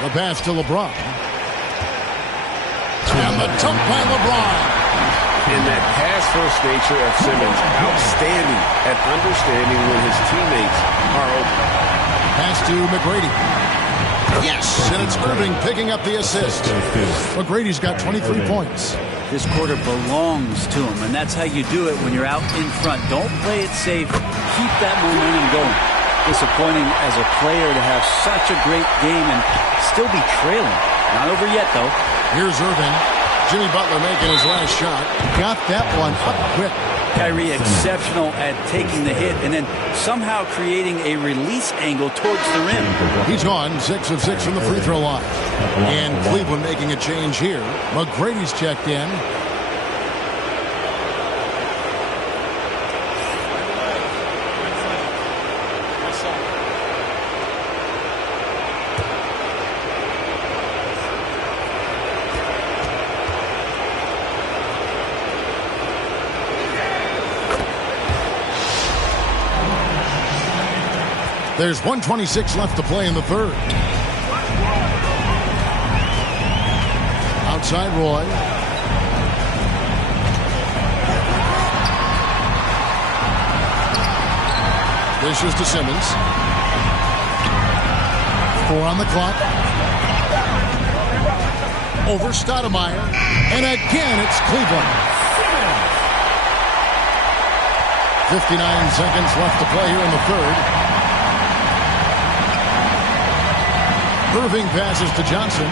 The pass to LeBron. And the dunk by LeBron. And that pass-first nature of Simmons, outstanding at understanding when his teammates are open. Pass to McGrady. Yes, and it's Irving picking up the assist. McGrady's got 23 points. This quarter belongs to him, and that's how you do it when you're out in front. Don't play it safe. Keep that momentum going. Disappointing as a player to have such a great game and still be trailing. Not over yet, though. Here's Irving. Jimmy Butler making his last shot. Got that one up quick. Kyrie exceptional at taking the hit and then somehow creating a release angle towards the rim. He's gone 6 of 6 from the free throw line. And Cleveland making a change here. McGrady's checked in. There's 1:26 left to play in the third. Outside Roy. Dishes to Simmons. 4 on the clock. Over Stoudemire. And again, it's Cleveland. 59 seconds left to play here in the third. Irving passes to Johnson.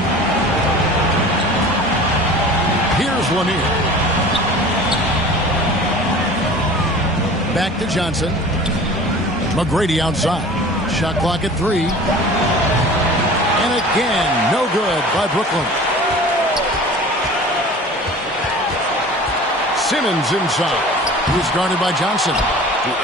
Here's Lanier. Back to Johnson. McGrady outside. Shot clock at 3. And again, no good by Brooklyn. Simmons inside. He's guarded by Johnson.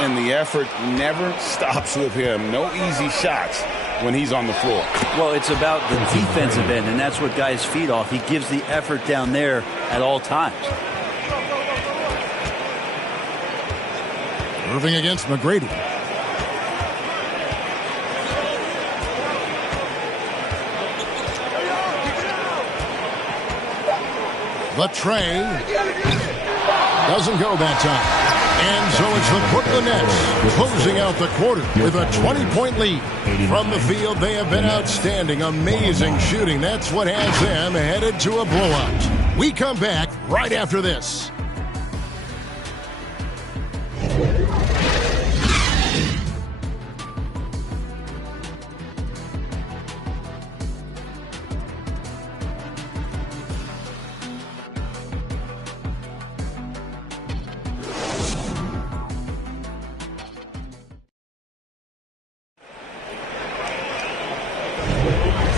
And the effort never stops with him. No easy shots when he's on the floor. Well, it's about the defensive end, and that's what guys feed off. He gives the effort down there at all times. Irving against McGrady. The tray doesn't go that time. And so it's the Brooklyn Nets closing out the quarter with a 20-point lead. From the field, they have been outstanding. Amazing shooting. That's what has them headed to a blowout. We come back right after this.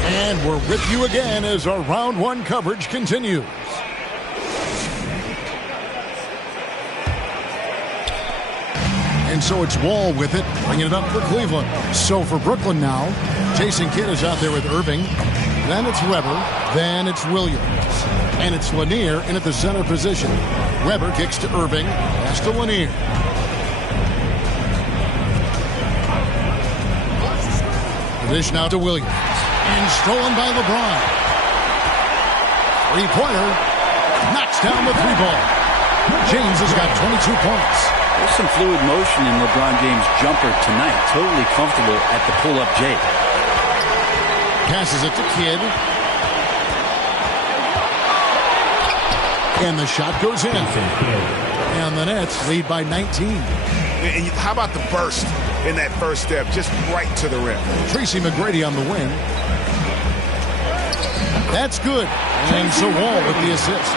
And we're with you again as our round one coverage continues. And so it's Wall with it, bringing it up for Cleveland. So for Brooklyn now, Jason Kidd is out there with Irving. Then it's Weber. Then it's Williams. And it's Lanier in at the center position. Weber kicks to Irving. Pass to Lanier. Dish now to Williams. And stolen by LeBron. Three-pointer. Knocks down the three ball. James has got 22 points. There's some fluid motion in LeBron James' jumper tonight. Totally comfortable at the pull-up J. Passes it to Kidd. And the shot goes in. And the Nets lead by 19. And how about the burst in that first step, just right to the rim? Tracy McGrady on the wing. That's good. And so Wall with the assist.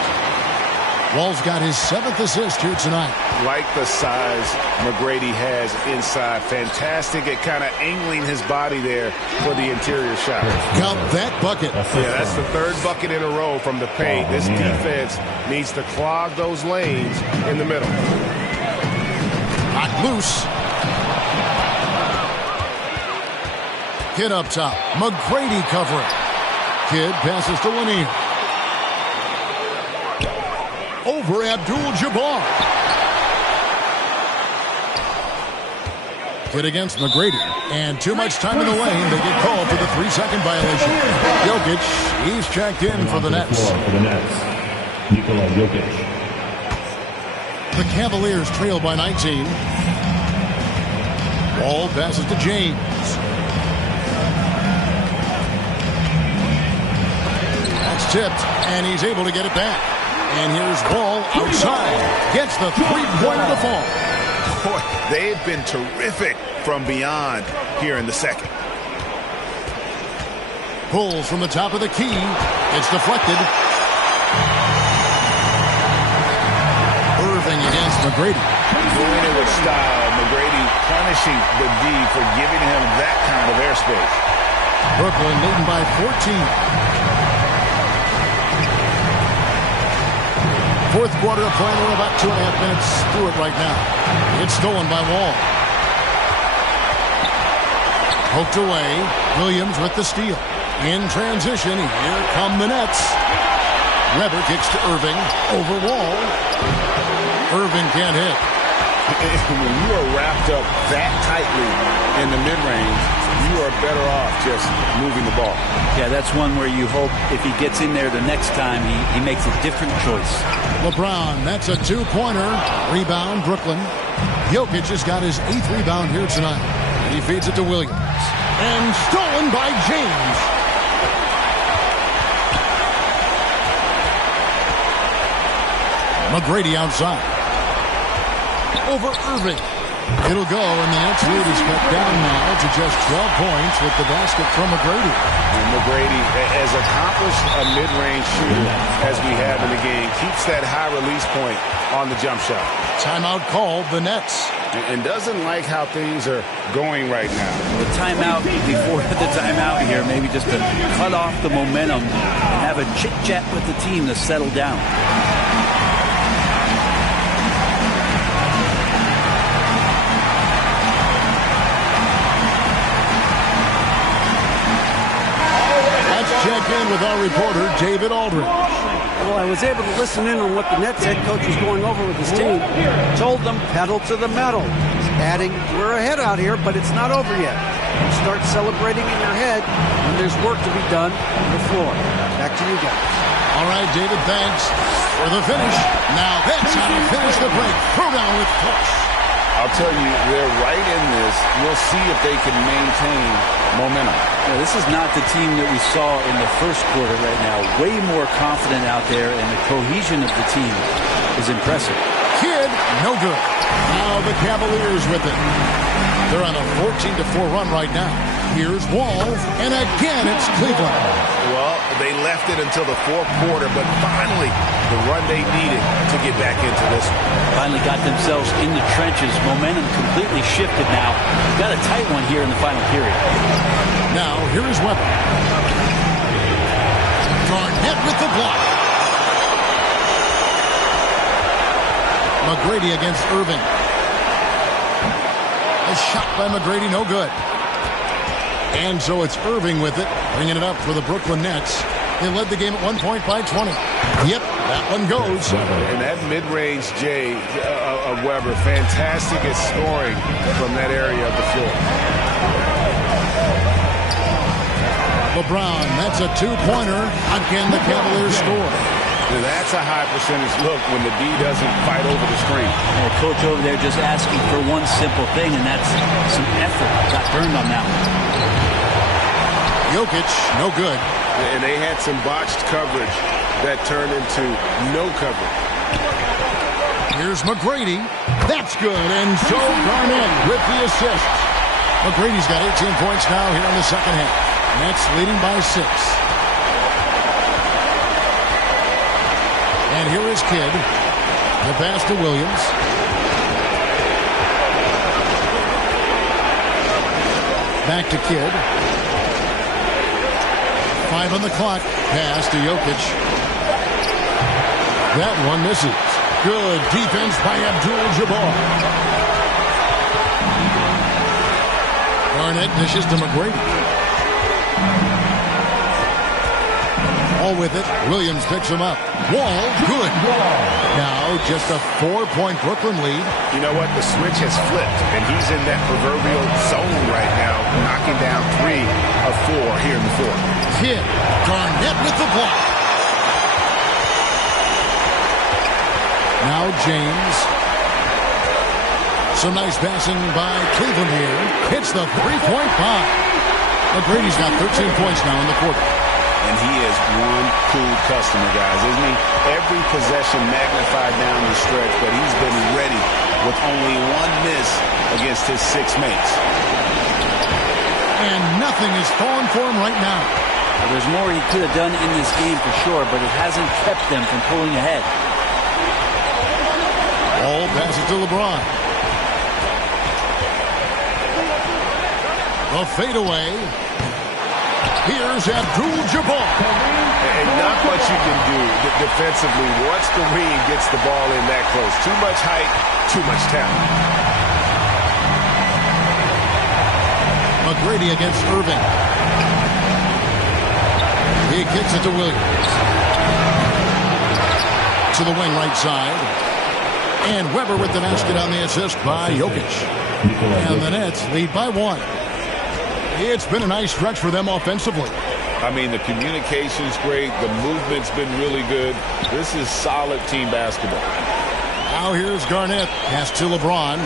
Wall's got his 7th assist here tonight. Like the size McGrady has inside. Fantastic at kind of angling his body there for the interior shot. Count that bucket. Yeah, that's the 3rd bucket in a row from the paint. This defense needs to clog those lanes in the middle. Hot loose. Kidd up top. McGrady covering. Kidd passes to Lanier. Over Abdul-Jabbar. Hit against McGrady. And too much time in the lane. They get called for the 3-second violation. Jokic, he's checked in for the Nets. The Cavaliers trail by 19. Ball passes to James. That's tipped, and he's able to get it back. And here's Wall outside. Gets the three-pointer to fall. Boy, they've been terrific from beyond here in the second. Pulls from the top of the key. It's deflected. Irving against McGrady. Doing it with style. McGrady punishing the D for giving him that kind of airspace. Brooklyn leading by 14. Fourth quarter of play. We're about 2.5 minutes through it right now. It's stolen by Wall. Poked away. Williams with the steal. In transition, here come the Nets. Weber kicks to Irving. Over Wall. Irving can't hit. When you are wrapped up that tightly in the mid-range, you are better off just moving the ball. Yeah, that's one where you hope if he gets in there the next time, he makes a different choice. LeBron, that's a two-pointer. Rebound, Brooklyn. Jokic has got his 8th rebound here tonight. He feeds it to Williams. And stolen by James. McGrady outside. Over Irving. It'll go, and the Nets lead is cut down now to just 12 points with the basket from McGrady. And McGrady, as accomplished a mid-range shooter as we have in the game, keeps that high release point on the jump shot. Timeout called, the Nets. And doesn't like how things are going right now. The timeout before the timeout here, maybe just to cut off the momentum and have a chit-chat with the team to settle down. Check in with our reporter, David Aldridge. Well, I was able to listen in on what the Nets head coach was going over with his team. Told them pedal to the metal. Adding, we're ahead out here, but it's not over yet. Start celebrating in your head when there's work to be done on the floor. Back to you guys. All right, David, thanks for the finish. Now that's how to finish the break. Throw down with push. I'll tell you, they're right in this. We'll see if they can maintain momentum. Yeah, this is not the team that we saw in the first quarter right now. Way more confident out there, and the cohesion of the team is impressive. Kid, no good. Now the Cavaliers with it. They're on a 14-4 run right now. Here's Wall, and again it's Cleveland. Well, they left it until the fourth quarter, but finally the run they needed to get back into this one. Finally got themselves in the trenches. Momentum completely shifted now. Got a tight one here in the final period. Now, here is Weber. Garnett with the block. McGrady against Irving. A shot by McGrady, no good. And so it's Irving with it, bringing it up for the Brooklyn Nets. They led the game at 1 point by 20. Yep, that one goes. And that mid-range J of Weber, fantastic at scoring from that area of the floor. LeBron, that's a two-pointer. Again, the Cavaliers score. Now that's a high percentage look when the D doesn't fight over the screen. The coach over there just asking for one simple thing, and that's some effort. Got burned on that one. Jokic, no good. And they had some botched coverage that turned into no coverage. Here's McGrady. That's good. And so Garnett with the assist. McGrady's got 18 points now here in the second half. Nets leading by 6. And here is Kidd. The pass to Williams. Back to Kidd. 5 on the clock. Pass to Jokic. That one misses. Good defense by Abdul-Jabbar. Garnett dishes to McGrady. Wall with it. Williams picks him up. Wall, good. Now just a 4-point Brooklyn lead. You know what? The switch has flipped, and he's in that proverbial zone right now, knocking down 3 of 4 here in the fourth. Kidd. Garnett with the block. Now James. Some nice passing by Cleveland here. Hits the three-point bomb. McGrady's got 13 points now in the quarter. And he is one cool customer, guys, isn't he? Every possession magnified down the stretch, but he's been ready with only one miss against his 6 mates. And nothing is falling for him right now. Well, there's more he could have done in this game for sure, but it hasn't kept them from pulling ahead. Ball passes to LeBron. The fadeaway. Here's Abdul-Jabbar. And not much you can do defensively once Kareem gets the ball in that close. Too much height, too much talent. McGrady against Irving. He kicks it to Williams. To the wing right side. And Weber with the basket on the assist by Jokic. And the Nets lead by 1. It's been a nice stretch for them offensively. I mean, the communication's great. The movement's been really good. This is solid team basketball. Now here's Garnett. Pass to LeBron.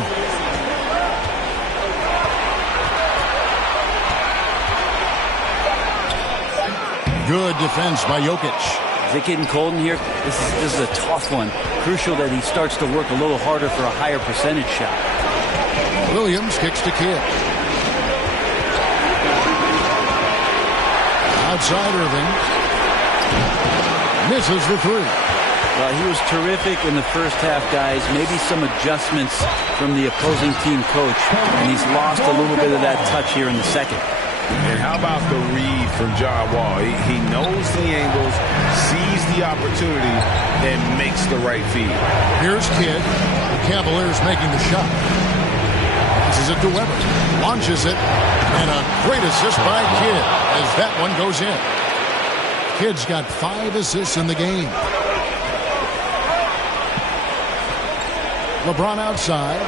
Good defense by Jokic. Is it getting cold in here? This is a tough one. Crucial that he starts to work a little harder for a higher percentage shot. Williams kicks to Kidd. Outside Irving. Misses the 3. Well, he was terrific in the first half, guys. Maybe some adjustments from the opposing team coach, and he's lost a little bit of that touch here in the second. And how about the read from John Wall? He knows the angles, sees the opportunity, and makes the right feed. Here's Kidd. The Cavaliers making the shot. Passes it to Weber. Launches it. And a great assist by Kidd as that one goes in. Kidd's got 5 assists in the game. LeBron outside.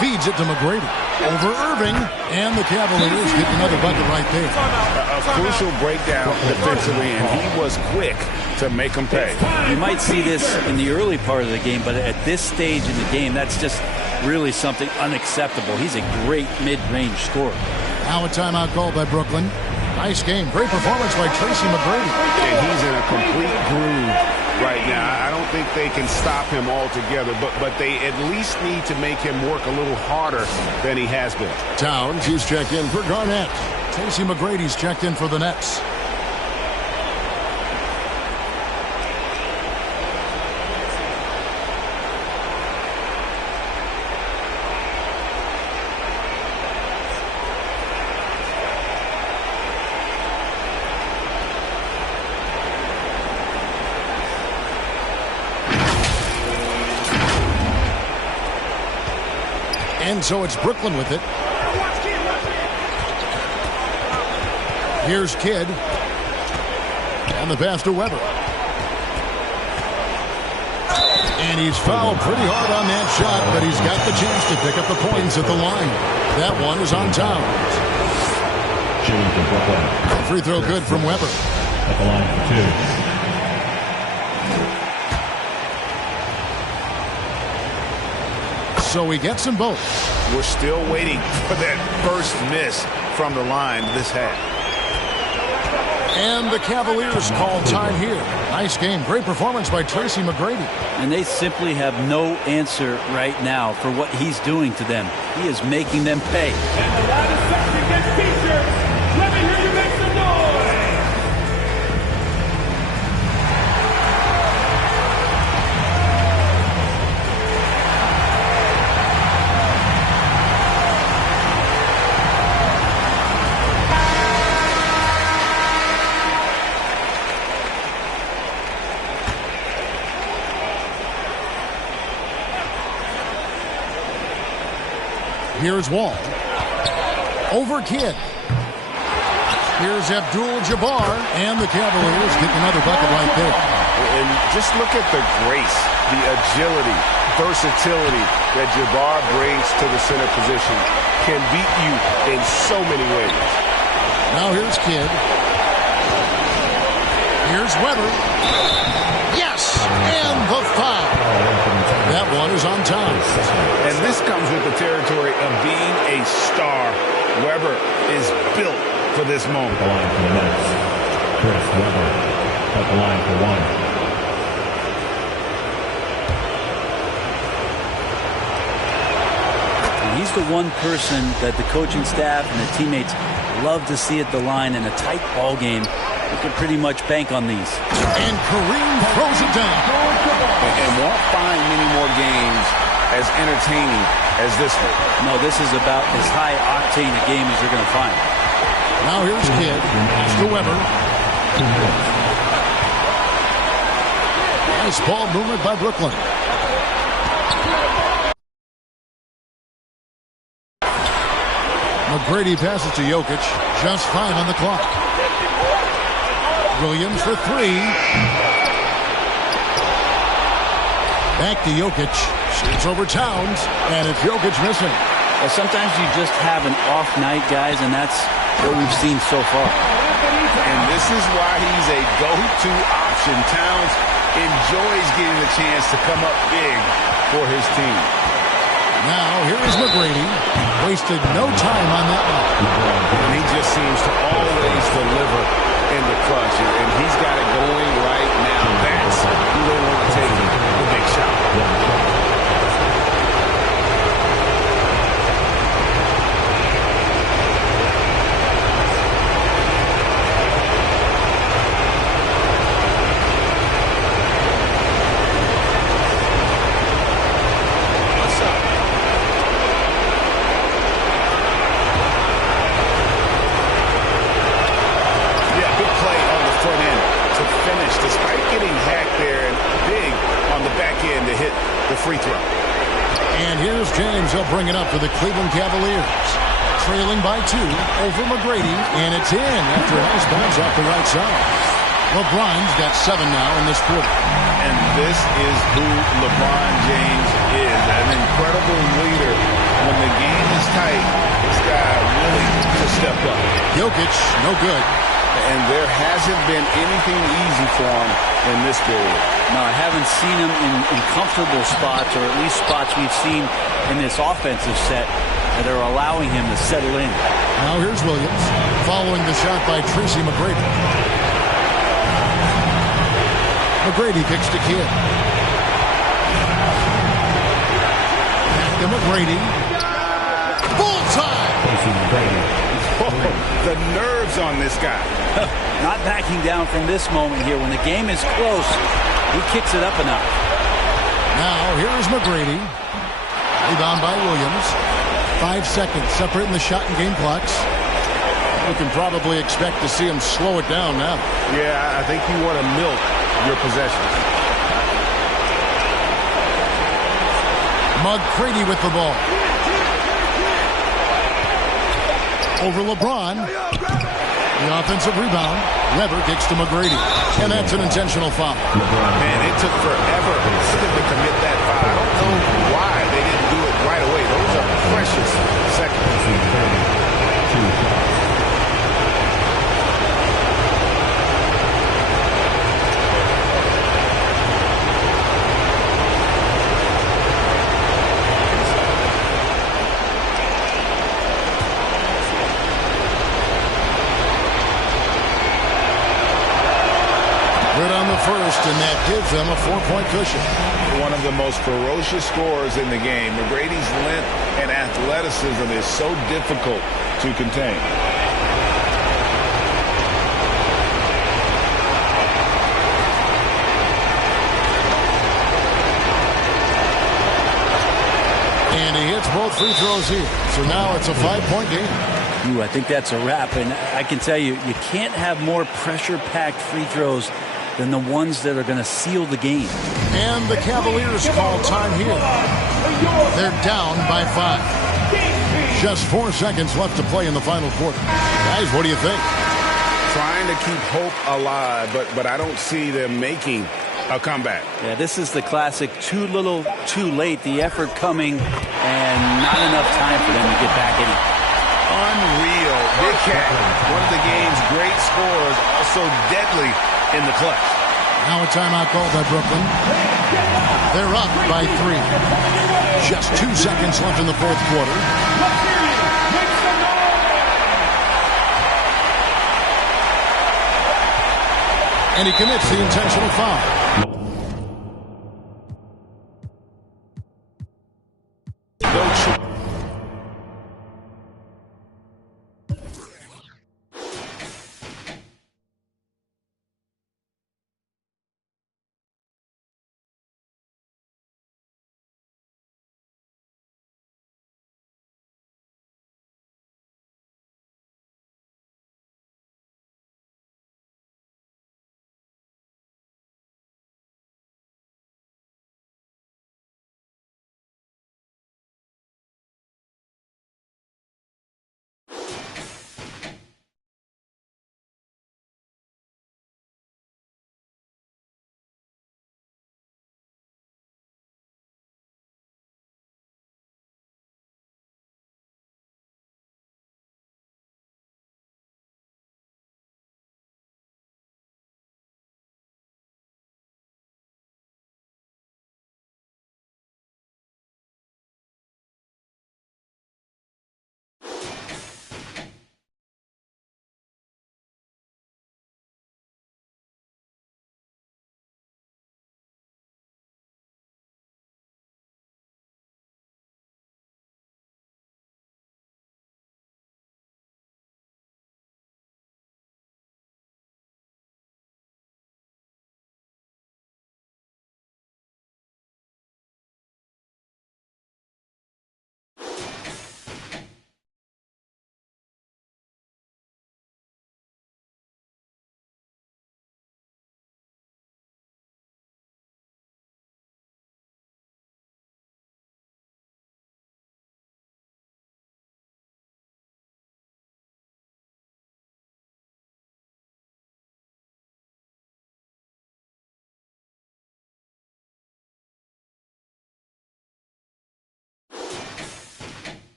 Feeds it to McGrady. Over Irving. And the Cavaliers get another bucket right there. A crucial breakdown defensively, and he was quick to make them pay. You might see this in the early part of the game, but at this stage in the game, that's just really something unacceptable. He's a great mid-range scorer. Now a timeout called by Brooklyn. Nice game. Great performance by Tracy McGrady. And he's in a complete groove right now. I don't think they can stop him altogether, but they at least need to make him work a little harder than he has been. Towns, he's checked in for Garnett. Tracy McGrady's checked in for the Nets. And so it's Brooklyn with it. Here's Kidd. And the pass to Weber. And he's fouled pretty hard on that shot, but he's got the chance to pick up the points at the line. That one is on Towns. Free throw good from Weber. At the line for 2. So he gets them both. We're still waiting for that first miss from the line this half. And the Cavaliers call time here. Nice game. Great performance by Tracy McGrady. And they simply have no answer right now for what he's doing to them. He is making them pay. And the line of section gets t-shirts. Let me hear you make some noise. Here's Wall. Over Kidd. Here's Abdul-Jabbar, and the Cavaliers get another bucket right there. And just look at the grace, the agility, versatility that Jabbar brings to the center position. Can beat you in so many ways. Now here's Kidd. Here's Weber. Yes! And the foul. That one is on time. And this comes with the territory of being a star. Weber is built for this moment. At the line for the Nets, Chris Weber at the line for one. He's the one person that the coaching staff and the teammates love to see at the line in a tight ball game. You can pretty much bank on these. And Kareem throws it down. And won't find many more games as entertaining as this one. No, this is about as high octane a game as you're going to find. Now here's Kidd. To Weber. Nice ball movement by Brooklyn. McGrady passes to Jokic. Just 5 on the clock. Williams for 3. Back to Jokic. Shoots over Towns. And it's Jokic missing. Well, sometimes you just have an off night, guys, and that's what we've seen so far. And this is why he's a go-to option. Towns enjoys getting the chance to come up big for his team. Now, here is McGrady. Wasted no time on that one. And he just seems to always deliver in the clutch. And he's got it going right now. That's who they want to take the big shot. Despite getting hacked there and big on the back end to hit the free throw. And here's James. He'll bring it up for the Cleveland Cavaliers. Trailing by 2 over McGrady, and it's in after a nice bounce off the right side. LeBron's got 7 now in this quarter. And this is who LeBron James is, an incredible leader. When the game is tight, this guy willing to step up. Jokic, no good. And there hasn't been anything easy for him in this period. No, I haven't seen him in comfortable spots, or at least spots we've seen in this offensive set that are allowing him to settle in. Now here's Williams, following the shot by Tracy McGrady. McGrady kicks to Kidd. Back to McGrady. Bullseye! The nerves on this guy. Not backing down from this moment here. When the game is close, he kicks it up a notch. Now, here is McGrady. Rebound by Williams. 5 seconds separating the shot and game clocks. We can probably expect to see him slow it down now. Yeah, I think you want to milk your possessions. McGrady with the ball. Over LeBron. The offensive rebound. Weber kicks to McGrady. And that's an intentional foul. Man, it took forever to commit that foul. I don't know why they didn't do it right away. Those are precious seconds. Good on the first, and that gives them a 4-point cushion. One of the most ferocious scorers in the game. McGrady's length and athleticism is so difficult to contain. And he hits both free throws here. So now it's a 5-point game. Ooh, I think that's a wrap. And I can tell you, you can't have more pressure-packed free throws than the ones that are going to seal the game. And the Cavaliers call time here. They're down by 5. Just 4 seconds left to play in the final quarter. Guys, what do you think? trying to keep hope alive, but I don't see them making a comeback. Yeah, this is the classic too little, too late. The effort coming and not enough time for them to get back in it. Unreal. Big Cat, one of the game's great scorers, also deadly in the clutch. Now a timeout called by Brooklyn. They're up by 3. Just 2 seconds left in the fourth quarter. And he commits the intentional foul.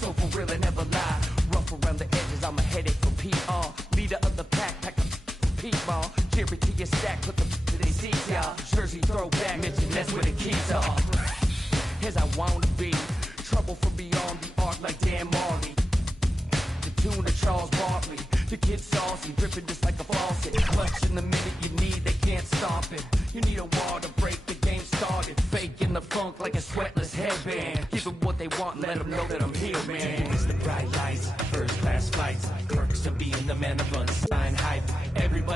So for real and never lie. Rough around the edges, I'm a headache for PR. Leader of the pack, pack a P-ball. Jerry to your stack, put the to their seats, y'all. Jersey throwback, mention that's where the keys are. As I wanna be, trouble from beyond the arc like Dan Marley. The tune of Charles Barkley. The kid saucy, dripping just like a faucet. Clutch in the minute you need, they can't stop it. You need a wall to break the game started. Faking the funk like a sweatless headband. Give them what they want, let them know that I'm here, man. It's the bright lights, first class flights. Perks of being the man of unsigned hype. Everybody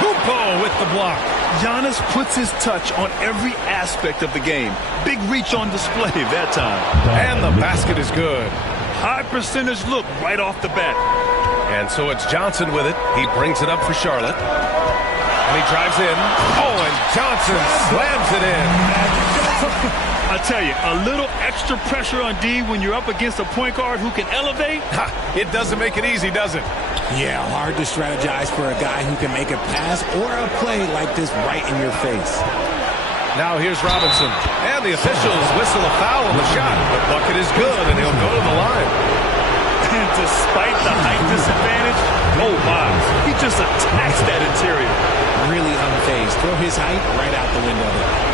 Antetokounmpo with the block. Giannis puts his touch on every aspect of the game. Big reach on display that time. And the basket is good. High percentage look right off the bat. And so it's Johnson with it. He brings it up for Charlotte. And he drives in. Oh, and Johnson slams it in. I tell you, a little extra pressure on D when you're up against a point guard who can elevate. It doesn't make it easy, does it? Yeah, hard to strategize for a guy who can make a pass or a play like this right in your face. Now here's Robinson. And the officials whistle a foul on the shot. The bucket is good, and he'll go to the line. And despite the height disadvantage, oh my, he just attacks that interior. Really unfazed. Throw his height right out the window there.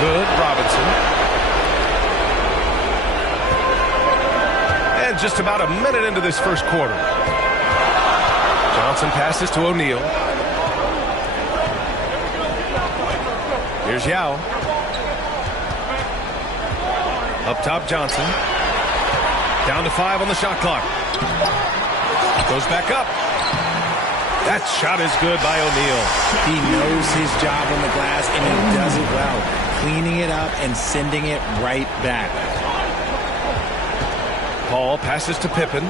Good, Robinson. And just about a minute into this first quarter. Johnson passes to O'Neal. Here's Yao. Up top, Johnson. Down to 5 on the shot clock. Goes back up. That shot is good by O'Neal. He knows his job on the glass, and he does it well. Cleaning it up and sending it right back. Paul passes to Pippen.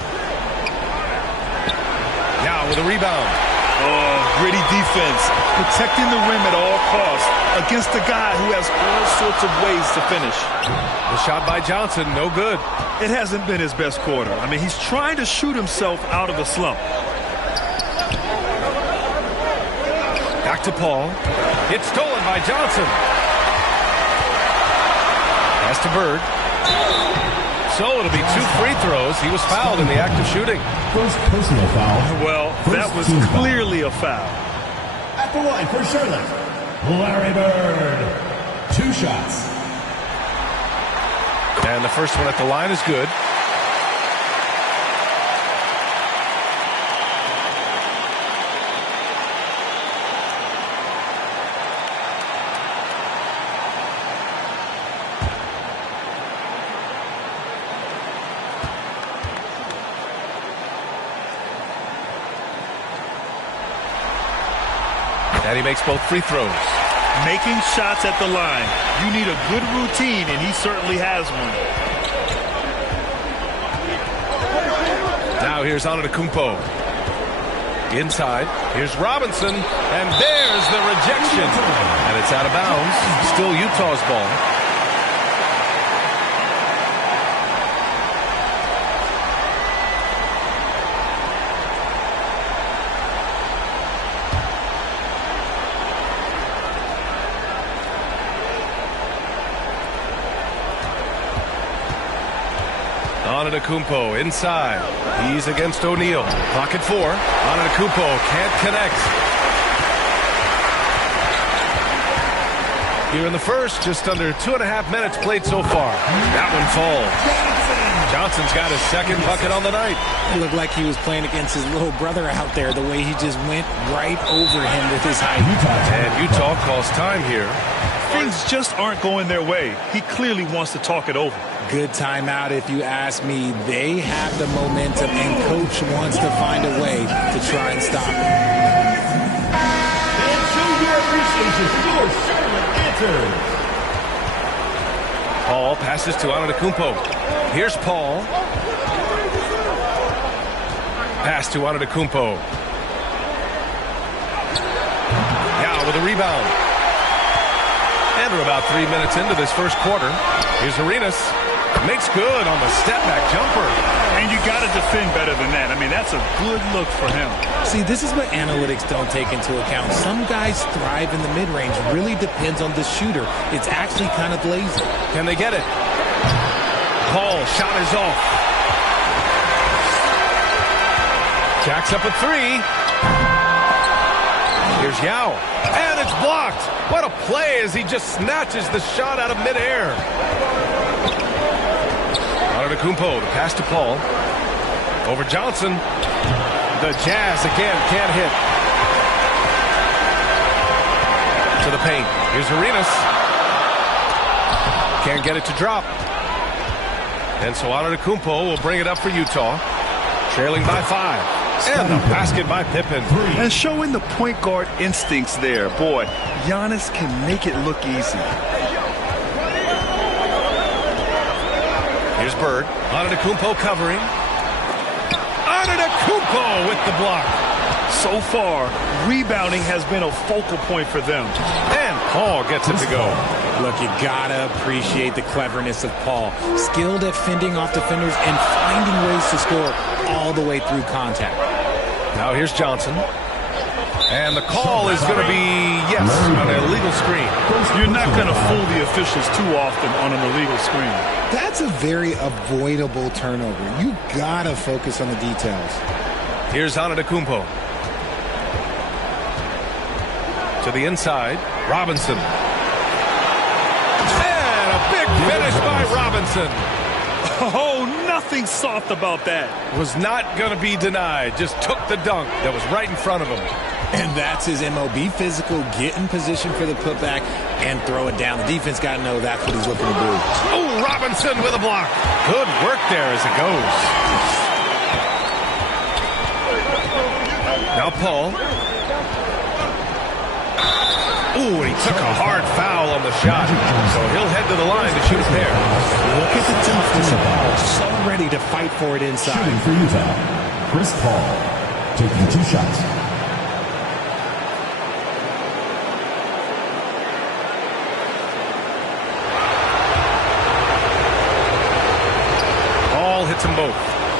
Now with a rebound. Oh, gritty defense. Protecting the rim at all costs against a guy who has all sorts of ways to finish. The shot by Johnson, no good. It hasn't been his best quarter. I mean, he's trying to shoot himself out of a slump. Back to Paul. It's stolen by Johnson. Pass to Bird. So it'll be 2 free throws. He was fouled in the act of shooting. First personal foul. Well, that was clearly a foul. At the line for Charlotte, Larry Bird. 2 shots. And the first one at the line is good. And he makes both free throws. Making shots at the line. You need a good routine, and he certainly has one. Now here's Antetokounmpo. Inside. Here's Robinson. And there's the rejection. And it's out of bounds. Still Utah's ball. Antetokounmpo inside. He's against O'Neal. Pocket 4. Antetokounmpo can't connect. Here in the first, just under 2.5 minutes played so far. That one falls. Johnson's got his second bucket on the night. It looked like he was playing against his little brother out there, the way he just went right over him with his height. And Utah calls time here. Things just aren't going their way. He clearly wants to talk it over. Good timeout if you ask me. They have the momentum, and Coach wants to find a way to try and stop it. And show your appreciation for your Charlotte answers. Paul passes to Antetokounmpo. Here's Paul. Pass to Antetokounmpo. Now with a rebound. And we're about 3 minutes into this first quarter. Here's Arenas. Makes good on the step-back jumper. And you got to defend better than that. I mean, that's a good look for him. See, this is what analytics don't take into account. Some guys thrive in the mid-range. Really depends on the shooter. It's actually kind of lazy. Can they get it? Paul, shot is off. Jacks up a 3. Here's Yao. And it's blocked. What a play as he just snatches the shot out of midair. Antetokounmpo, the pass to Paul. Over Johnson. The Jazz again can't hit. To the paint. Here's Arenas. Can't get it to drop. And so Antetokounmpo will bring it up for Utah. Trailing by 5. And the basket by Pippen. And showing the point guard instincts there. Boy, Giannis can make it look easy. Here's Bird. Antetokounmpo covering. Antetokounmpo with the block. So far, rebounding has been a focal point for them. And Paul gets it to go. Look, you gotta appreciate the cleverness of Paul. Skilled at fending off defenders and finding ways to score all the way through contact. Now here's Johnson. And the call is going to be, yes, on an illegal screen. You're not going to fool the officials too often on an illegal screen. That's a very avoidable turnover. You gotta focus on the details. Here's Antetokounmpo. To the inside, Robinson. And a big finish by Robinson. Oh, nothing soft about that. Was not going to be denied. Just took the dunk that was right in front of him. And that's his MO. Be physical, get in position for the putback, and throw it down. The defense got to know that's what he's looking to do. Oh, Robinson with a block. Good work there as it goes. Now Paul. Ooh, he took a hard foul on the shot. So he'll head to the line to shoot a pair. Look at the toughness of Paul. So ready to fight for it inside. Shooting for Utah, Chris Paul, taking 2 shots. Paul hits them both.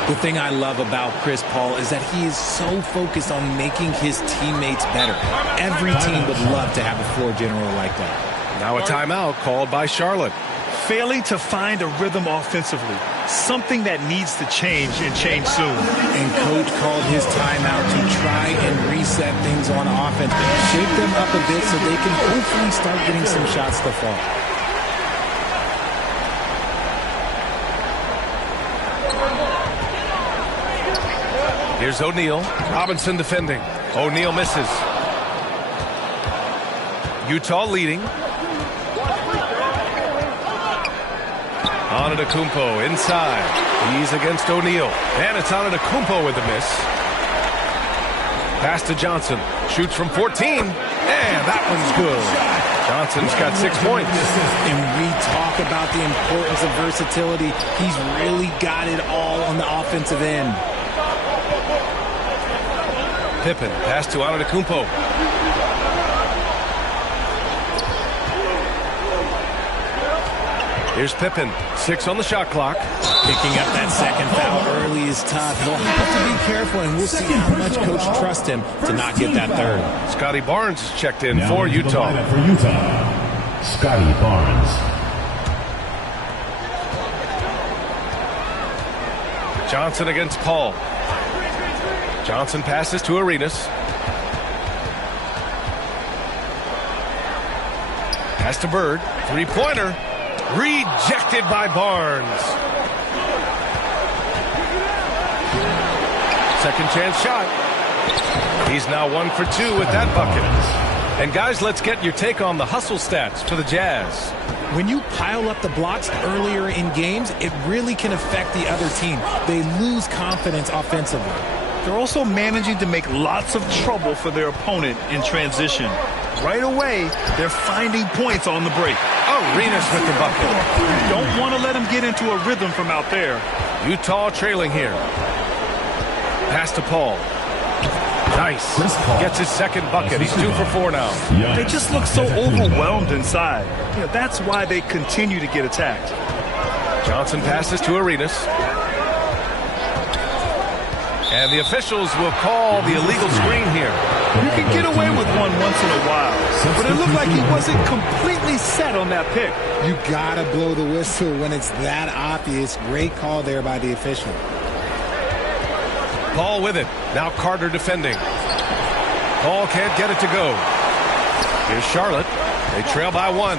The thing I love about Chris Paul is that he is so focused on making his teammates better. Every team would love to have a floor general like that. Now a timeout called by Charlotte. Failing to find a rhythm offensively. Something that needs to change and change soon. And coach called his timeout to try and reset things on offense. Shake them up a bit so they can hopefully start getting some shots to fall. Here's O'Neal. Robinson defending. O'Neal misses. Utah leading. Antetokounmpo inside. He's against O'Neal. And it's Antetokounmpo with a miss. Pass to Johnson. Shoots from 14. And that one's good. Johnson's got 6 points. And we talk about the importance of versatility. He's really got it all on the offensive end. Pippen, pass to Antetokounmpo. Here's Pippen, 6 on the shot clock. Picking up that second foul early is tough. He'll have to be careful, and we'll see how much coach trusts him to not get that third. Scotty Barnes is checked in now for Utah. For Utah, Scotty Barnes. Johnson against Paul. Johnson passes to Arenas. Pass to Bird. 3-pointer. Rejected by Barnes. Second chance shot. He's now 1 for 2 with that bucket. And guys, let's get your take on the hustle stats for the Jazz. When you pile up the blocks earlier in games, it really can affect the other team. They lose confidence offensively. They're also managing to make lots of trouble for their opponent in transition. Right away, they're finding points on the break. Arenas with the bucket. Don't want to let them get into a rhythm from out there. Utah trailing here. Pass to Paul. Nice. Gets his second bucket. He's 2 for 4 now. They just look so overwhelmed inside. That's why they continue to get attacked. Johnson passes to Arenas. And the officials will call the illegal screen here. You can get away with one once in a while, but it looked like he wasn't completely set on that pick. You gotta blow the whistle when it's that obvious. Great call there by the official. Paul with it. Now Carter defending. Paul can't get it to go. Here's Charlotte. They trail by 1.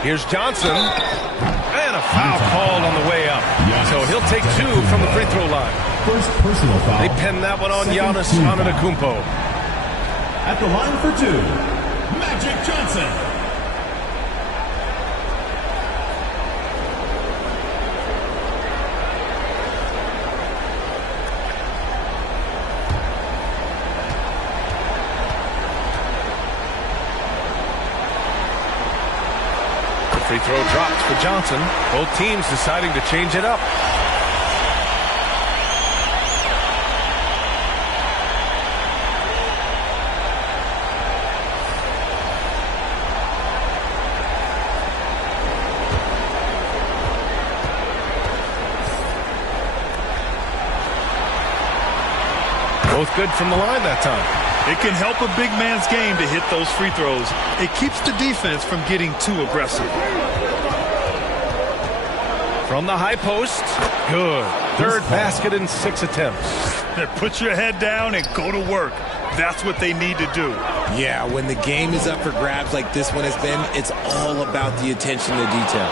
Here's Johnson. And a foul called on the way up. So he'll take 2 from the free throw line. First personal foul. They pin that one on Giannis Antetokounmpo. At the line for 2, Magic Johnson. Free throw drops for Johnson. Both teams deciding to change it up. Both good from the line that time. It can help a big man's game to hit those free throws. It keeps the defense from getting too aggressive. From the high post, good. Third basket in 6 attempts. Put your head down and go to work. That's what they need to do. Yeah, when the game is up for grabs like this one has been, it's all about the attention to detail.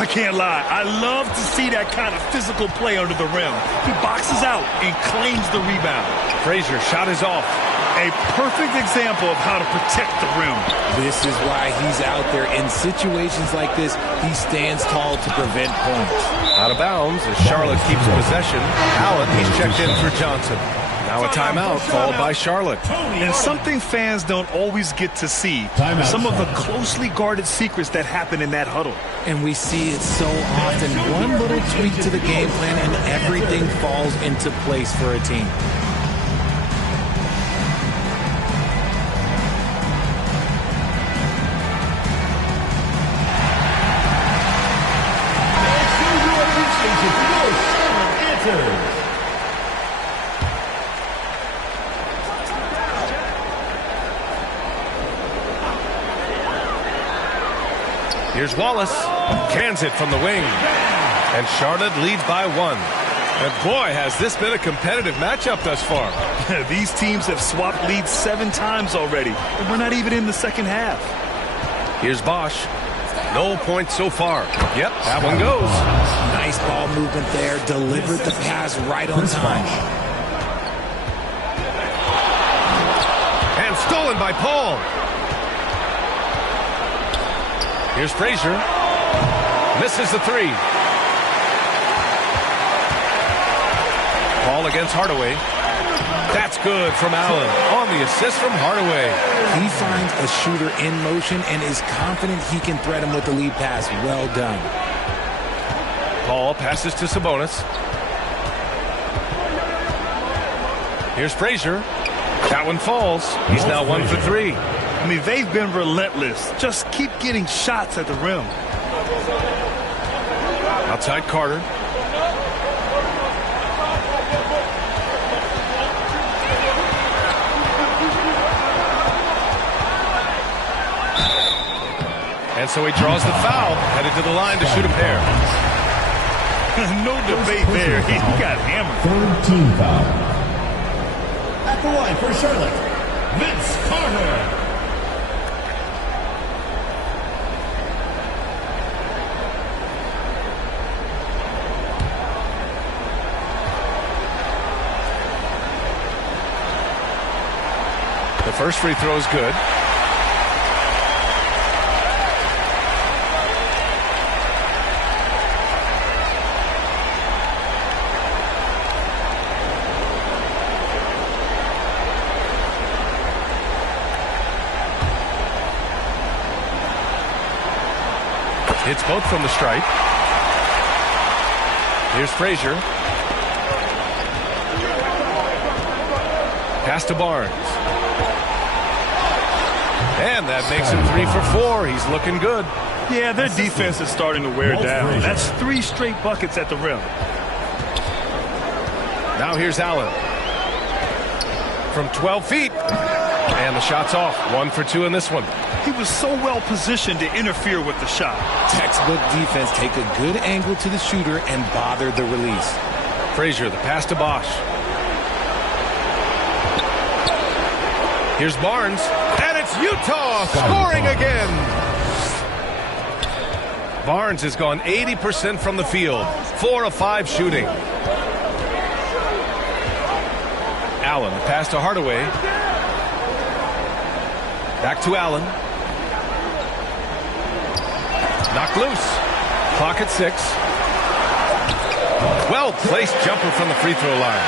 I can't lie. I love to see that kind of physical play under the rim. He boxes out and claims the rebound. Frazier shot is off. A perfect example of how to protect the rim. This is why he's out there. In situations like this, he stands tall to prevent points. Out of bounds as Charlotte keeps possession. Allen, he's checked in for Johnson. Now a timeout called by Charlotte. And something fans don't always get to see. Some of the closely guarded secrets that happen in that huddle. And we see it so often. One little tweak to the game plan and everything falls into place for a team. Here's Wallace. Cans it from the wing. And Charlotte leads by 1. And boy, has this been a competitive matchup thus far. These teams have swapped leads 7 times already. And we're not even in the second half. Here's Bosch. No points so far. Yep, that one goes. Nice ball movement there. Delivered the pass right on time. And stolen by Paul. Here's Frazier. Misses the 3. Paul against Hardaway. That's good from Allen on the assist from Hardaway. He finds a shooter in motion and is confident he can thread him with the lead pass. Well done. Paul passes to Sabonis. Here's Frazier. That one falls. He's now 1 for 3. I mean, they've been relentless. Just keep getting shots at the rim. Outside Carter. And so he draws the foul, headed to the line to shoot a pair. No debate there. He got hammered. Third team foul. At the line for Charlotte, Vince Carter. The first free throw is good. Hits both from the stripe. Here's Frazier. Pass to Barnes. And that makes him 3 for 4. He's looking good. Yeah, their defense is starting to wear down. That's 3 straight buckets at the rim. Now here's Allen. From 12 feet. And the shot's off. 1 for 2 in this one. He was so well positioned to interfere with the shot. Textbook defense. Take a good angle to the shooter and bother the release. Frazier, the pass to Bosch. Here's Barnes. And it's Utah scoring again. Barnes has gone 80% from the field. 4 of 5 shooting. Allen, the pass to Hardaway. Back to Allen. Knocked loose. Clock at 6. Well-placed jumper from the free throw line.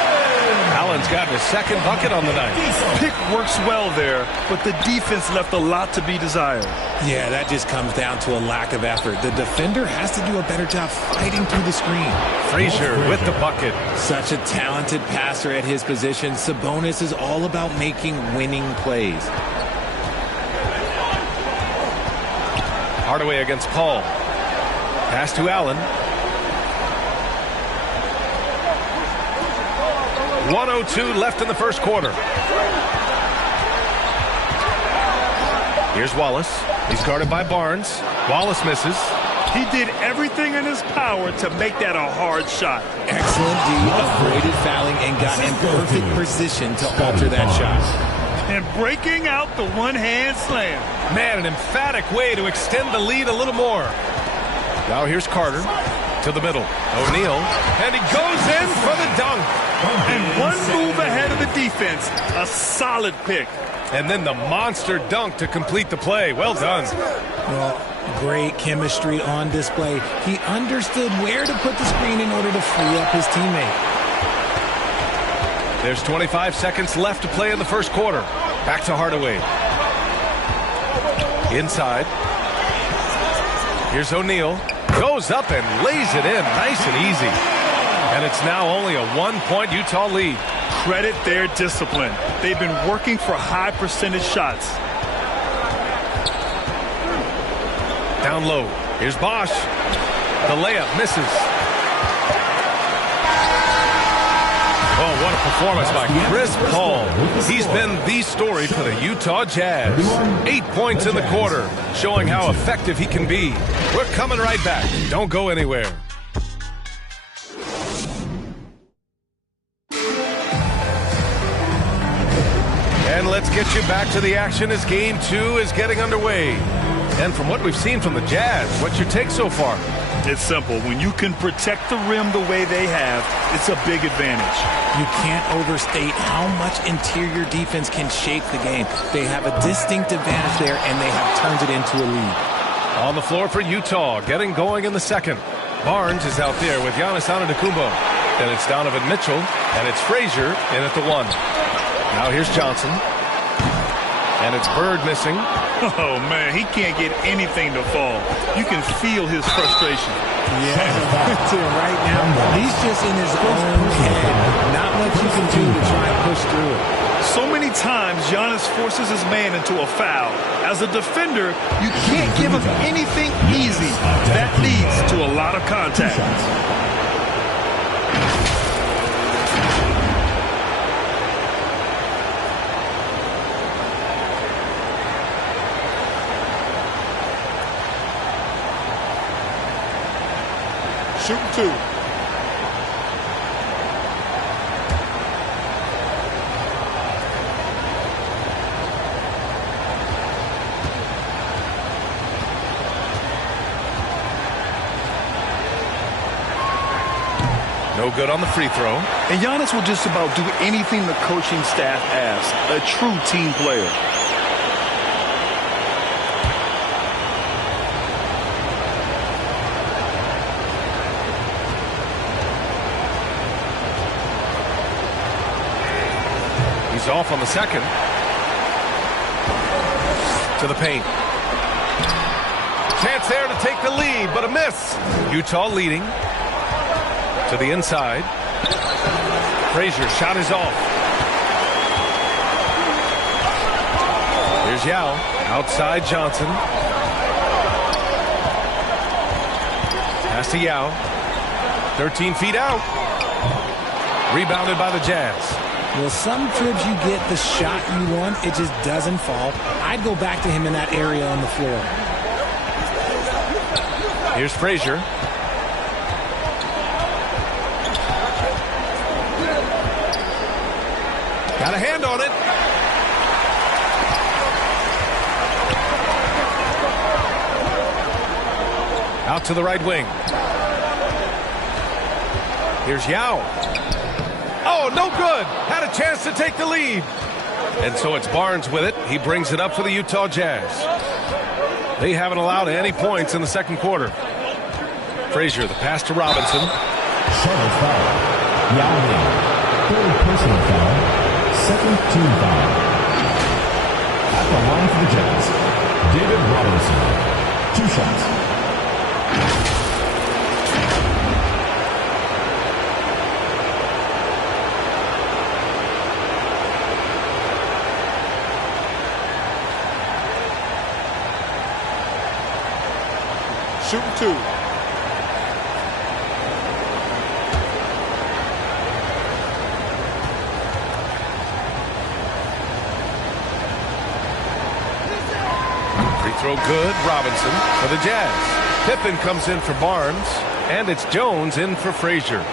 Allen's gotten his second bucket on the night. Pick works well there, but the defense left a lot to be desired. Yeah, that just comes down to a lack of effort. The defender has to do a better job fighting through the screen. Frazier with the bucket. Such a talented passer at his position. Sabonis is all about making winning plays. Hardaway against Paul. Pass to Allen. 1:02 left in the first quarter. Here's Wallace. He's guarded by Barnes. Wallace misses. He did everything in his power to make that a hard shot. Excellent D, avoided fouling and got in perfect position to alter that shot. And breaking out the one-hand slam. Man, an emphatic way to extend the lead a little more. Now here's Carter to the middle. O'Neal, and he goes in for the dunk. And one move ahead of the defense. A solid pick. And then the monster dunk to complete the play. Well done. Well, great chemistry on display. He understood where to put the screen in order to free up his teammate. There's 25 seconds left to play in the first quarter. Back to Hardaway. Inside. Here's O'Neal. Goes up and lays it in. Nice and easy. And it's now only a 1-point Utah lead. Credit their discipline. They've been working for high percentage shots. Down low. Here's Bosch. The layup misses. Oh, what a performance by Chris Paul. He's been the story for the Utah Jazz. 8 points in the quarter, showing how effective he can be. We're coming right back. Don't go anywhere. And let's get you back to the action as Game 2 is getting underway. And from what we've seen from the Jazz, what's your take so far? It's simple. When you can protect the rim the way they have, it's a big advantage. You can't overstate how much interior defense can shape the game. They have a distinct advantage there, and they have turned it into a lead. On the floor for Utah, getting going in the second. Barnes is out there with Giannis Antetokounmpo. Then it's Donovan Mitchell, and it's Frazier in at the 1. Now here's Johnson. And it's Bird missing. Oh, man, he can't get anything to fall. You can feel his frustration. Yeah, right now, he's just in his own head. Not much you can do to try and push through it. So many times, Giannis forces his man into a foul. As a defender, you can't give him anything easy. That leads to a lot of contact. Shooting 2. No good on the free throw. And Giannis will just about do anything the coaching staff asks. A true team player. He's off on the second. To the paint. Chance there to take the lead, but a miss. Utah leading. To the inside. Frazier shot is off. Here's Yao. Outside Johnson. Pass to Yao. 13 feet out. Rebounded by the Jazz. Well, some trips you get the shot you want, it just doesn't fall. I'd go back to him in that area on the floor. Here's Frazier. Got a hand on it. Out to the right wing. Here's Yao. Oh, no good. Had a chance to take the lead. And so it's Barnes with it. He brings it up for the Utah Jazz. They haven't allowed any points in the second quarter. Frazier, the pass to Robinson. third personal foul, second team foul. At the line for the Jazz, David Robinson. 2 shots. Shooting 2. Free throw good. Robinson for the Jazz. Pippen comes in for Barnes, and it's Jones in for Frazier.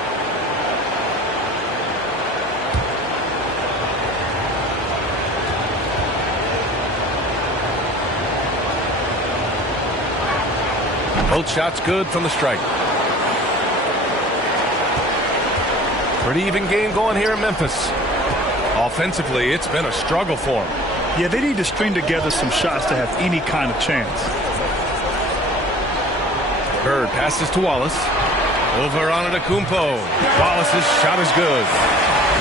Both shots good from the stripe. Pretty even game going here in Memphis. Offensively, it's been a struggle for them. Yeah, they need to string together some shots to have any kind of chance. Bird passes to Wallace. Over on Antetokounmpo. Wallace's shot is good.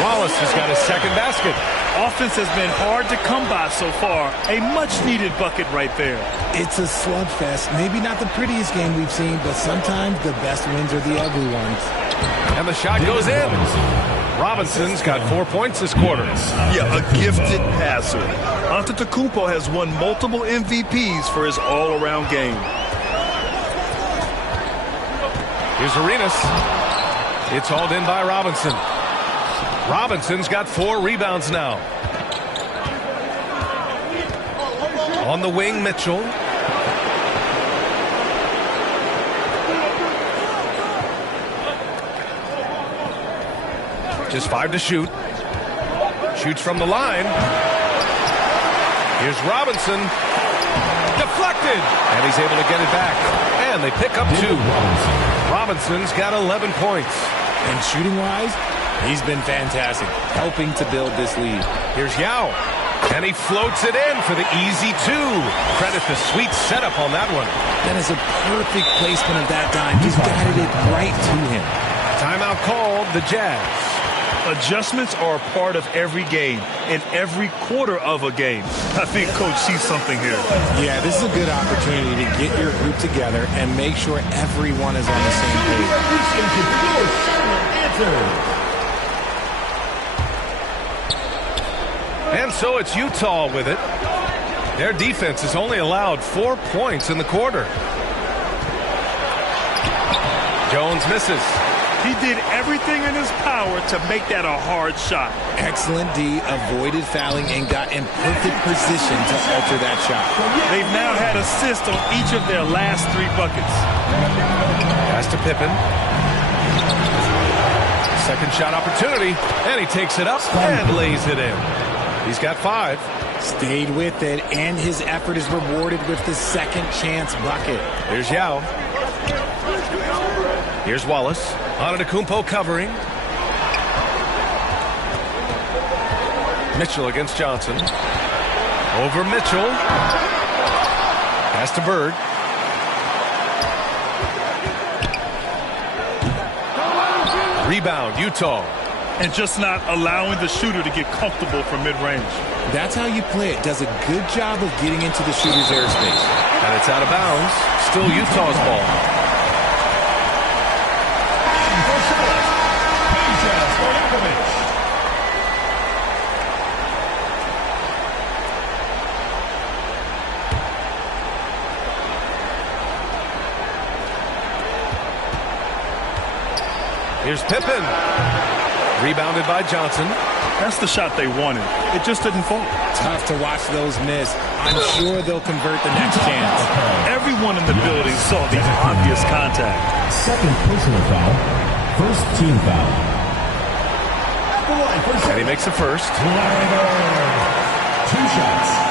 Wallace has got his second basket. Offense has been hard to come by so far. A much-needed bucket right there. It's a slugfest. Maybe not the prettiest game we've seen, but sometimes the best wins are the ugly ones. And the shot goes in. Robinson's got 4 points this quarter. Yeah, a gifted passer. Antetokounmpo has won multiple MVPs for his all-around game. Here's Arenas. It's hauled in by Robinson. Robinson's got 4 rebounds now. On the wing, Mitchell. Just 5 to shoot. Shoots from the line. Here's Robinson. Deflected. And he's able to get it back. And they pick up 2. Robinson's got 11 points. And shooting-wise, he's been fantastic, helping to build this lead. Here's Yao. And he floats it in for the easy 2. Credit the sweet setup on that one. That is a perfect placement of that dime. He's guided it right to him. Timeout called, the Jazz. Adjustments are a part of every game, in every quarter of a game. I think Coach sees something here. Yeah, this is a good opportunity to get your group together and make sure everyone is on the same page. And so it's Utah with it. Their defense has only allowed 4 points in the quarter. Jones misses. He did everything in his power to make that a hard shot. Excellent D, avoided fouling, and got in perfect position to alter that shot. They've now had assists on each of their last 3 buckets. Pass to Pippen. Second shot opportunity, and he takes it up and lays it in. He's got 5. Stayed with it, and his effort is rewarded with the second chance bucket. Here's Yao. Here's Wallace. Antetokounmpo covering. Mitchell against Johnson. Over Mitchell. Pass to Bird. Rebound, Utah. And just not allowing the shooter to get comfortable from mid-range. That's how you play it. Does a good job of getting into the shooter's airspace. And it's out of bounds. Still Utah's ball. Here's Pippen. Rebounded by Johnson. That's the shot they wanted. It just didn't fall. Tough to watch those miss. I'm sure they'll convert the next chance. Everyone in the building saw the obvious contact. Second personal foul. First team foul. And he makes the first. 2 shots.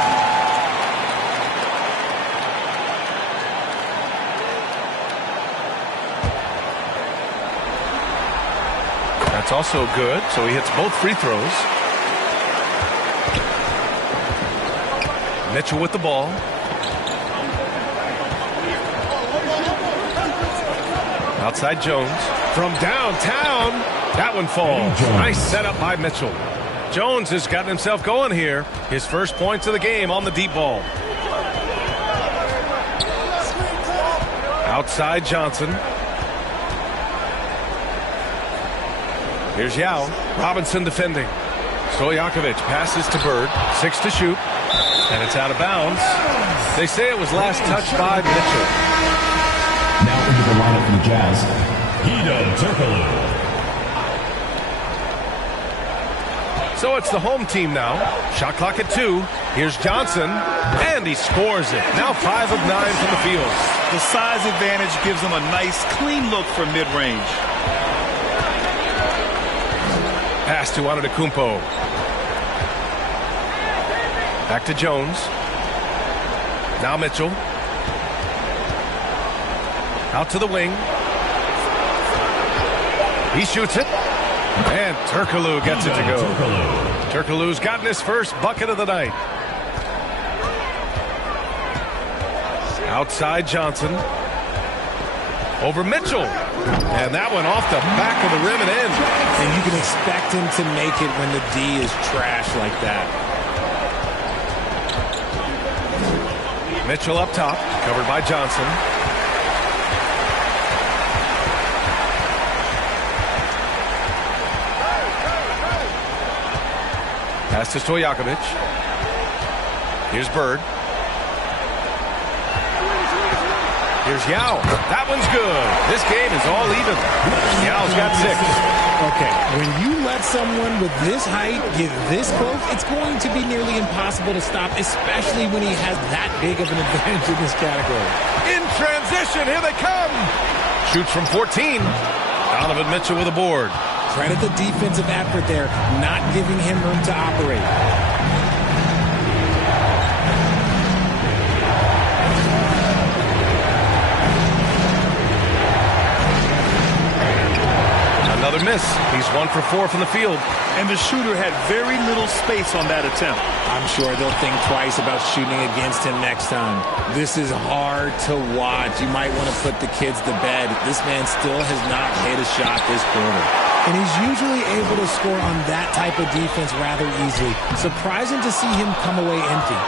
That's also good, so he hits both free throws. Mitchell with the ball. Outside Jones. From downtown. That one falls. Nice setup by Mitchell. Jones has gotten himself going here. His first points of the game on the deep ball. Outside Johnson. Here's Yao. Robinson defending. Stojakovic passes to Bird. 6 to shoot. And it's out of bounds. They say it was last touched by Mitchell. Now into the lineup from the Jazz, Hedo Turkoglu. So it's the home team now. Shot clock at 2. Here's Johnson. And he scores it. Now 5 of 9 from the field. The size advantage gives them a nice, clean look from mid-range. Pass to Antetokounmpo. Back to Jones. Now Mitchell. Out to the wing. He shoots it. And Turkoglu gets it to go. Turkoglu's gotten his first bucket of the night. Outside Johnson. Over Mitchell. And that one off the back of the rim and in. And you can expect him to make it when the D is trash like that. Mitchell up top, covered by Johnson. Pass to Stojakovic. Here's Bird. Here's Yao. That one's good. This game is all even. Yao's got 6. Okay, when you let someone with this height get this close, it's going to be nearly impossible to stop, especially when he has that big of an advantage in this category. In transition, here they come. Shoots from 14. Donovan Mitchell with a board. Credit the defensive effort there, not giving him room to operate. Another miss. He's 1 for 4 from the field. And the shooter had very little space on that attempt. I'm sure they'll think twice about shooting against him next time. This is hard to watch. You might want to put the kids to bed. This man still has not hit a shot this quarter. And he's usually able to score on that type of defense rather easily. Surprising to see him come away empty.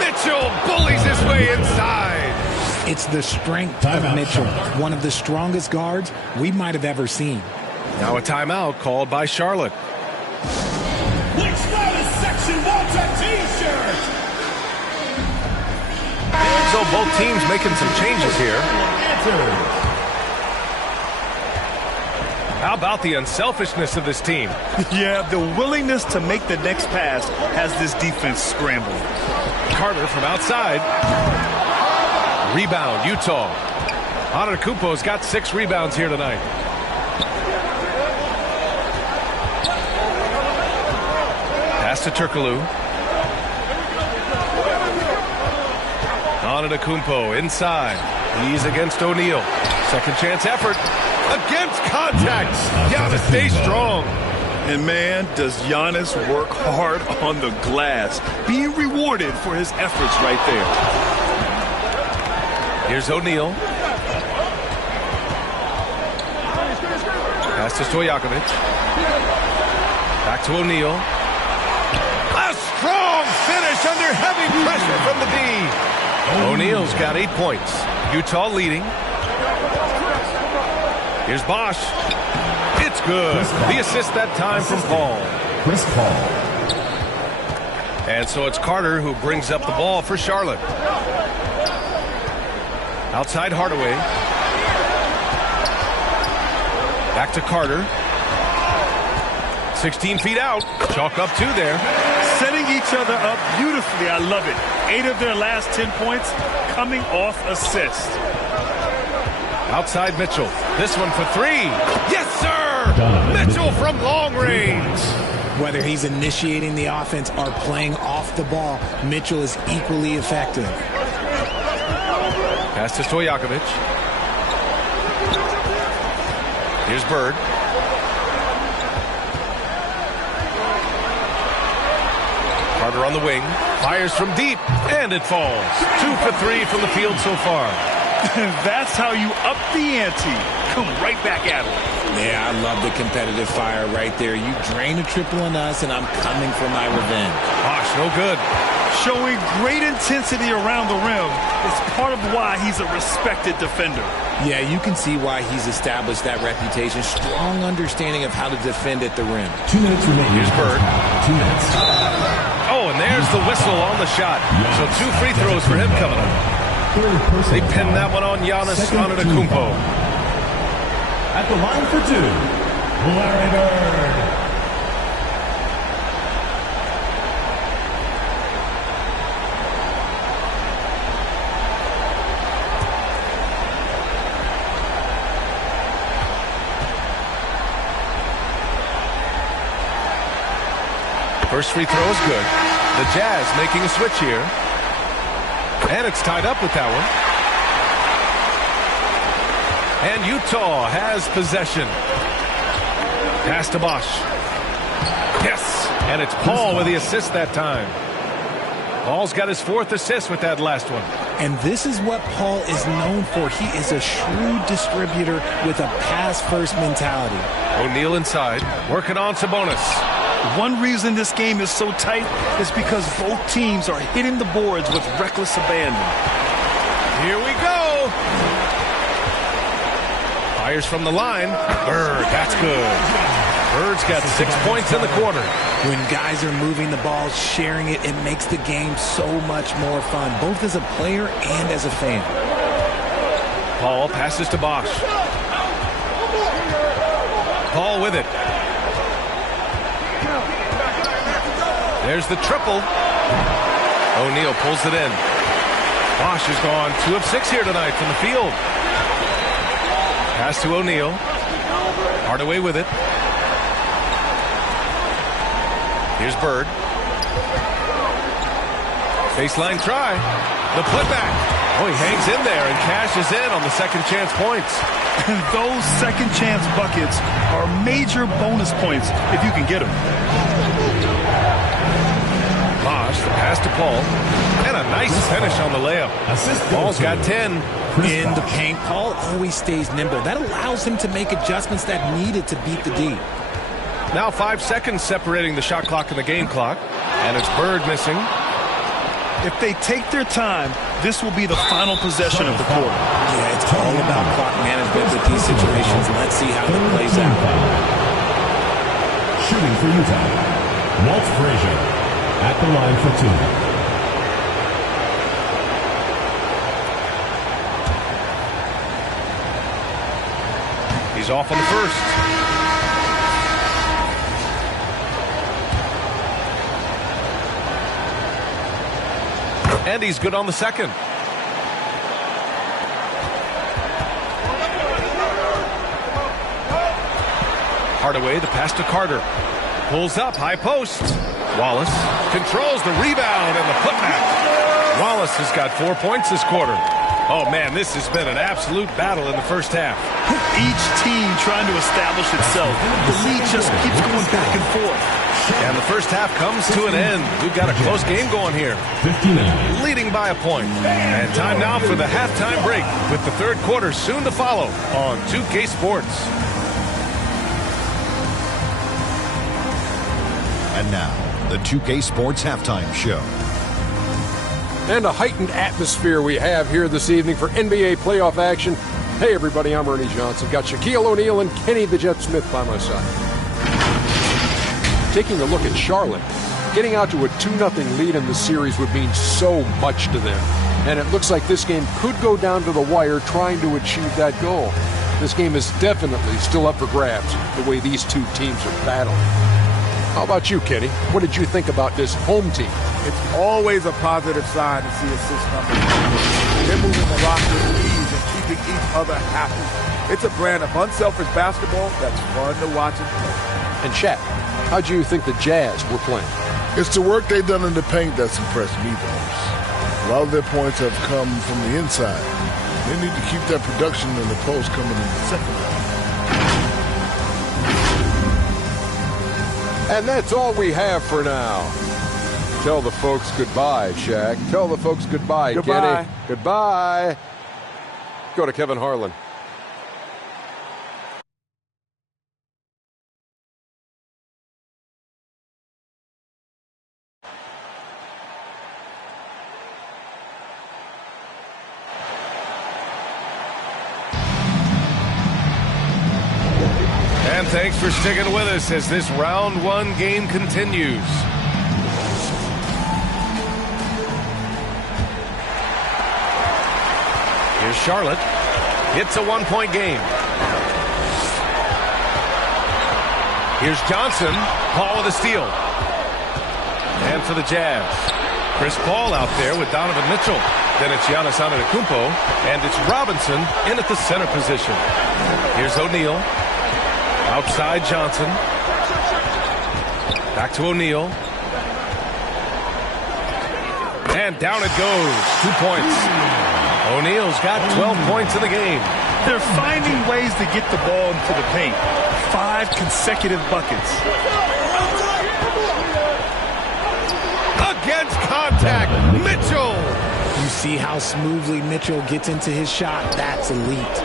Mitchell bullies his way inside. It's the strength of Mitchell, one of the strongest guards we might have ever seen. Now a timeout called by Charlotte. Which Lotus section wants a t-shirt? So both teams making some changes here. How about the unselfishness of this team? Yeah, the willingness to make the next pass has this defense scrambling. Carter from outside. Rebound, Utah. Antetokounmpo's got 6 rebounds here tonight. Pass to Turkoglu. Antetokounmpo inside. He's against O'Neal. Second chance effort. Against contact. Giannis stays strong. And man, does Giannis work hard on the glass. Being rewarded for his efforts right there. Here's O'Neal. Pass to Stojakovic. Back to O'Neal. A strong finish under heavy pressure from the D. O'Neal's got 8 points. Utah leading. Here's Bosch. It's good. The assist that time from Paul. Chris Paul. And so it's Carter who brings up the ball for Charlotte. Outside Hardaway. Back to Carter. 16 feet out. Chalk up 2 there. Setting each other up beautifully. I love it. 8 of their last 10 points coming off assist. Outside Mitchell. This one for 3. Yes, sir! Mitchell from long range. Whether he's initiating the offense or playing off the ball, Mitchell is equally effective. Pass to Stojakovic. Here's Bird. Carter on the wing. Fires from deep, and it falls. 2 for 3 from the field so far. That's how you up the ante. Come right back at him. Yeah, I love the competitive fire right there. You drain a triple on us, and I'm coming for my revenge. Gosh, no good. Showing great intensity around the rim is part of why he's a respected defender. Yeah, you can see why he's established that reputation. Strong understanding of how to defend at the rim. 2 minutes remaining. Here's Bird. 2 minutes. Oh, and there's the whistle on the shot. So 2 free throws for him coming up. They pinned that one on Giannis Antetokounmpo. At the line for 2, Larry Bird. First free throw is good. The Jazz making a switch here. And it's tied up with that one. And Utah has possession. Pass to Bosch. Yes! And it's Paul with the assist that time. Paul's got his 4th assist with that last one. And this is what Paul is known for. He is a shrewd distributor with a pass-first mentality. O'Neal inside, working on Sabonis. One reason this game is so tight is because both teams are hitting the boards with reckless abandon. Here we go. Fires from the line. Bird, that's good. Bird's got 6 points in the quarter. When guys are moving the ball, sharing it, it makes the game so much more fun, both as a player and as a fan. Paul passes to Bosch. Paul with it. There's the triple. O'Neal pulls it in. Bosch has gone 2 of 6 here tonight from the field. Pass to O'Neal. Hardaway with it. Here's Bird. Baseline try. The putback. Oh, he hangs in there and cashes in on the second chance points. And those second chance buckets are major bonus points if you can get them. Bosch, the pass to Paul. And a nice finish on the layup. Paul's got 10. In the paint, Paul always stays nimble. That allows him to make adjustments that needed to beat the D. Now 5 seconds separating the shot clock and the game clock. And it's Bird missing. If they take their time, this will be the final possession of the quarter. Yeah, it's all about clock management with these situations. Let's see how it plays out. Shooting for Utah, Walt Frazier at the line for 2. He's off on the first. And he's good on the second. Hardaway, the pass to Carter. Pulls up, high post. Wallace controls the rebound and the putback. Wallace has got 4 points this quarter. Oh, man, this has been an absolute battle in the first half. Each team trying to establish itself. The lead just keeps going back and forth. And the first half comes to an end. We've got a close game going here. 59. Leading by a point. And time now for the halftime break with the third quarter soon to follow on 2K Sports. And now, the 2K Sports Halftime Show. And a heightened atmosphere we have here this evening for NBA playoff action. Hey, everybody, I'm Ernie Johnson. Got Shaquille O'Neal and Kenny the Jet Smith by my side. Taking a look at Charlotte, getting out to a 2-0 lead in the series would mean so much to them. And it looks like this game could go down to the wire trying to achieve that goal. This game is definitely still up for grabs, the way these two teams are battling. How about you, Kenny? What did you think about this home team? It's always a positive sign to see a 6-0. They're moving the rock with ease and keeping each other happy. It's a brand of unselfish basketball that's fun to watch and play. And Shaq, how do you think the Jazz were playing? It's the work they've done in the paint that's impressed me the most. A lot of their points have come from the inside. They need to keep that production in the post coming in the second half. And that's all we have for now. Tell the folks goodbye, Shaq. Tell the folks goodbye, Kenny. Goodbye. Go to Kevin Harlan. And thanks for sticking with us as this round one game continues. Here's Charlotte. It's a one-point game. Here's Johnson. Paul with a steal. And for the Jazz, Chris Paul out there with Donovan Mitchell. Then it's Giannis Antetokounmpo. And it's Robinson in at the center position. Here's O'Neal. Outside Johnson. Back to O'Neal. And down it goes. 2 points. O'Neal's got 12 points in the game. They're finding ways to get the ball into the paint. 5 consecutive buckets. Against contact, Mitchell. You see how smoothly Mitchell gets into his shot. That's elite.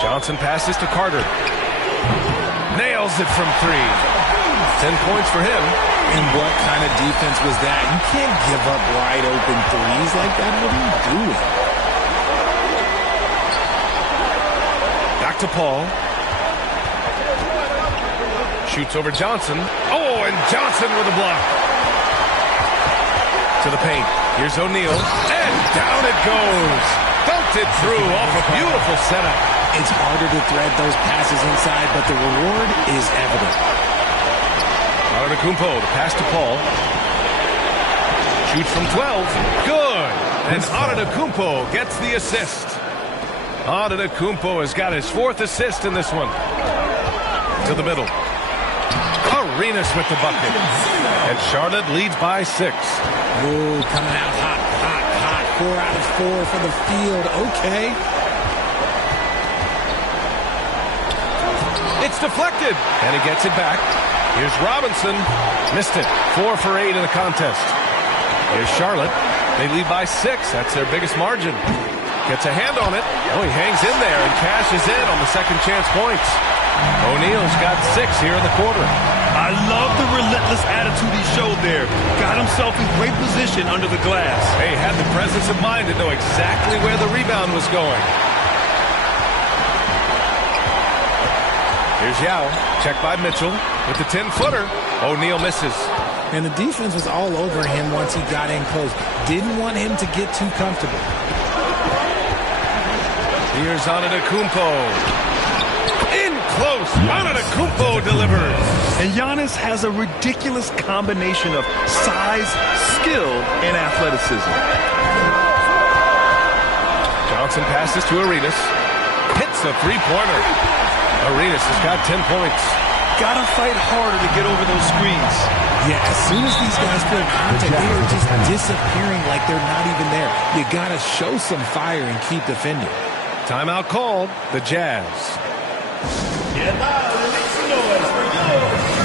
Johnson passes to Carter. Nails it from 3. 10 points for him. And what kind of defense was that? You can't give up wide open threes like that. What are you doing? Back to Paul. Shoots over Johnson. Oh, and Johnson with a block. To the paint. Here's O'Neal. And down it goes. Dunked it through off a beautiful setup. It's harder to thread those passes inside, but the reward is evident. Antetokounmpo, the pass to Paul. Shoots from 12. Good. And Antetokounmpo gets the assist. Antetokounmpo has got his 4th assist in this one. To the middle. Arenas with the bucket. And Charlotte leads by 6. Ooh, coming out hot, hot, hot. 4 out of 4 for the field. Okay. It's deflected. And he gets it back. Here's Robinson. Missed it. 4 for 8 in the contest. Here's Charlotte. They lead by 6. That's their biggest margin. Gets a hand on it. Oh, he hangs in there and cashes in on the second chance points. O'Neal's got 6 here in the quarter. I love the relentless attitude he showed there. Got himself in great position under the glass. Hey, had the presence of mind to know exactly where the rebound was going. Here's Yao. Checked by Mitchell with the 10-footer. O'Neal misses. And the defense was all over him once he got in close. Didn't want him to get too comfortable. Here's Antetokounmpo. In close. Antetokounmpo delivers. And Giannis has a ridiculous combination of size, skill, and athleticism. Johnson passes to Arenas. Hits a three-pointer. Arenas has got 10 points. Gotta fight harder to get over those screens. Yeah, as soon as these guys feel contact, they are just disappearing like they're not even there. You gotta show some fire and keep defending. Timeout called. The Jazz. Get loud and make some noise for your Dancers.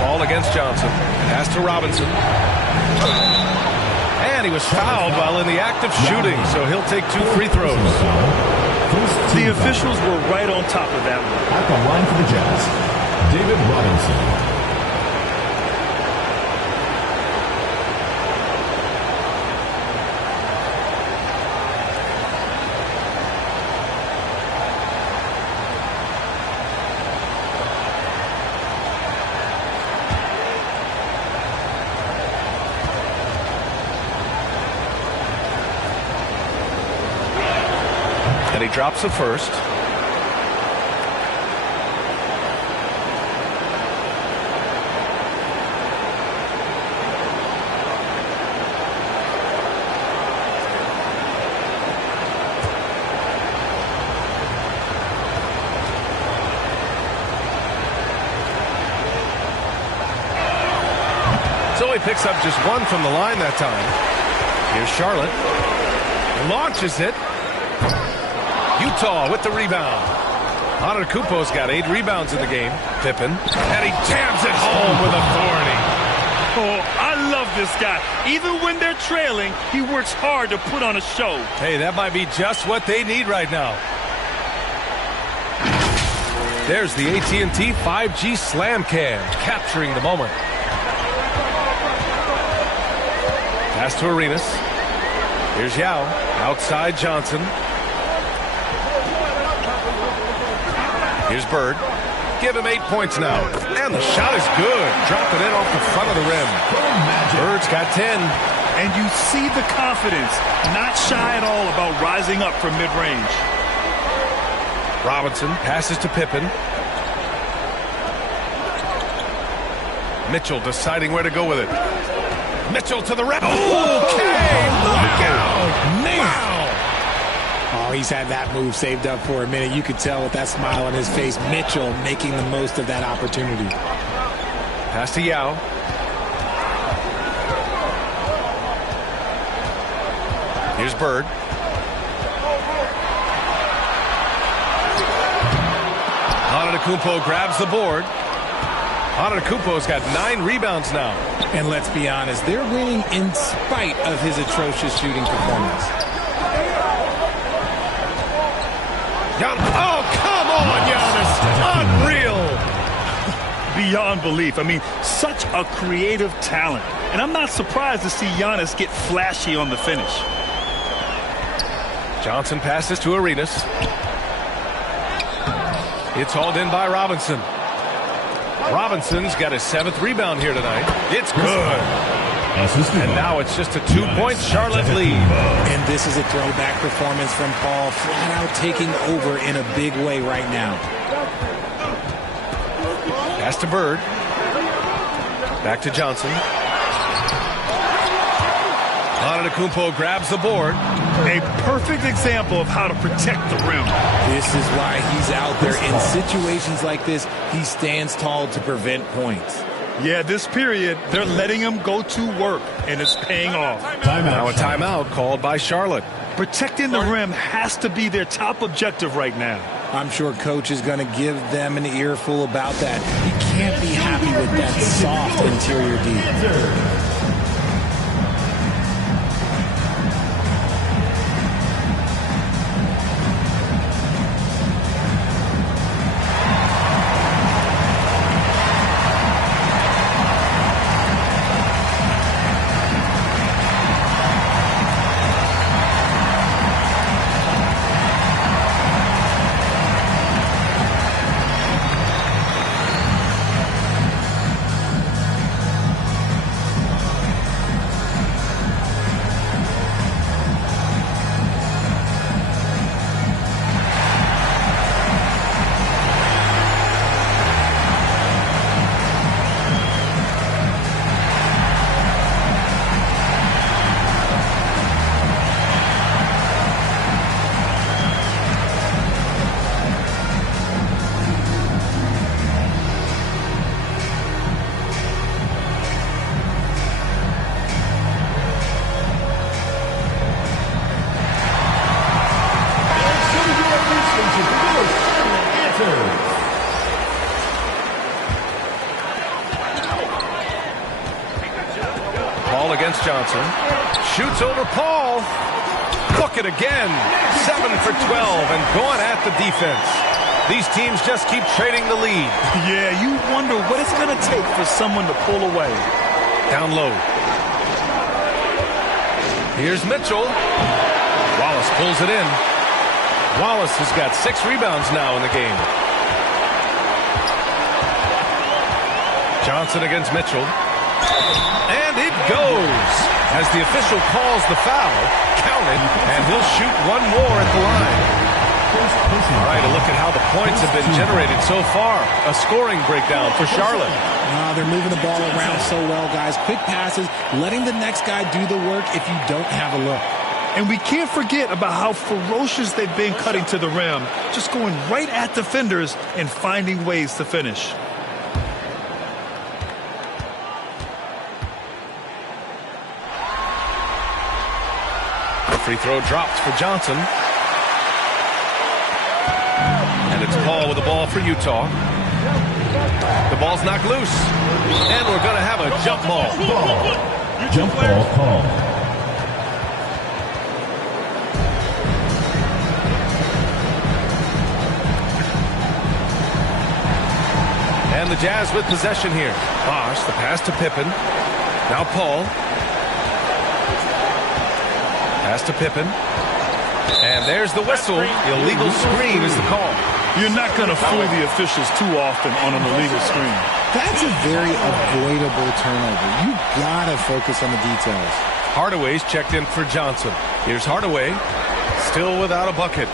Ball against Johnson. Pass to Robinson. And he was fouled while in the act of shooting, so he'll take 2 free throws. The officials were right on top of that one. At the line for the Jazz, David Robinson. And he drops the first. So he picks up just 1 from the line that time. Here's Charlotte. Launches it. Utah with the rebound. Antetokounmpo's got 8 rebounds in the game. Pippen. And he jams it home with authority. Oh, I love this guy. Even when they're trailing, he works hard to put on a show. Hey, that might be just what they need right now. There's the AT&T 5G Slam Cam, capturing the moment. Pass to Arenas. Here's Yao. Outside Johnson. Here's Bird. Give him 8 points now. And the shot is good. Dropped it in off the front of the rim. Bird's got 10. And you see the confidence. Not shy at all about rising up from mid-range. Robinson passes to Pippen. Mitchell deciding where to go with it. Mitchell to the rim. Okay, blackout. Wow. Oh, he's had that move saved up for a minute. You could tell with that smile on his face. Mitchell making the most of that opportunity. Pass to Yao. Here's Bird. Antetokounmpo grabs the board. Antetokounmpo's got 9 rebounds now. And let's be honest, they're winning in spite of his atrocious shooting performance. Oh, come on, Giannis. Unreal. Beyond belief. I mean, such a creative talent. And I'm not surprised to see Giannis get flashy on the finish. Johnson passes to Arenas. It's hauled in by Robinson. Robinson's got his 7th rebound here tonight. It's good. And now it's just a 2-point Charlotte lead. And this is a throwback performance from Paul, flat out taking over in a big way right now. Pass to Bird. Back to Johnson. Antetokounmpo grabs the board. A perfect example of how to protect the rim. This is why he's out there. In situations like this, he stands tall to prevent points. Yeah, this period, they're letting him go to work, and it's paying off. Now a timeout called by Charlotte. Protecting the rim has to be their top objective right now. I'm sure Coach is going to give them an earful about that. He can't be happy with that soft interior D. against Johnson. Shoots over Paul. Book it again. 7 for 12 and going at the defense. These teams just keep trading the lead. Yeah, you wonder what it's going to take for someone to pull away. Down low. Here's Mitchell. Wallace pulls it in. Wallace has got 6 rebounds now in the game. Johnson against Mitchell. And it goes. As the official calls the foul, count it, and he'll shoot one more at the line. All right, a look at how the points have been generated so far. A scoring breakdown for Charlotte. They're moving the ball around so well, guys. Quick passes, letting the next guy do the work if you don't have a look. And we can't forget about how ferocious they've been cutting to the rim, just going right at defenders and finding ways to finish. The free throw dropped for Johnson. And it's Paul with the ball for Utah. The ball's knocked loose. And we're going to have a jump ball. Jump ball call. And the Jazz with possession here. Bosch, the pass to Pippen. Now Paul. Pass to Pippen. And there's the whistle. The illegal screen is the call. You're not going to fool the officials too often on an illegal screen. That's a very avoidable turnover. You got to focus on the details. Hardaway's checked in for Johnson. Here's Hardaway. Still without a bucket.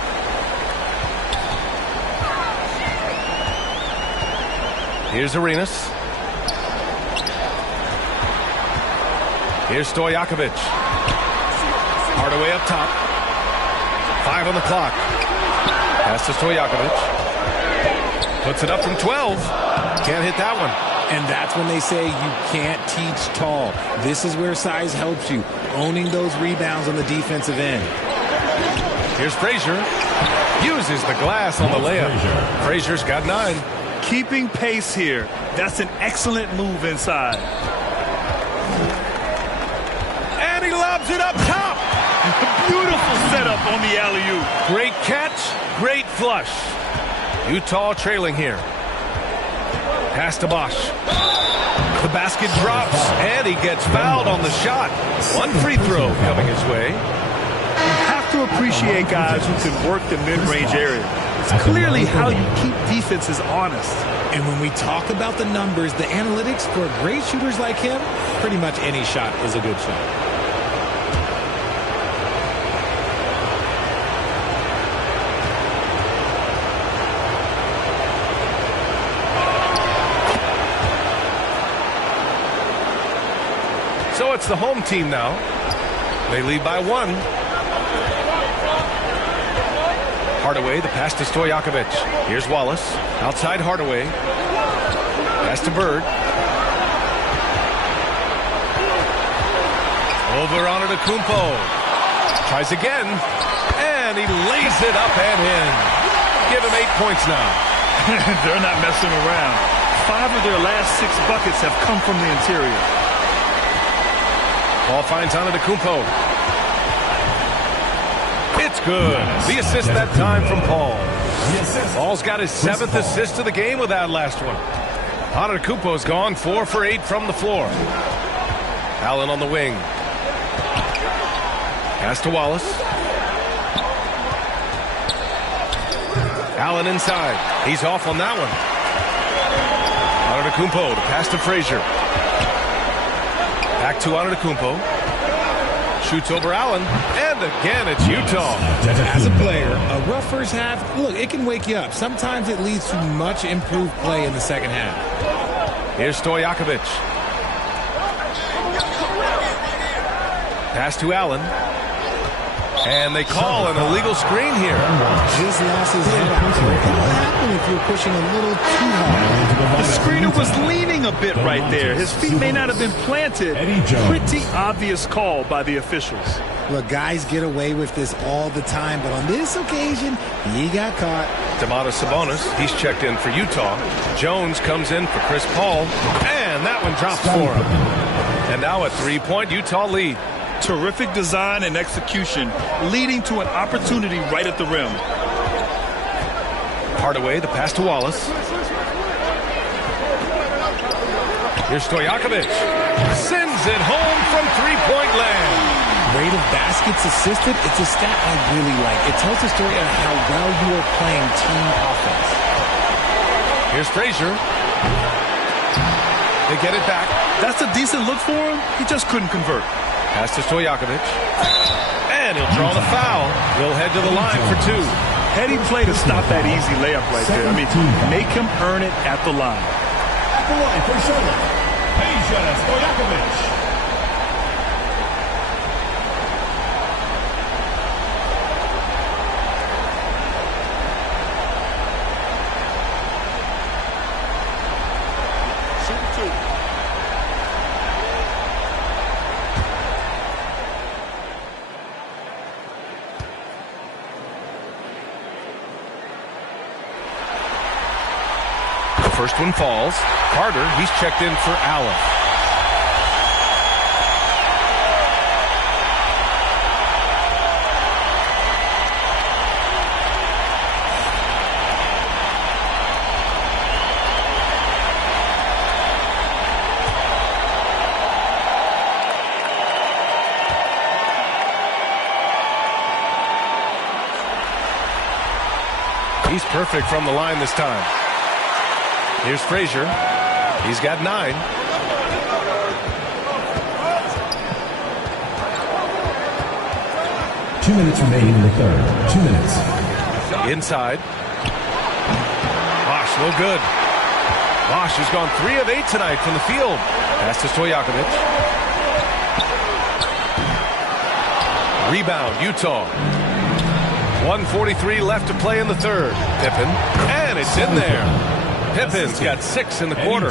Here's Arenas. Here's Stojakovic. Hardaway up top. 5 on the clock. Pass to Stojakovic. Puts it up from 12. Can't hit that one. And that's when they say you can't teach tall. This is where size helps you. Owning those rebounds on the defensive end. Here's Frazier. Uses the glass on the layup. Frazier's got 9. Keeping pace here. That's an excellent move inside. And he lobs it up top. Beautiful setup on the alley-oop. Great catch, great flush. Utah trailing here. Pass to Bosch. The basket drops, and he gets fouled on the shot. One free throw coming his way. You have to appreciate guys who can work the mid-range area. It's clearly how you keep defenses honest. And when we talk about the numbers, the analytics for great shooters like him, pretty much any shot is a good shot. So it's the home team now. They lead by 1. Hardaway, the pass to Stojakovic. Here's Wallace. Outside Hardaway. Pass to Bird. Over on Antetokounmpo. Tries again. And he lays it up and in. Give him 8 points now. They're not messing around. 5 of their last 6 buckets have come from the interior. Ball finds Antetokounmpo. It's good. The assist that time from Paul. Paul's got his 7th assist of the game with that last one. Antetokounmpo's gone 4 for 8 from the floor. Allen on the wing. Pass to Wallace. Allen inside. He's off on that one. Antetokounmpo, the pass to Frazier. Back to Antetokounmpo. Shoots over Allen. And again, it's Utah. As a player, a rough first half, look, it can wake you up. Sometimes it leads to much improved play in the second half. Here's Stojakovic. Pass to Allen. And they call an illegal screen here. Just lost his head out. What will happen if you're pushing a little too hard? The screener was leaning a bit right there. His feet may not have been planted. Pretty obvious call by the officials. Look, guys get away with this all the time, but on this occasion, he got caught. Domantas Sabonis, he's checked in for Utah. Jones comes in for Chris Paul, and that one drops for him. And now a three-point Utah lead. Terrific design and execution, leading to an opportunity right at the rim. Hardaway, the pass to Wallace. Here's Stojakovic. Sends it home from three-point land. Rate of baskets assisted, it's a stat I really like. It tells the story of how well you are playing team offense. Here's Frazier. They get it back. That's a decent look for him. He just couldn't convert. Pass to Stojakovic. And he'll draw the foul. He'll head to the line for two. Heady play to stop that easy layup right there. I mean, make him earn it at the line. At the line for Charlotte, Peja Stojakovic. First one falls. Carter, he's checked in for Allen. He's perfect from the line this time. Here's Frazier. He's got 9. Two minutes remaining in the third. 2 minutes. Inside. Bosch, no good. Bosch has gone 3 of 8 tonight from the field. Pass to Stojakovic. Rebound, Utah. 1:43 left to play in the third. Pippen, and it's in there. Pippen's got 6 in the quarter.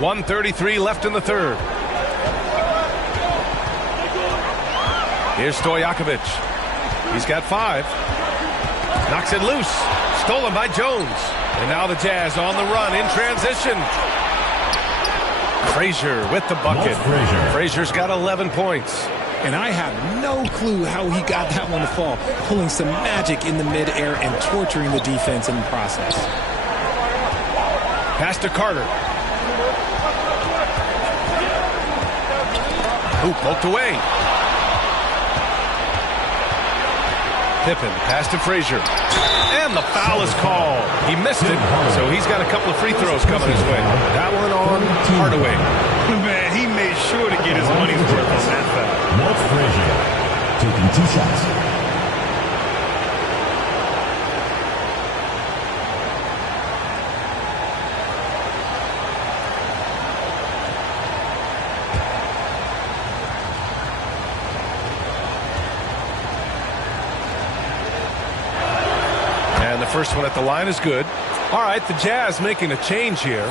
1:33 left in the third. Here's Stojakovic. He's got 5. Knocks it loose. Stolen by Jones. And now the Jazz on the run in transition. Frazier with the bucket. Frazier's got 11 points. And I have no clue how he got that one to fall. Pulling some magic in the midair and torturing the defense in the process. Pass to Carter. Who poked away. Pippen, pass to Frazier. And the foul is called. He missed it, so he's got a couple of free throws coming his way. That one on Hardaway. Man, he made sure to get his money's worth on that foul. Walt Frazier taking 2 shots. And the first one at the line is good. All right, the Jazz making a change here.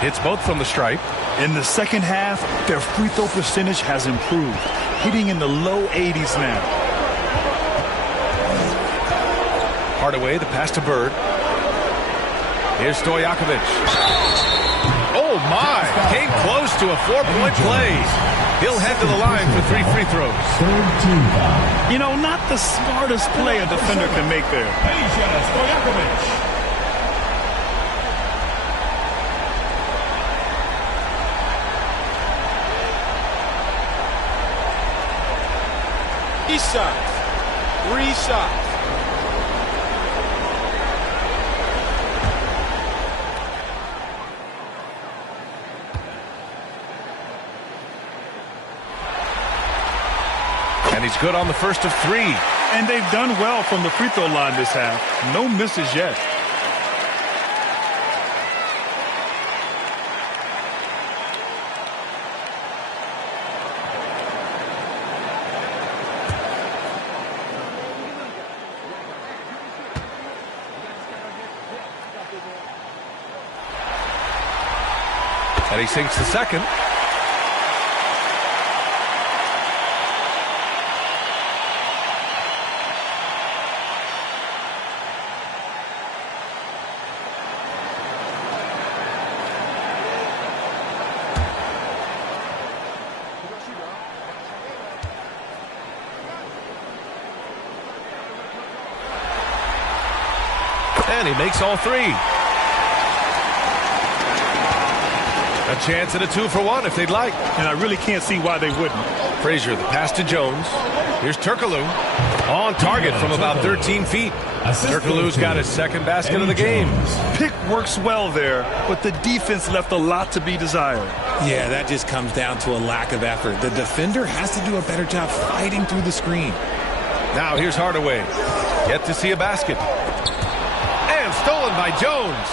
Hits both from the stripe. In the second half, their free throw percentage has improved, hitting in the low 80s now. Hardaway, the pass to Bird. Here's Stojakovic. Oh, my. Came close to a 4-point play. He'll head to the line for 3 free throws. You know, not the smartest play a defender can make there. Stojakovic. Shots. 3 shots. And he's good on the first of 3. And they've done well from the free throw line this half. No misses yet. And he sinks the second. And he makes all three. A chance at a 2-for-1 if they'd like. And I really can't see why they wouldn't. Frazier, the pass to Jones. Here's Turkoglu. On target from about 13 feet. Turkoglu's got his second basket of the game. Pick works well there, but the defense left a lot to be desired. Yeah, that just comes down to a lack of effort. The defender has to do a better job fighting through the screen. Now here's Hardaway. Yet to see a basket. And stolen by Jones.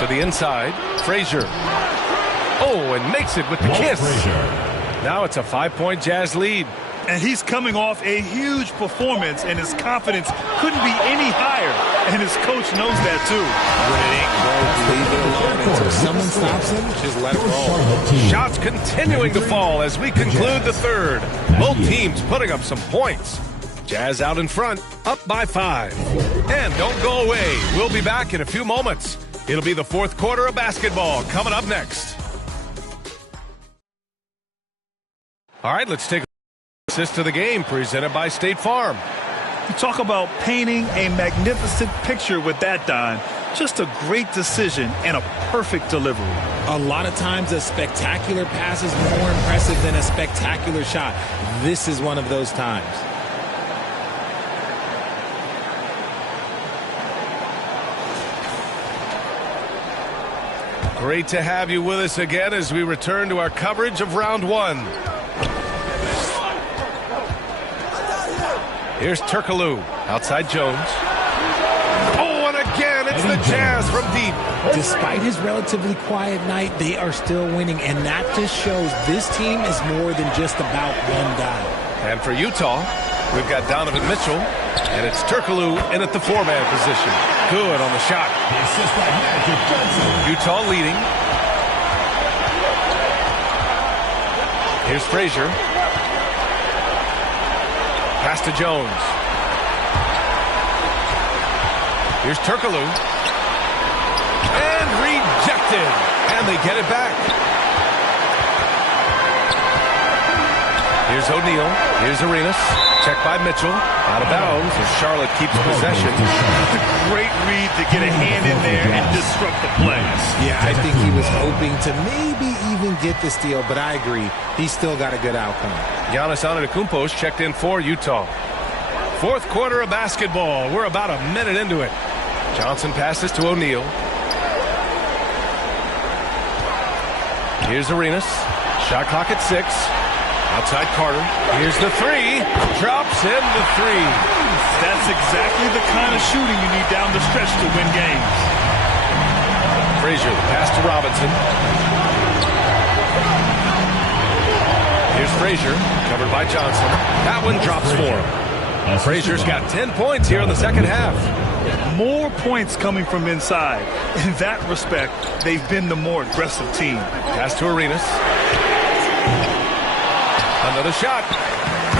To the inside, Frazier. Oh, and makes it with the kiss. Now it's a 5-point Jazz lead. And he's coming off a huge performance, and his confidence couldn't be any higher. And his coach knows that, too. When it ain't broke, leave it alone. Until someone stops him, just let it roll. Shots continuing to fall as we conclude the third. Both teams putting up some points. Jazz out in front, up by 5. And don't go away. We'll be back in a few moments. It'll be the fourth quarter of basketball coming up next. All right, let's take a assist to the game presented by State Farm. You talk about painting a magnificent picture with that, Don. Just a great decision and a perfect delivery. A lot of times a spectacular pass is more impressive than a spectacular shot. This is one of those times. Great to have you with us again as we return to our coverage of round one. Here's Turkoglu, outside Jones. Oh, and again, it's the Jazz from deep. Despite his relatively quiet night, they are still winning, and that just shows this team is more than just about one guy. And for Utah, we've got Donovan Mitchell, and it's Turkoglu in at the 4-man position. Good on the shot. Utah leading. Here's Frazier. Pass to Jones. Here's Turkoglu. And rejected. And they get it back. Here's O'Neal. Here's Arenas. Checked by Mitchell. Out of bounds as Charlotte keeps possession. Great read to get a hand in there and disrupt the play. Yeah, I think he was hoping to maybe even get the steal, but I agree. He still got a good outcome. Giannis Antetokounmpo's checked in for Utah. Fourth quarter of basketball. We're about a minute into it. Johnson passes to O'Neal. Here's Arenas. Shot clock at 6. Outside Carter. Here's the 3. Drops in the 3. That's exactly the kind of shooting you need down the stretch to win games. Frazier, the pass to Robinson. Here's Frazier, covered by Johnson. That one drops for him. Frazier's got 10 points here in the second half. More points coming from inside. In that respect, they've been the more aggressive team. Pass to Arenas. Another shot.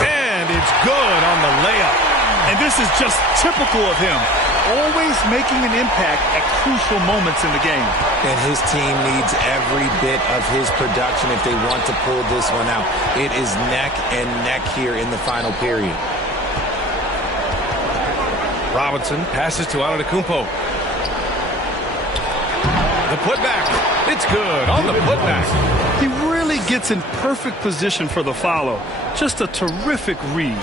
And it's good on the layup. And this is just typical of him. Always making an impact at crucial moments in the game. And his team needs every bit of his production if they want to pull this one out. It is neck and neck here in the final period. Robinson passes to Antetokounmpo. The putback. It's good on the putback. He really gets in perfect position for the follow. Just a terrific read.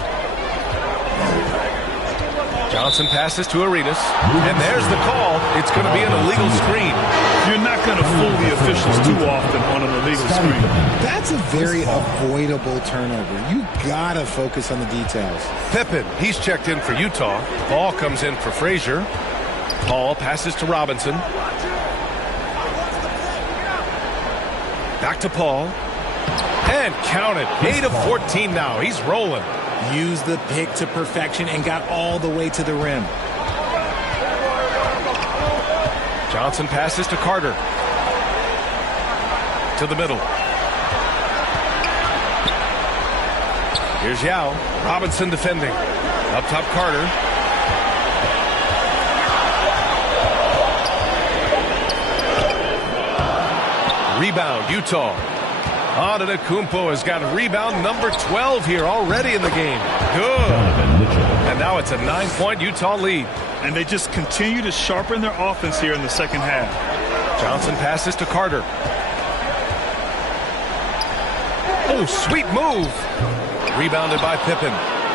Johnson passes to Arenas, and there's the call. It's going to be an illegal screen. You're not going to fool the officials too often on an illegal screen. That's a very avoidable turnover. You got to focus on the details. Pippen, he's checked in for Utah. Ball comes in for Frazier. Paul passes to Robinson. Back to Paul. And count it. 8 of 14 now. He's rolling. Used the pick to perfection and got all the way to the rim. Johnson passes to Carter. To the middle. Here's Yao. Robinson defending. Up top, Carter. Rebound, Utah. Antetokounmpo has got rebound number 12 here already in the game. Good. And now it's a 9-point Utah lead. And they just continue to sharpen their offense here in the second half. Johnson passes to Carter. Oh, sweet move. Rebounded by Pippen.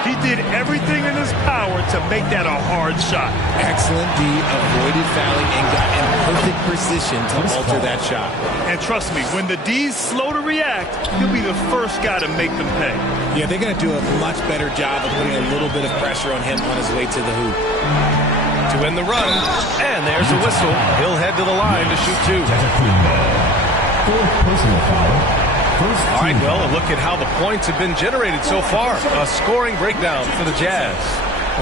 He did everything in his power to make that a hard shot. Excellent D, avoided fouling and got in perfect position to alter that shot. And trust me, when the D's slow to react, he'll be the first guy to make them pay. Yeah, they're going to do a much better job of putting a little bit of pressure on him on his way to the hoop. To end the run, and there's a whistle. He'll head to the line to shoot two. Fourth personal foul. All right, well, a look at how the points have been generated so far. A scoring breakdown for the Jazz.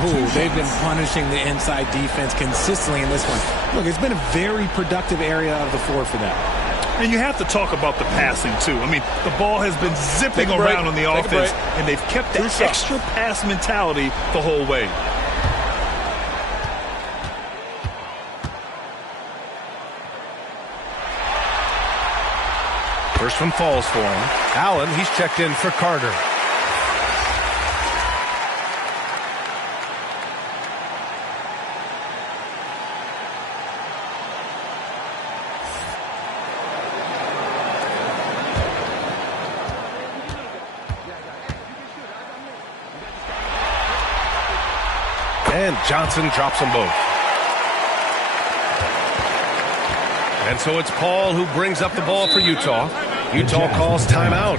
Oh, they've been punishing the inside defense consistently in this one. Look, it's been a very productive area of the floor for them. And you have to talk about the passing, too. I mean, the ball has been zipping around on the offense, and they've kept that extra pass mentality the whole way. First one falls for him. Allen, he's checked in for Carter. And Johnson drops them both. And so it's Paul who brings up the ball for Utah. Utah calls timeout.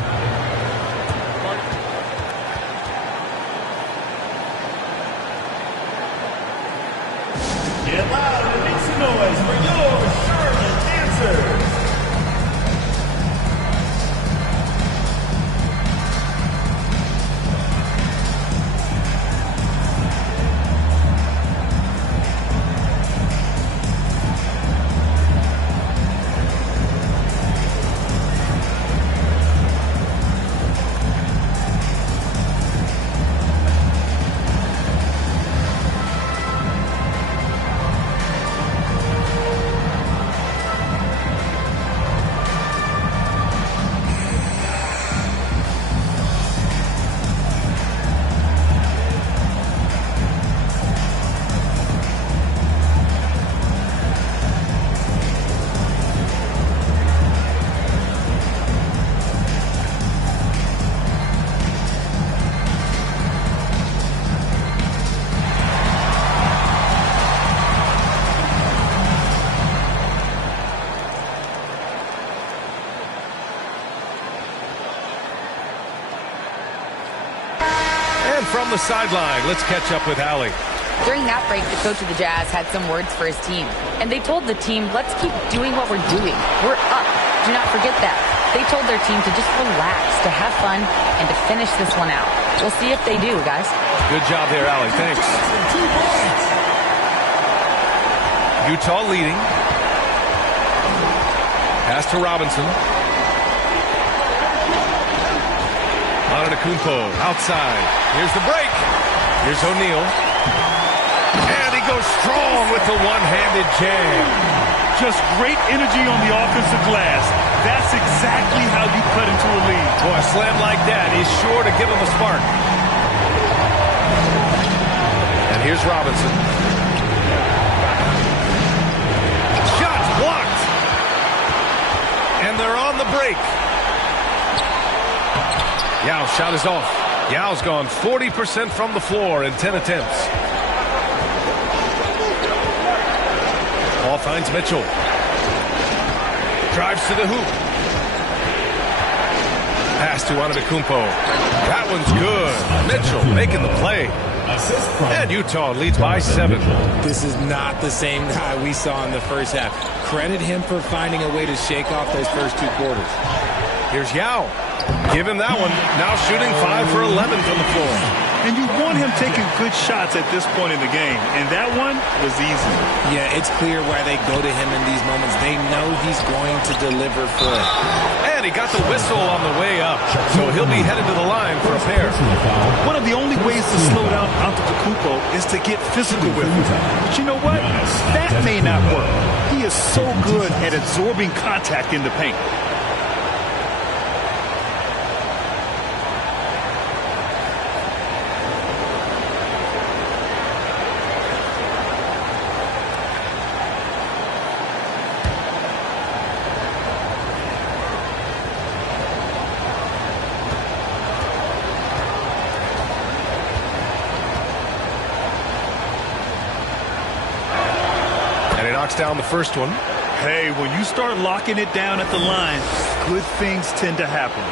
Get loud and make some noise for your Charlotte dancers. From the sideline, let's catch up with Allie. During that break, the coach of the Jazz had some words for his team. And they told the team, let's keep doing what we're doing. We're up. Do not forget that. They told their team to just relax, to have fun, and to finish this one out. We'll see if they do, guys. Good job there, Allie. Thanks. Utah leading. Pass to Robinson. Antetokounmpo outside. Here's the break. Here's O'Neal. And he goes strong with the one-handed jam. Just great energy on the offensive glass. That's exactly how you cut into a lead. Boy, a slam like that is sure to give him a spark. And here's Robinson. Shots blocked. And they're on the break. Yao's shot is off. Yao's gone 40% from the floor in 10 attempts. Ball finds Mitchell. Drives to the hoop. Pass to Antetokounmpo. That one's good. Mitchell making the play. And Utah leads by 7. This is not the same guy we saw in the first half. Credit him for finding a way to shake off those first 2 quarters. Here's Yao. Give him that one. Now shooting 5 for 11 from the floor. And you want him taking good shots at this point in the game. And that one was easy. Yeah, it's clear why they go to him in these moments. They know he's going to deliver for it. And he got the whistle on the way up. So he'll be headed to the line for a pair. One of the only ways to slow down Antetokounmpo is to get physical with him. But you know what? That may not work. He is so good at absorbing contact in the paint. Down the first one. Hey, when you start locking it down at the line, good things tend to happen.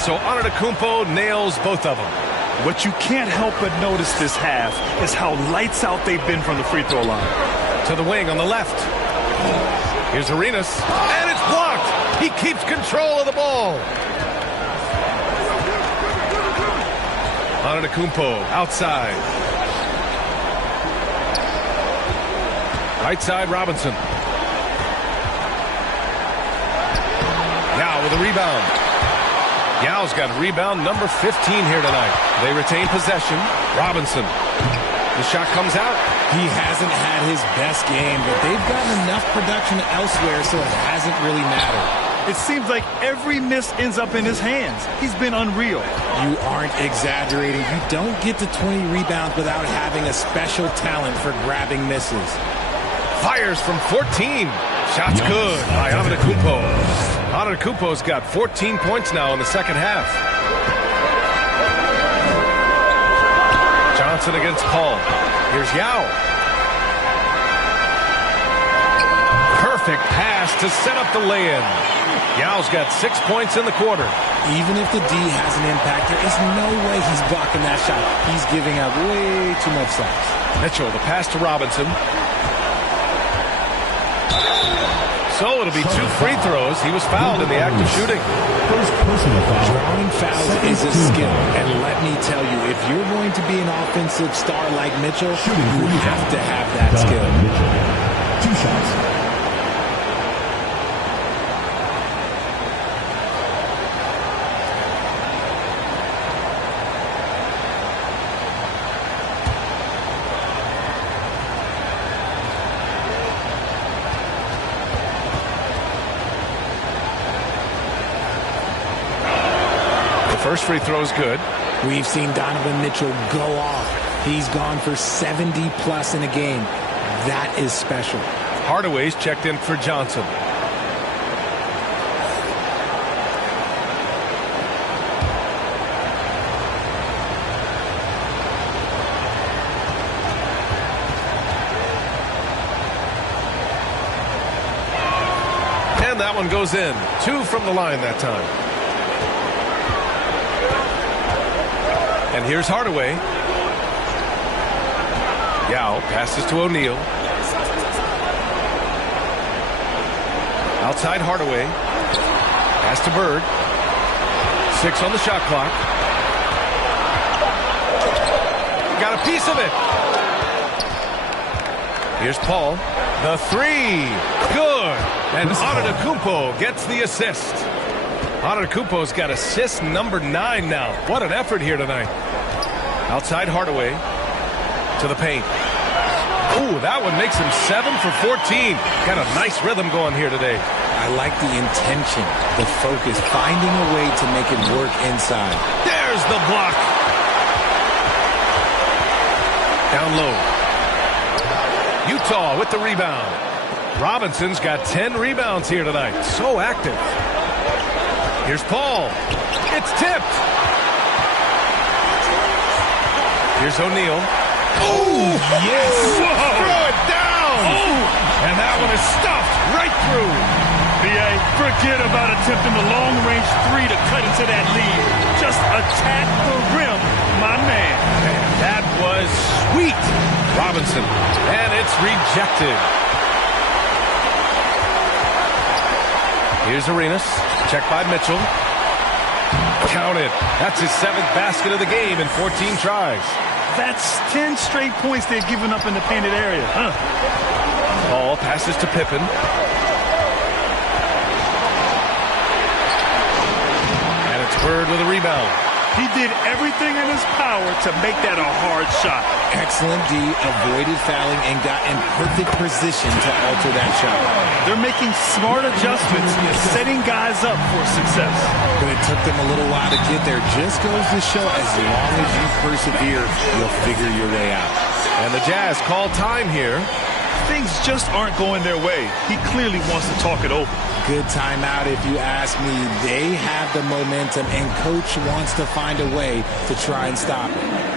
So Antetokounmpo nails both of them. What you can't help but notice this half is how lights out they've been from the free throw line. To the wing on the left. Here's Arenas. And it's blocked. He keeps control of the ball. Antetokounmpo outside. Right side Robinson. Now with a rebound. Yao's got rebound number 15 here tonight. They retain possession. Robinson. The shot comes out. He hasn't had his best game, but they've gotten enough production elsewhere, so it hasn't really mattered. It seems like every miss ends up in his hands. He's been unreal. You aren't exaggerating. You don't get to 20 rebounds without having a special talent for grabbing misses. Fires from 14. Shot's good by Antetokounmpo. Antetokounmpo's got 14 points now in the second half. Johnson against Paul. Here's Yao. Perfect pass to set up the lay-in. Yao's got 6 points in the quarter. Even if the D has an impact, there is no way he's blocking that shot. He's giving up way too much size. Mitchell, the pass to Robinson. So it'll be 2 free throws. He was fouled in the act of shooting. Drawing fouls is a skill. And let me tell you, if you're going to be an offensive star like Mitchell, you have to have that skill. 2 shots. First free throw is good. We've seen Donovan Mitchell go off. He's gone for 70+ in a game. That is special. Hardaway's checked in for Johnson. And that one goes in. 2 from the line that time. And here's Hardaway. Yao passes to O'Neal. Outside Hardaway. Pass to Bird. 6 on the shot clock. Got a piece of it. Here's Paul. The 3. Good. And Antetokounmpo gets the assist. Antetokounmpo's got assist number 9 now. What an effort here tonight. Outside Hardaway to the paint. Ooh, that one makes him 7 for 14. Got a nice rhythm going here today. I like the intention, the focus, finding a way to make it work inside. There's the block. Down low. Utah with the rebound. Robinson's got 10 rebounds here tonight. So active. Here's Paul. It's tipped. Here's O'Neal. Oh, yes! Whoa. Throw it down! Oh. And that one is stuffed right through. B.A., forget about attempting the long-range three to cut into that lead. Just attack the rim, my man. And that was sweet. Robinson, and it's rejected. Here's Arenas. Check by Mitchell. Counted. That's his 7th basket of the game in 14 tries. That's 10 straight points they've given up in the painted area. Ball passes to Pippen. And it's Bird with a rebound. He did everything in his power to make that a hard shot. Excellent D, avoided fouling, and got in perfect position to alter that shot. They're making smart adjustments, setting guys up for success. But it took them a little while to get there. Just goes to show as long as you persevere, you'll figure your way out. And the Jazz call time here. Things just aren't going their way. He clearly wants to talk it over. Good timeout if you ask me. They have the momentum, and Coach wants to find a way to try and stop it.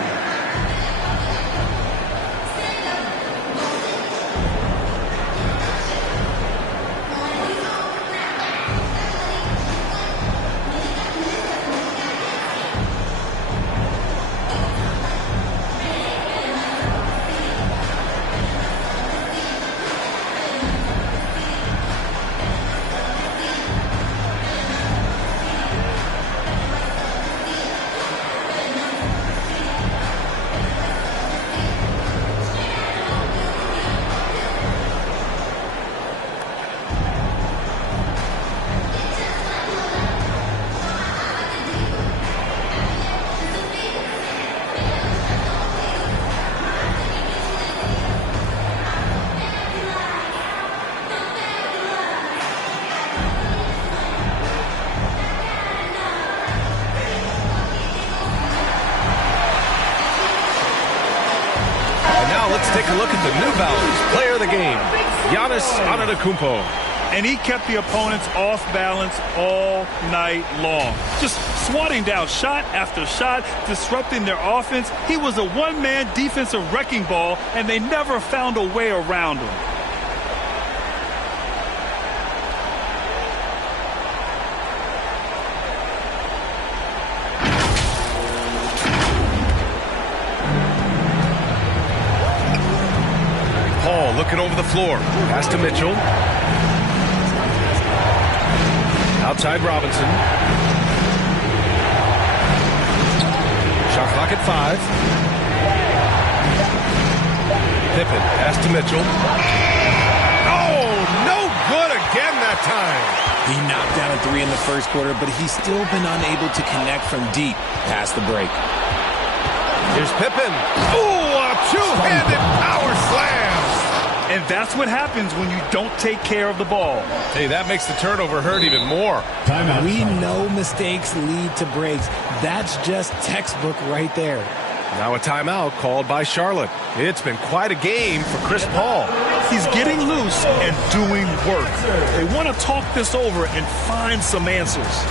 Take a look at the New Balance player of the game, Giannis Antetokounmpo. And he kept the opponents off balance all night long. Just swatting down shot after shot, disrupting their offense. He was a one-man defensive wrecking ball, and they never found a way around him. Looking over the floor. Pass to Mitchell. Outside Robinson. Shot clock at 5. Pippen. Pass to Mitchell. Oh, no good again that time. He knocked down a 3 in the first quarter, but he's still been unable to connect from deep past the break. Here's Pippen. Ooh, a two-handed power slam. And that's what happens when you don't take care of the ball. Hey, that makes the turnover hurt even more. Timeout. We know mistakes lead to breaks. That's just textbook right there. Now a timeout called by Charlotte. It's been quite a game for Chris Paul. He's getting loose and doing work. They want to talk this over and find some answers.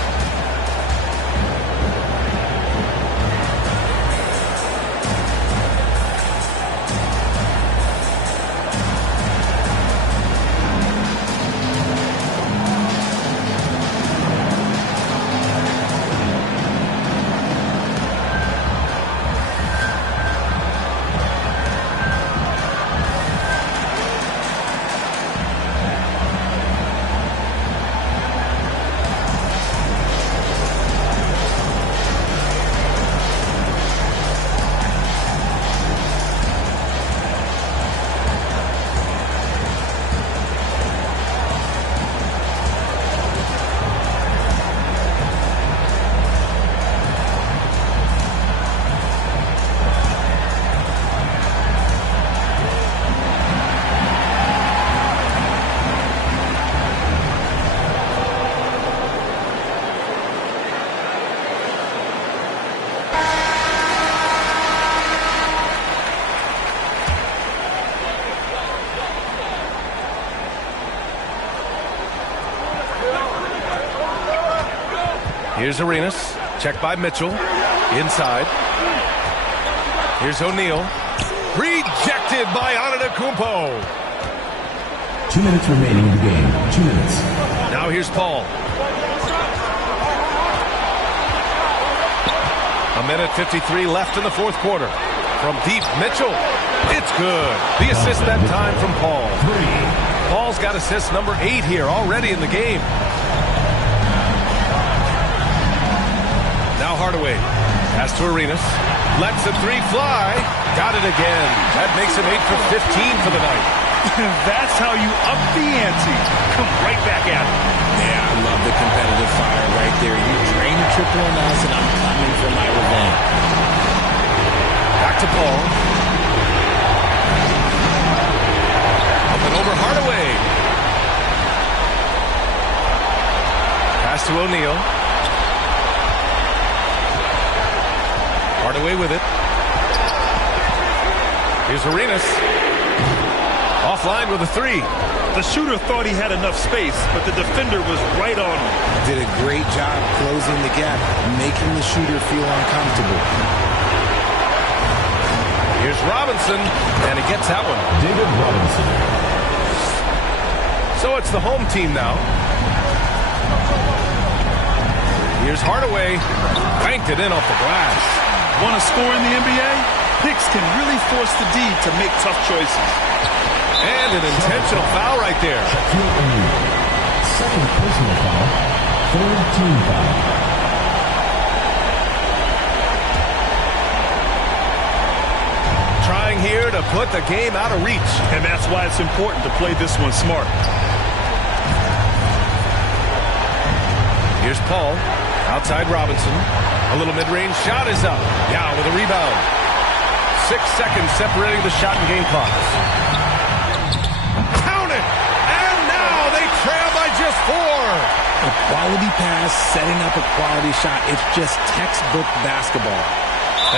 Here's Arenas. Check by Mitchell. Inside. Here's O'Neal. Rejected by Antetokounmpo. 2 minutes remaining in the game. 2 minutes. Now here's Paul. A minute 53 left in the fourth quarter. From deep, Mitchell. It's good. The assist that time from Paul. Paul's got assist number 8 here already in the game. Now Hardaway. Pass to Arenas. Lets the three fly. Got it again. That makes him 8 for 15 for the night. That's how you up the ante. Come right back at it. Yeah, I love the competitive fire right there. You drain a triple on us, and I'm coming for my revenge. Back to Paul. Up and over Hardaway. Pass to O'Neal. Hardaway with it. Here's Arenas. Offline with a three. The shooter thought he had enough space, but the defender was right on him. Did a great job closing the gap, making the shooter feel uncomfortable. Here's Robinson, and he gets that one. David Robinson. So it's the home team now. Here's Hardaway. Banked it in off the glass. Want to score in the NBA? Picks can really force the D to make tough choices. And an intentional foul right there. Second personal foul. Third team foul. Trying here to put the game out of reach. And that's why it's important to play this one smart. Here's Paul. Outside Robinson. A little mid-range shot is up. Now with a rebound. 6 seconds separating the shot and game clocks. Count it! And now they trail by just 4. A quality pass, setting up a quality shot. It's just textbook basketball.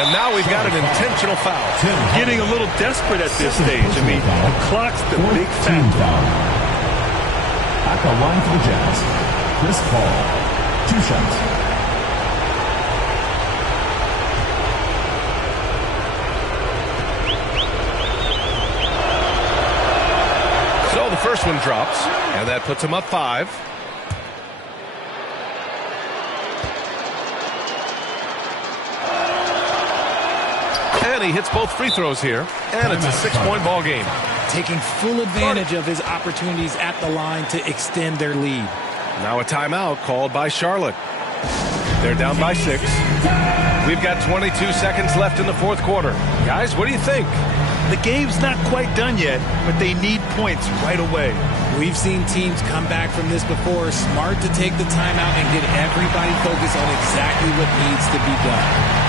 And now we've got an intentional foul. Getting a little desperate at this stage. I mean, the clock's the big factor. At the line for the Jazz, Chris Paul. 2 shots. So the first one drops, and that puts him up 5. And he hits both free throws here, and it's a 6-point ball game. Taking full advantage of his opportunities at the line to extend their lead. Now a timeout called by Charlotte. They're down by 6. We've got 22 seconds left in the fourth quarter. Guys, what do you think? The game's not quite done yet, but they need points right away. We've seen teams come back from this before. Smart to take the timeout and get everybody focused on exactly what needs to be done.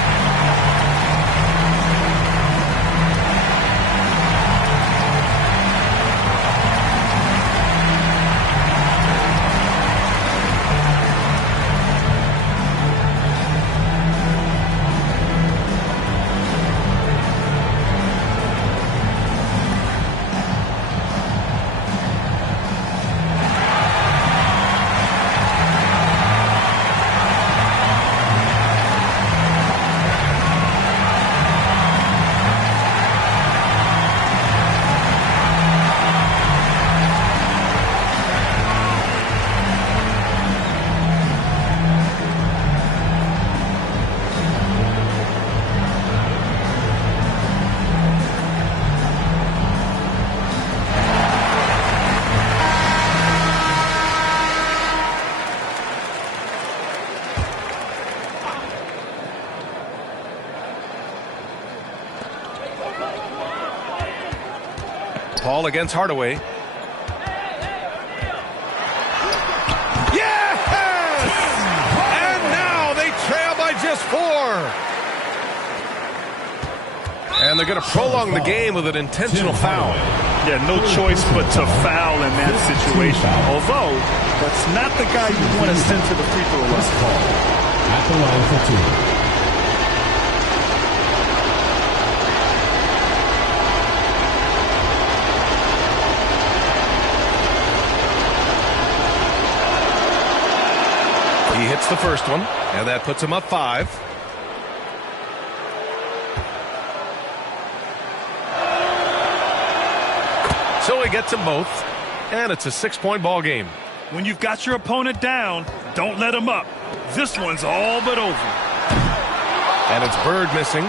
Paul against Hardaway. Yes! And now they trail by just 4. And they're going to prolong the game with an intentional foul. Yeah, no choice but to foul in that situation. Although, that's not the guy you want to send to the free throw line. At the line for 2. He hits the first one, and that puts him up 5. So he gets them both, and it's a 6-point ball game. When you've got your opponent down, don't let him up. This one's all but over. And it's Bird missing.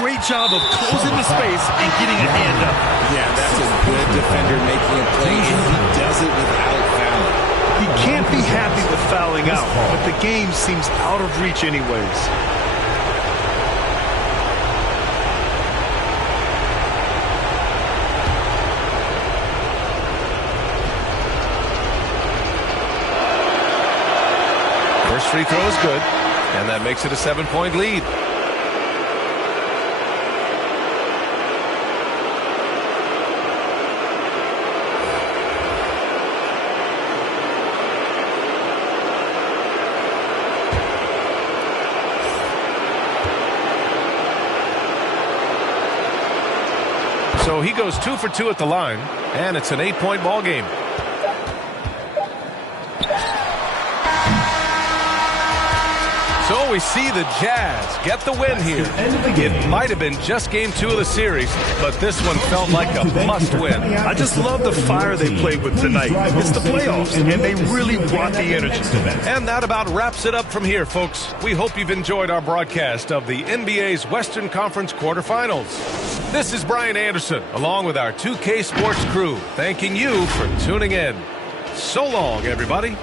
Great job of closing the space and getting a hand up. Yeah, that's a good defender making a play, and he does it without fouling. He can't be happy with fouling out, but the game seems out of reach anyways. First free throw is good, and that makes it a 7-point lead. So he goes 2 for 2 at the line, and it's an 8-point ball game. So we see the Jazz get the win here. It might have been just game 2 of the series, but this one felt like a must-win. I just love the fire they played with tonight. It's the playoffs, and they really brought the energy. And that about wraps it up from here, folks. We hope you've enjoyed our broadcast of the NBA's Western Conference quarterfinals. This is Brian Anderson, along with our 2K Sports crew, thanking you for tuning in. So long, everybody.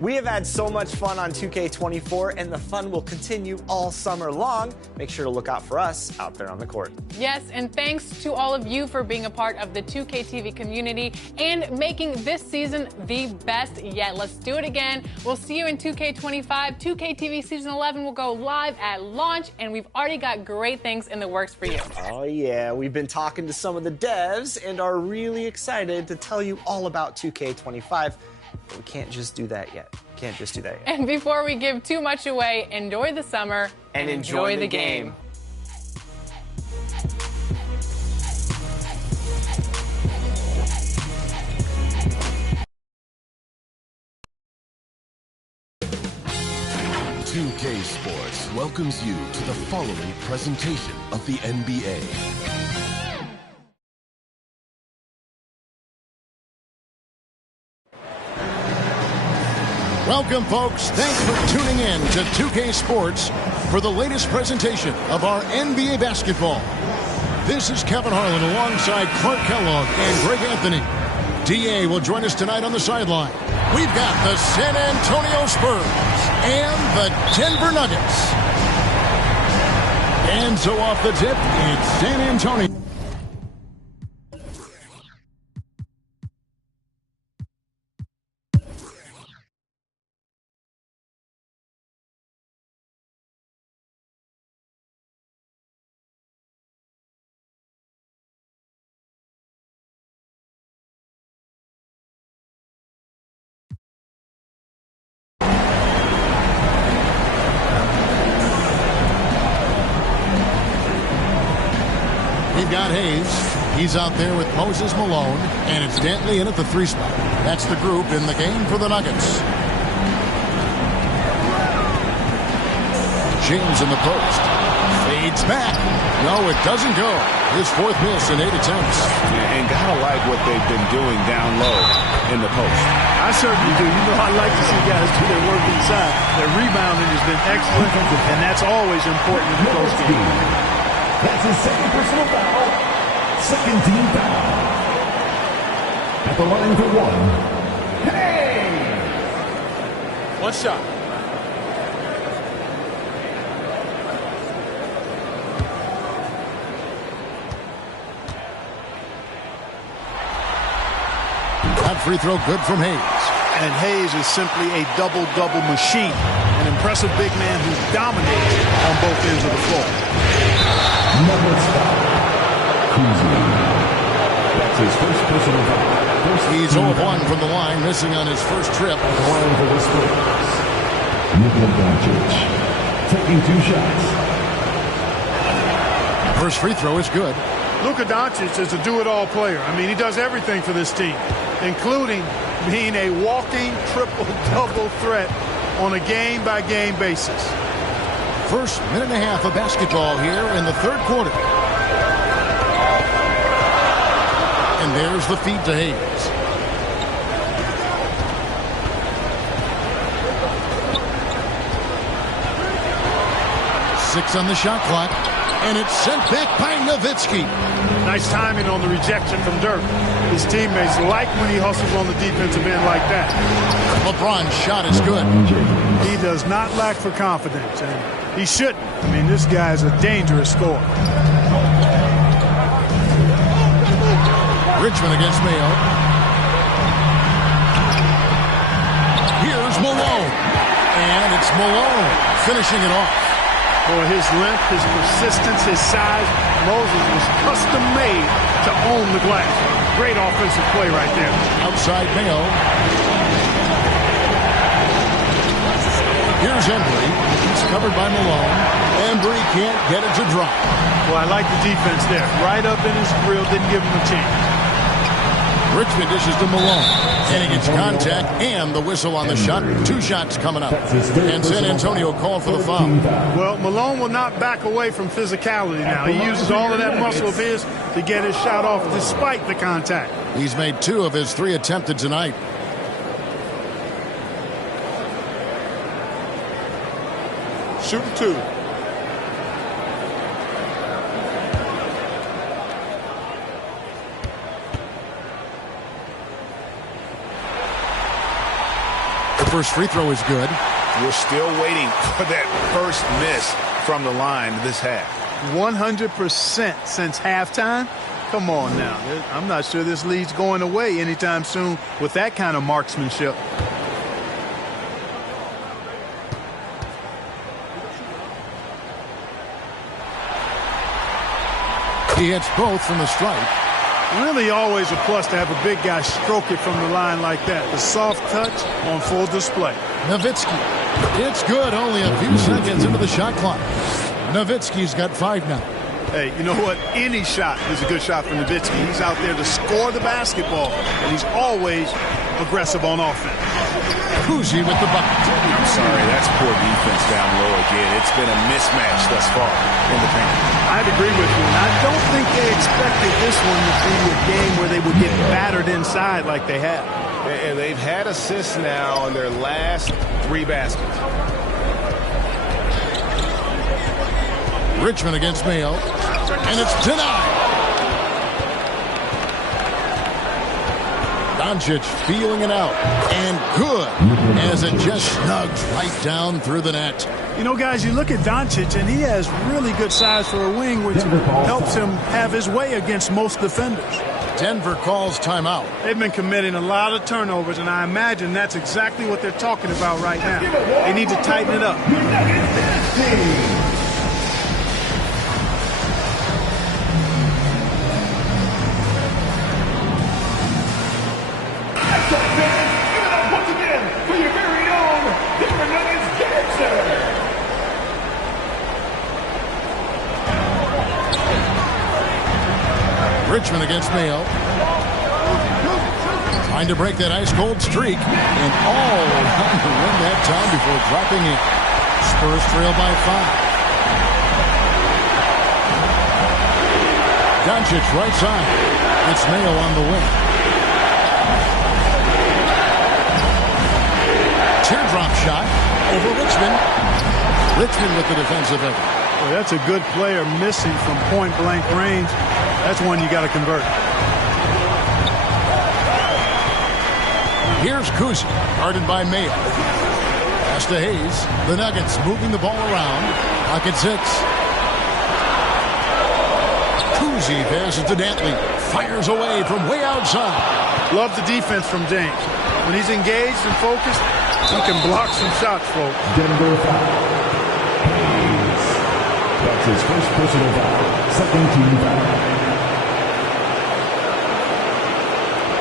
We have had so much fun on 2K24, and the fun will continue all summer long. Make sure to look out for us out there on the court. Yes, and thanks to all of you for being a part of the 2K TV community and making this season the best yet. Let's do it again. We'll see you in 2K25. 2K TV Season 11 will go live at launch, and we've already got great things in the works for you. Oh, yeah. We've been talking to some of the devs and are really excited to tell you all about 2K25. But we can't just do that yet. And before we give too much away, enjoy the summer and enjoy the game. .2K Sports welcomes you to the following presentation of the NBA. Welcome, folks. Thanks for tuning in to 2K Sports for the latest presentation of our NBA basketball. This is Kevin Harlan alongside Clark Kellogg and Greg Anthony. DA will join us tonight on the sideline. We've got the San Antonio Spurs and the Denver Nuggets. And so off the tip, it's San Antonio. We've got Hayes. He's out there with Moses Malone, and it's Dantley in at the 3 spot. That's the group in the game for the Nuggets. James in the post. Fades back. No, it doesn't go. His 4th miss in 8 attempts. And gotta like what they've been doing down low in the post. I certainly do. You know, I like to see guys do their work inside. Their rebounding has been excellent, and that's always important in the post game. That's his second personal foul. Second team foul. At the line for one. Hey! One shot. That free throw good from Hayes. And Hayes is simply a double-double machine. An impressive big man who dominates on both ends of the floor. Number 5. Kuzi. That's his first personal foul. He's 0-1 from the line, missing on his first trip. At the line for the Spurs. Nikola Doncic. Taking 2 shots. First free throw is good. Luka Doncic is a do-it-all player. I mean, he does everything for this team, including being a walking triple-double threat on a game-by-game basis. First minute and a half of basketball here in the third quarter. And there's the feed to Hayes. Six on the shot clock. And it's sent back by Nowitzki. Nice timing on the rejection from Dirk. His teammates like when he hustles on the defensive end like that. LeBron's shot is good. He does not lack for confidence, and he shouldn't. I mean, this guy is a dangerous scorer. Richmond against Mayo. Here's Malone. And it's Malone finishing it off. For his length, his persistence, his size, Moses was custom-made to own the glass. Great offensive play right there. Outside Mayo. Here's Embry. He's covered by Malone. Embry can't get it to drop. Well, I like the defense there. Right up in his grill, didn't give him a chance. Richmond dishes to Malone. And he gets contact and the whistle on the shot. 2 shots coming up. And San Antonio called for the foul. Well, Malone will not back away from physicality now. He uses all of that muscle of his to get his shot off despite the contact. He's made 2 of his 3 attempted tonight. Shooting 2. First free throw is good. We're still waiting for that first miss from the line this half. 100% since halftime? Come on now. I'm not sure this lead's going away anytime soon with that kind of marksmanship. He hits both from the stripe. Really always a plus to have a big guy stroke it from the line like that. The soft touch on full display. Nowitzki. It's good. Only a few seconds into the shot clock. Nowitzki's got 5 now. Hey, you know what? Any shot is a good shot for Nowitzki. He's out there to score the basketball, and he's always aggressive on offense. Kuzi with the bucket. I'm sorry, that's poor defense down low again. It's been a mismatch thus far in the paint. I'd agree with you, and I don't think they expected this one to be a game where they would get battered inside like they have. And they've had assists now in their last 3 baskets. Richmond against Mayo. And it's denied. Doncic feeling it out. And good as it just snugs right down through the net. You know, guys, you look at Doncic, and he has really good size for a wing, which helps him have his way against most defenders. Denver calls timeout. They've been committing a lot of turnovers, and I imagine that's exactly what they're talking about right now. They need to tighten it up. Richmond against Mayo. Trying to break that ice-cold streak. And all around to win that time before dropping in. Spurs trail by 5. Doncic right side. It's Mayo on the wing. Teardrop shot over Richmond. Richmond with the defensive effort. Well, that's a good player missing from point-blank range. That's one you got to convert. Here's Kuzi, guarded by Mayo. Pass to Hayes. The Nuggets moving the ball around. Clock at 6. Kuzi passes to Dantley. Fires away from way outside. Love the defense from James. When he's engaged and focused, he can block some shots, folks. Denver foul. Hayes. That's his first personal foul. Second team foul.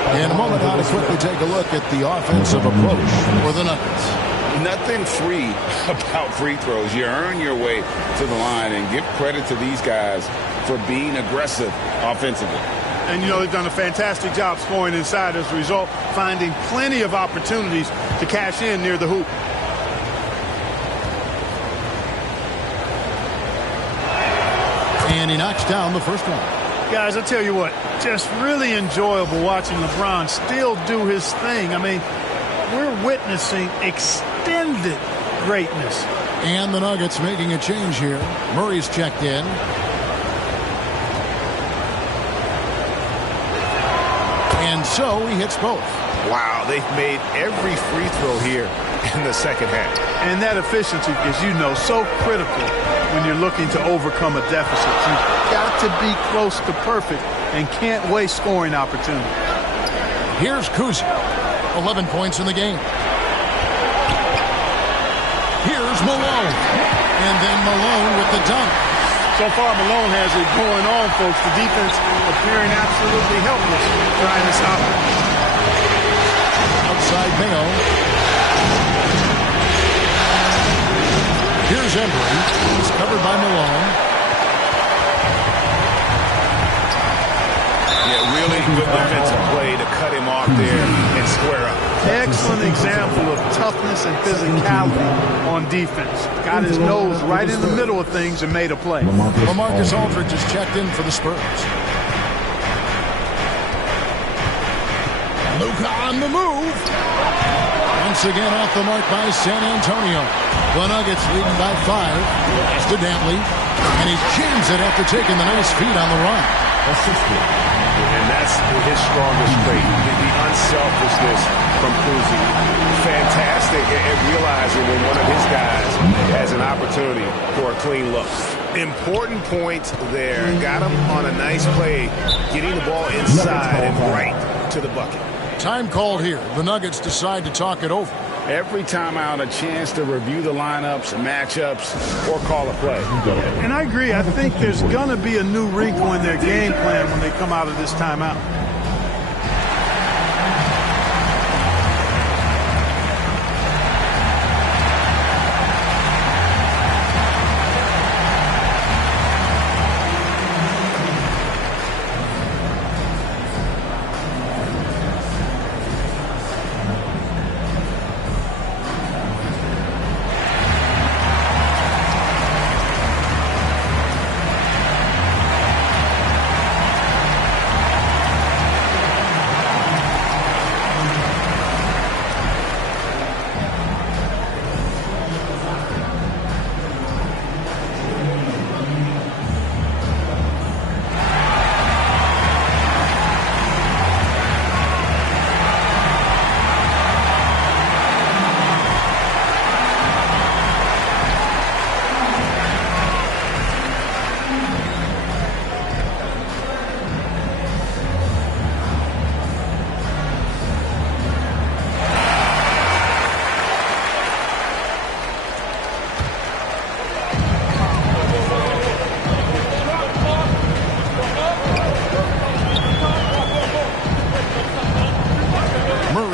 In a moment now to quickly take a look at the offensive approach for the Nuggets. Nothing free about free throws. You earn your way to the line, and give credit to these guys for being aggressive offensively. And, you know, they've done a fantastic job scoring inside as a result, finding plenty of opportunities to cash in near the hoop. And he knocks down the first one. Guys, I tell you what, just really enjoyable watching LeBron still do his thing. I mean, we're witnessing extended greatness. And the Nuggets making a change here. Murray's checked in. And so he hits both. Wow, they've made every free throw here in the second half. And that efficiency, as you know, so critical when you're looking to overcome a deficit. You've got to be close to perfect and can't waste scoring opportunity. Here's Kuzi. 11 points in the game. Here's Malone. And then Malone with the dunk. So far, Malone has it going on, folks. The defense appearing absolutely helpless trying to stop it. Outside Mayo. Here's Embry. He's covered by Malone. Yeah, really good defensive play to cut him off there and square up. Excellent example of toughness and physicality on defense. Got his nose right in the middle of things and made a play. LaMarcus Aldridge is checked in for the Spurs. Luka on the move. Once again off the mark by San Antonio. The Nuggets leading by 5. Pass to Dantley. And he jams it after taking the nice feed on the run. And that's his strongest trait, the unselfishness from Kuzi. Fantastic at realizing when one of his guys has an opportunity for a clean look. Important point there. Got him on a nice play, getting the ball inside and right to the bucket. Time called here. The Nuggets decide to talk it over. Every time out, a chance to review the lineups, matchups, or call a play. And I agree. I think there's going to be a new wrinkle in their game plan when they come out of this timeout.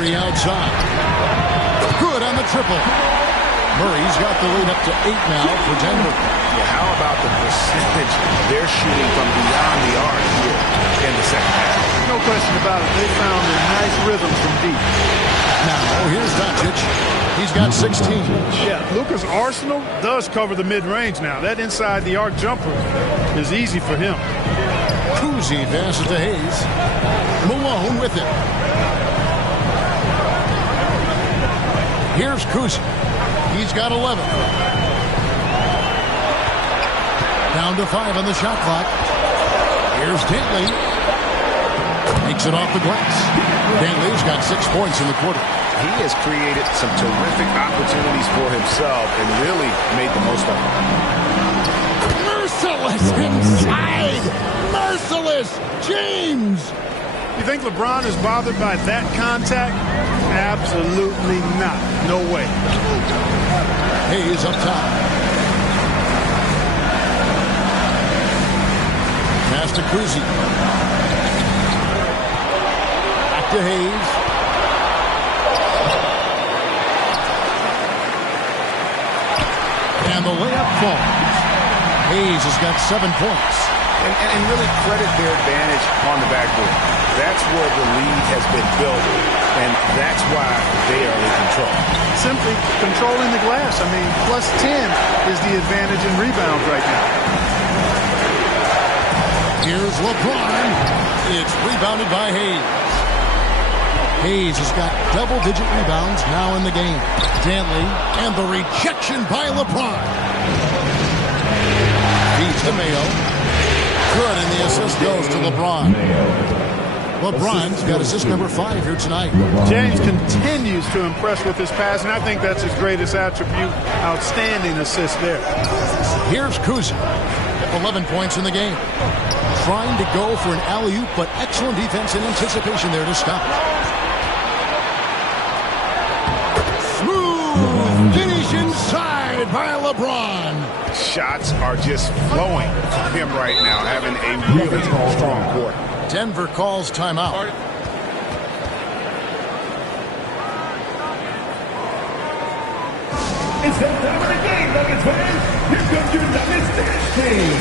Outside. Good on the triple. Murray's got the lead up to 8 now for Denver. Yeah, how about the percentage they're shooting from beyond the arc here in the second half? No question about it. They found a nice rhythm from deep. Now, here's Doncic. He's got 16. Yeah, Luka's arsenal does cover the mid-range now. That inside the arc jumper is easy for him. Kuzi passes to Hayes. Malone with it. Here's Kuzi. He's got 11. Down to 5 on the shot clock. Here's Dantley. Makes it off the glass. Dantley's got 6 points in the quarter. He has created some terrific opportunities for himself and really made the most of them. Merciless inside. Merciless James. You think LeBron is bothered by that contact? Absolutely not. No way. Hayes up top. Pass to Kuzi. Back to Hayes. And the layup falls. Hayes has got 7 points. And really credit their advantage on the backboard. That's where the lead has been built, and that's why they are in control. Simply controlling the glass. I mean, plus 10 is the advantage in rebounds right now. Here's LeBron. It's rebounded by Hayes. Hayes has got double-digit rebounds now in the game. Dantley, and the rejection by LeBron. Feeds to Mayo. Good, and the assist goes to LeBron. LeBron's got assist number 5 here tonight. James continues to impress with his pass, and I think that's his greatest attribute. Outstanding assist there. Here's Kuzi. 11 points in the game. Trying to go for an alley-oop, but excellent defense and anticipation there to stop. Smooth finish inside by LeBron. Shots are just flowing from him right now, having a really strong quarter. Denver calls timeout. It's that time of the game, Nuggets fans. Here comes your Nuggets dance team.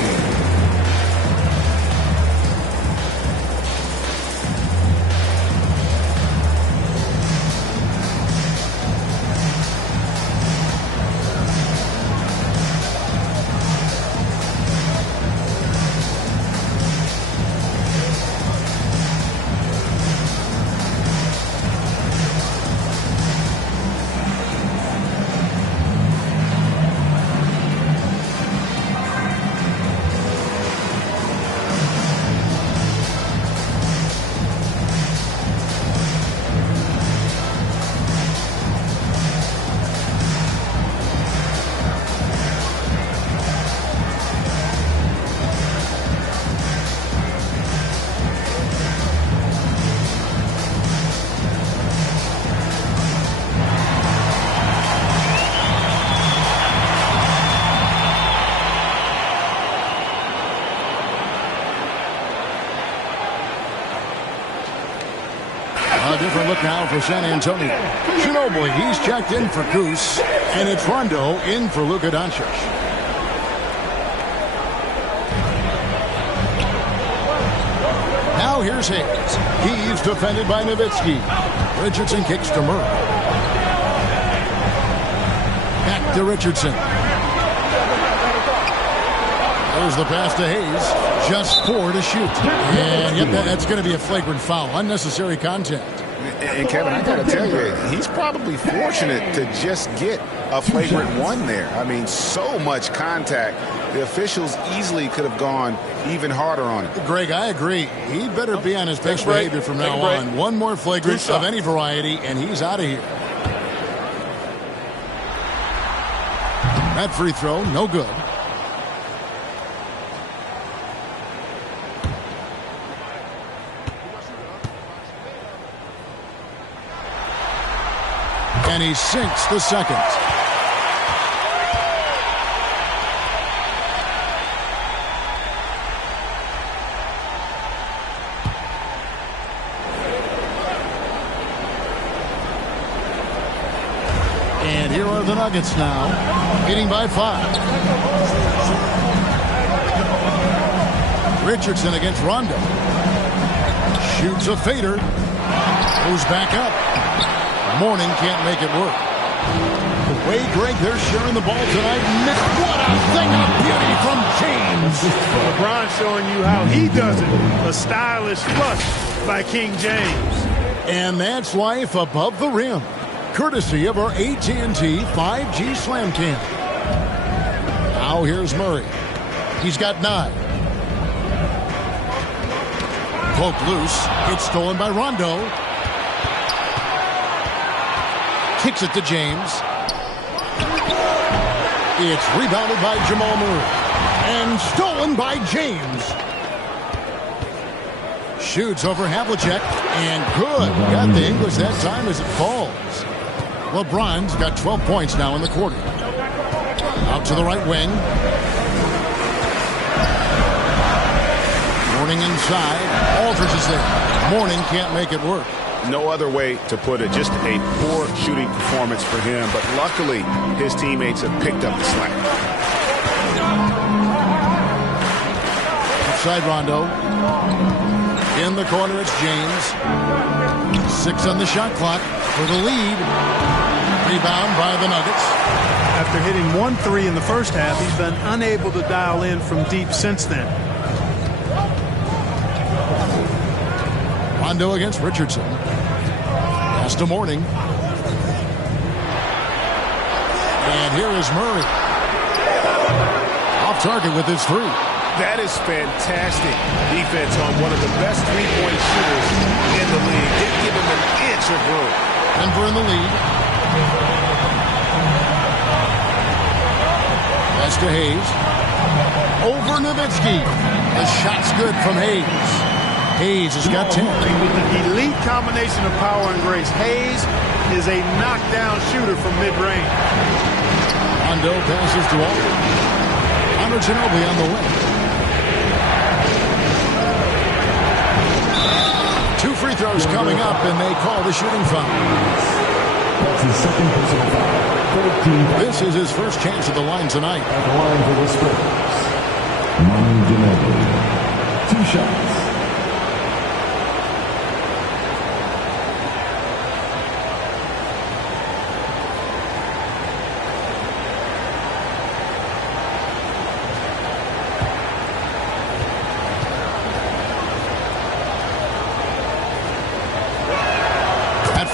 A different look now for San Antonio. Ginobili, he's checked in for Goose, and it's Rondo in for Luka Doncic. Now here's Hayes. He's defended by Nowitzki. Richardson kicks to Murray. Back to Richardson. There's the pass to Hayes. Just 4 to shoot. And yep, that's going to be a flagrant foul. Unnecessary contact. And Kevin, I got to tell you, he's probably fortunate to just get a flagrant 1 there. I mean, so much contact. The officials easily could have gone even harder on it. Greg, I agree. He better be on his best behavior from now on. One more flagrant of any variety, and he's out of here. That free throw, no good. And he sinks the second. And here are the Nuggets now, leading by 5. Richardson against Rondo. Shoots a fader. Goes back up. Morning can't make it work. The way, Greg, they're sharing the ball tonight. What a thing of beauty from James. LeBron showing you how he does it. A stylish flush by King James. And that's life above the rim. Courtesy of our AT&T 5G Slam Cam. Now here's Murray. He's got 9. Poked loose. It's stolen by Rondo. Kicks it to James. It's rebounded by Jamal Murray. And stolen by James. Shoots over Havlicek. And good. Got the English that time as it falls. LeBron's got 12 points now in the quarter. Out to the right wing. Mourning inside. Aldridge is there. Mourning can't make it work. No other way to put it. Just a poor shooting performance for him. But luckily, his teammates have picked up the slack. Outside Rondo. In the corner, it's James. 6 on the shot clock for the lead. Rebound by the Nuggets. After hitting 1 3 in the first half, he's been unable to dial in from deep since then. Rondo against Richardson. Pass to Mourning. And here is Murray. Off target with his 3. That is fantastic defense on one of the best three-point shooters in the league. Didn't give him an inch of room. Denver in the lead. Pass to Hayes. Over Nowitzki. The shot's good from Hayes. Hayes has got 10. Elite combination of power and grace. Hayes is a knockdown shooter from mid-range. Rondo passes to Aldridge. Honor Ginobili on the wing. 2 free throws coming up, and they call the shooting foul. That's his second personal foul. 13. This is his first chance at the line tonight. At the line for the Spurs. Manu Ginobili. 2 shots.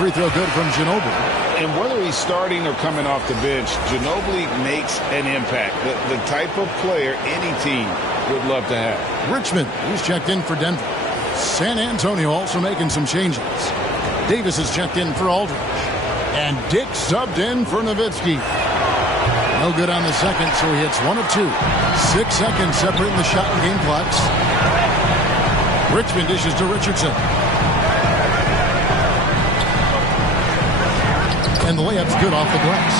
Free throw good from Ginobili. And whether he's starting or coming off the bench, Ginobili makes an impact. The type of player any team would love to have. Richmond, who's checked in for Denver. San Antonio also making some changes. Davis is checked in for Aldridge. And Dick subbed in for Nowitzki. No good on the second, so he hits 1 of 2. 6 seconds separating the shot and game clocks. Richmond dishes to Richardson. And the layup's good off the glass.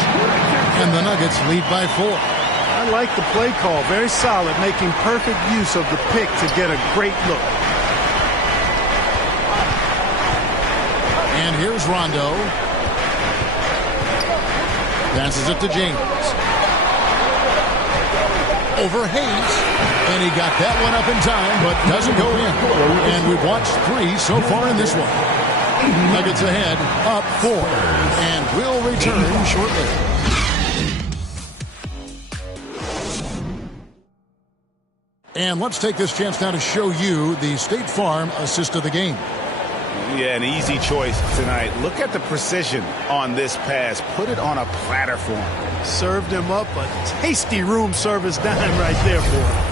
And the Nuggets lead by 4. I like the play call. Very solid, making perfect use of the pick to get a great look. And here's Rondo. Passes it to James. Over Hayes. And he got that one up in time, but doesn't go in. And we've watched 3 so far in this one. Nuggets ahead, up 4, and we'll return shortly. And let's take this chance now to show you the State Farm assist of the game. Yeah, an easy choice tonight. Look at the precision on this pass. Put it on a platter for him. Served him up a tasty room service dime right there for him.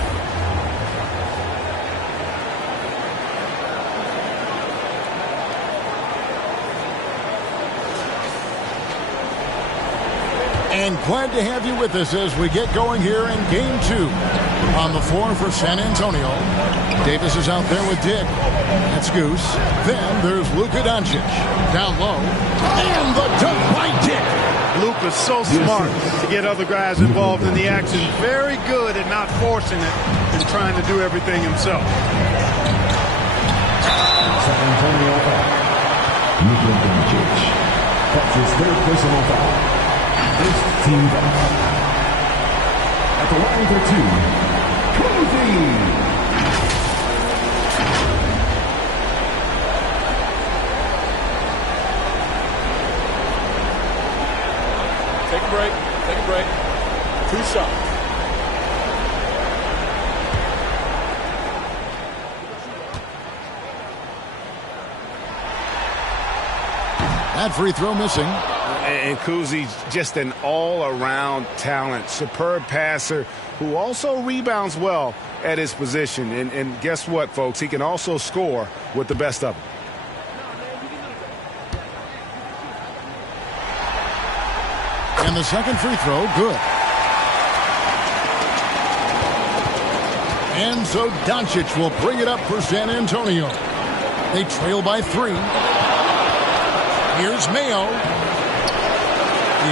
And glad to have you with us as we get going here in Game 2. On the floor for San Antonio. Davis is out there with Dick. That's Goose. Then there's Luka Doncic. Down low. And the dunk by Dick. Luka's so smart to get other guys involved in the action. Very good at not forcing it and trying to do everything himself. San Antonio foul. Luka Doncic. That's his 3rd personal foul. First team foul. At the line for 2, Cozy. Take a break. Take a break. 2 shots. That free throw missing. And Kuzi's just an all-around talent, superb passer who also rebounds well at his position. And guess what, folks? He can also score with the best of them. And the second free throw, good. And so Doncic will bring it up for San Antonio. They trail by 3. Here's Mayo.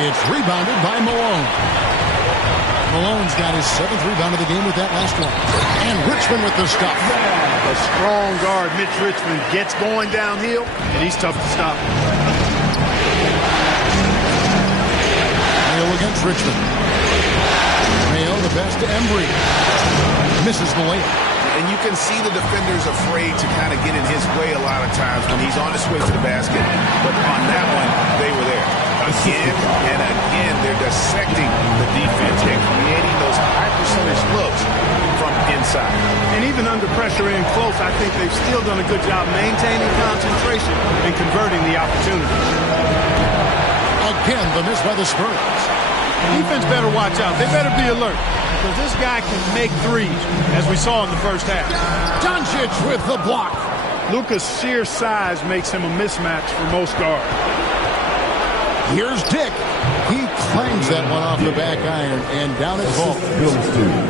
It's rebounded by Malone. Malone's got his 7th rebound of the game with that last one. And Richmond with the stop. The strong guard, Mitch Richmond, gets going downhill, and he's tough to stop. Mayo against Richmond. Mayo the best to Embry. Misses the layup. And you can see the defenders afraid to kind of get in his way a lot of times when he's on his way to the basket. But on that one, they were there. Again and again, they're dissecting the defense and creating those high percentage looks from inside. And even under pressure in close, I think they've still done a good job maintaining concentration and converting the opportunities. Again, the miss by the Spurs. Defense better watch out. They better be alert because this guy can make threes, as we saw in the first half. Doncic with the block. Luka's sheer size makes him a mismatch for most guards. Here's Dick. He clangs that one off the back iron and down it falls.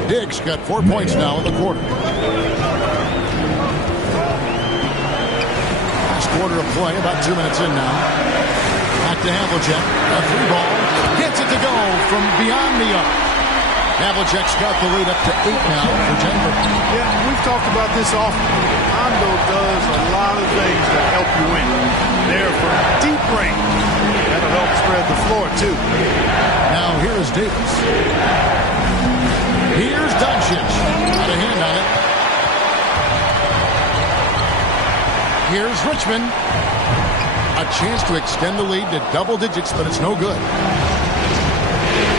Dick's got 4 points now in the quarter. Last quarter of play, about 2 minutes in now. Back to Havlicek. A 3-ball. Gets it to go from beyond the arc. Havlicek's got the lead up to 8 now for Denver. Yeah, we've talked about this often. Hondo does a lot of things that help you win. There from deep range. That'll help spread the floor, too. Now here's Davis. Here's Doncic. Got a hand on it. Here's Richmond. A chance to extend the lead to double digits, but it's no good.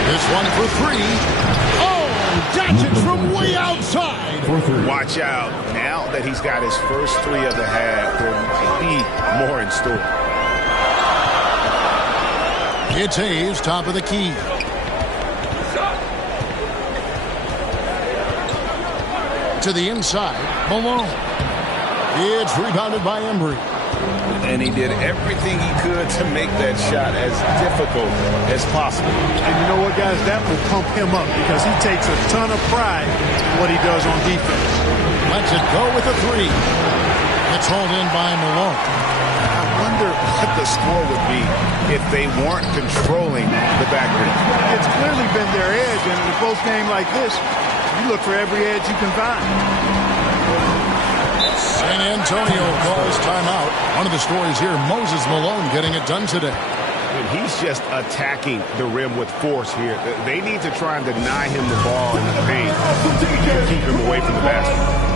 This one for 3. Oh, Doncic from way outside. Watch out. Now that he's got his first 3 of the half, there might be more in store. It's Hayes, top of the key. To the inside, Malone. It's rebounded by Embry. And he did everything he could to make that shot as difficult as possible. And you know what, guys? That will pump him up because he takes a ton of pride in what he does on defense. Lets it go with a 3. It's hauled in by Malone. I wonder what the score would be if they weren't controlling the back rim. It's clearly been their edge, and in a close game like this, you look for every edge you can find. San Antonio calls timeout. One of the stories here, Moses Malone getting it done today. And he's just attacking the rim with force here. They need to try and deny him the ball in the paint to keep him away from the basket.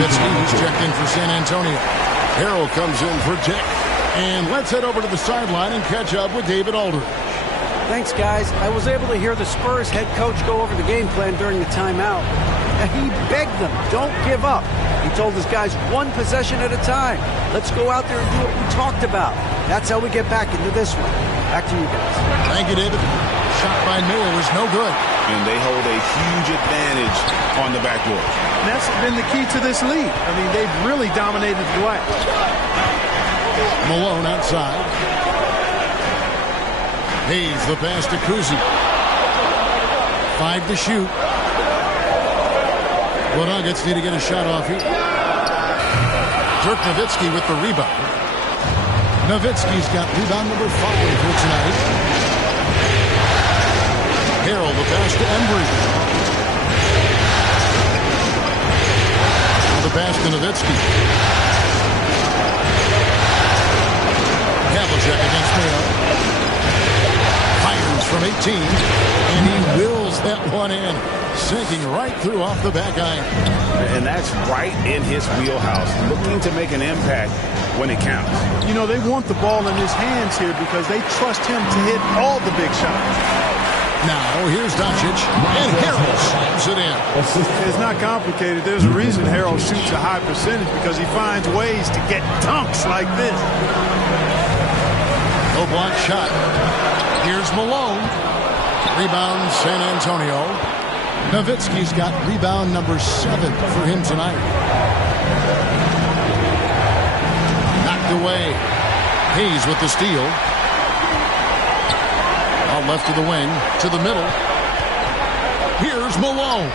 He's checked in for San Antonio. Harrell comes in for Dick. And let's head over to the sideline and catch up with David Aldridge. Thanks, guys. I was able to hear the Spurs head coach go over the game plan during the timeout. He begged them, don't give up. He told his guys 1 possession at a time. Let's go out there and do what we talked about. That's how we get back into this one. Back to you guys. Thank you, David. Shot by Mayo is no good. and they hold a huge advantage on the backboard. And that's been the key to this lead. I mean, they've really dominated the glass. Malone outside. Hayes the pass to Kuzi. 5 to shoot. The Nuggets need to get a shot off here. Dirk Nowitzki with the rebound. Nowitzki's got rebound number 5 for tonight. Harrell the pass to Embry. The pass to Nowitzki. Havlicek against Mayo. Fires from 18, and he wills that one in, sinking right through off the back iron. And that's right in his wheelhouse, looking to make an impact when it counts. You know, they want the ball in his hands here because they trust him to hit all the big shots. Now, here's Doncic, and Harrell slams it in. It's not complicated. There's a reason Harrell shoots a high percentage, because he finds ways to get dunks like this. No block shot. Here's Malone. Rebound San Antonio. Nowitzki's got rebound number 7 for him tonight. Knocked away. Hayes with the steal. All left to the wing, to the middle. Here's Malone.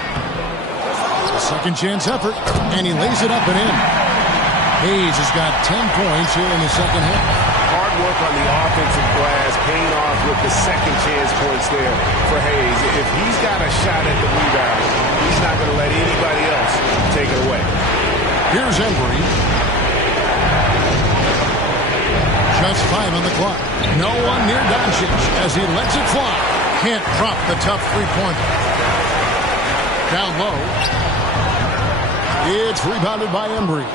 A second chance effort, and he lays it up and in. Hayes has got 10 points here in the second half. Hard work on the offensive glass, paying off with the second chance points there for Hayes. If he's got a shot at the rebound, he's not going to let anybody else take it away. Here's Embry. Just 5 on the clock. No one near Doncic as he lets it fly. Can't drop the tough three-pointer. Down low. It's rebounded by Embry.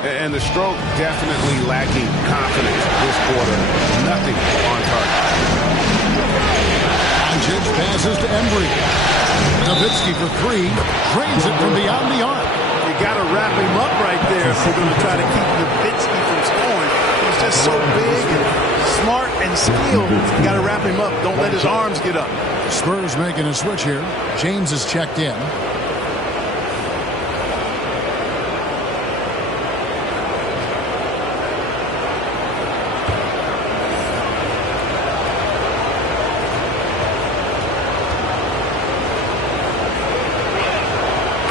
And the stroke definitely lacking confidence this quarter. Nothing on target. Doncic passes to Embry. Nowitzki for 3. Drains it from beyond the arc. You got to wrap him up right there if you're going to try to keep Nowitzki from scoring. He's just so big and smart and skilled. You got to wrap him up. Don't let his arms get up. Spurs making a switch here. James is checked in.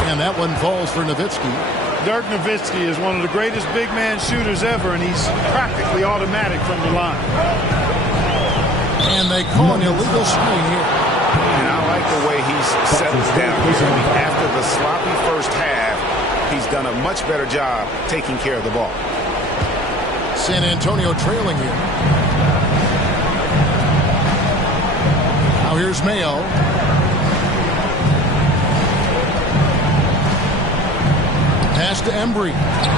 And that one falls for Nowitzki. Dirk Nowitzki is one of the greatest big man shooters ever, and he's practically automatic from the line. And they call an illegal screen here. And I like the way he's settled down here. I mean, after the sloppy first half, he's done a much better job taking care of the ball. San Antonio trailing here. Now here's Mayo. Pass to Embry.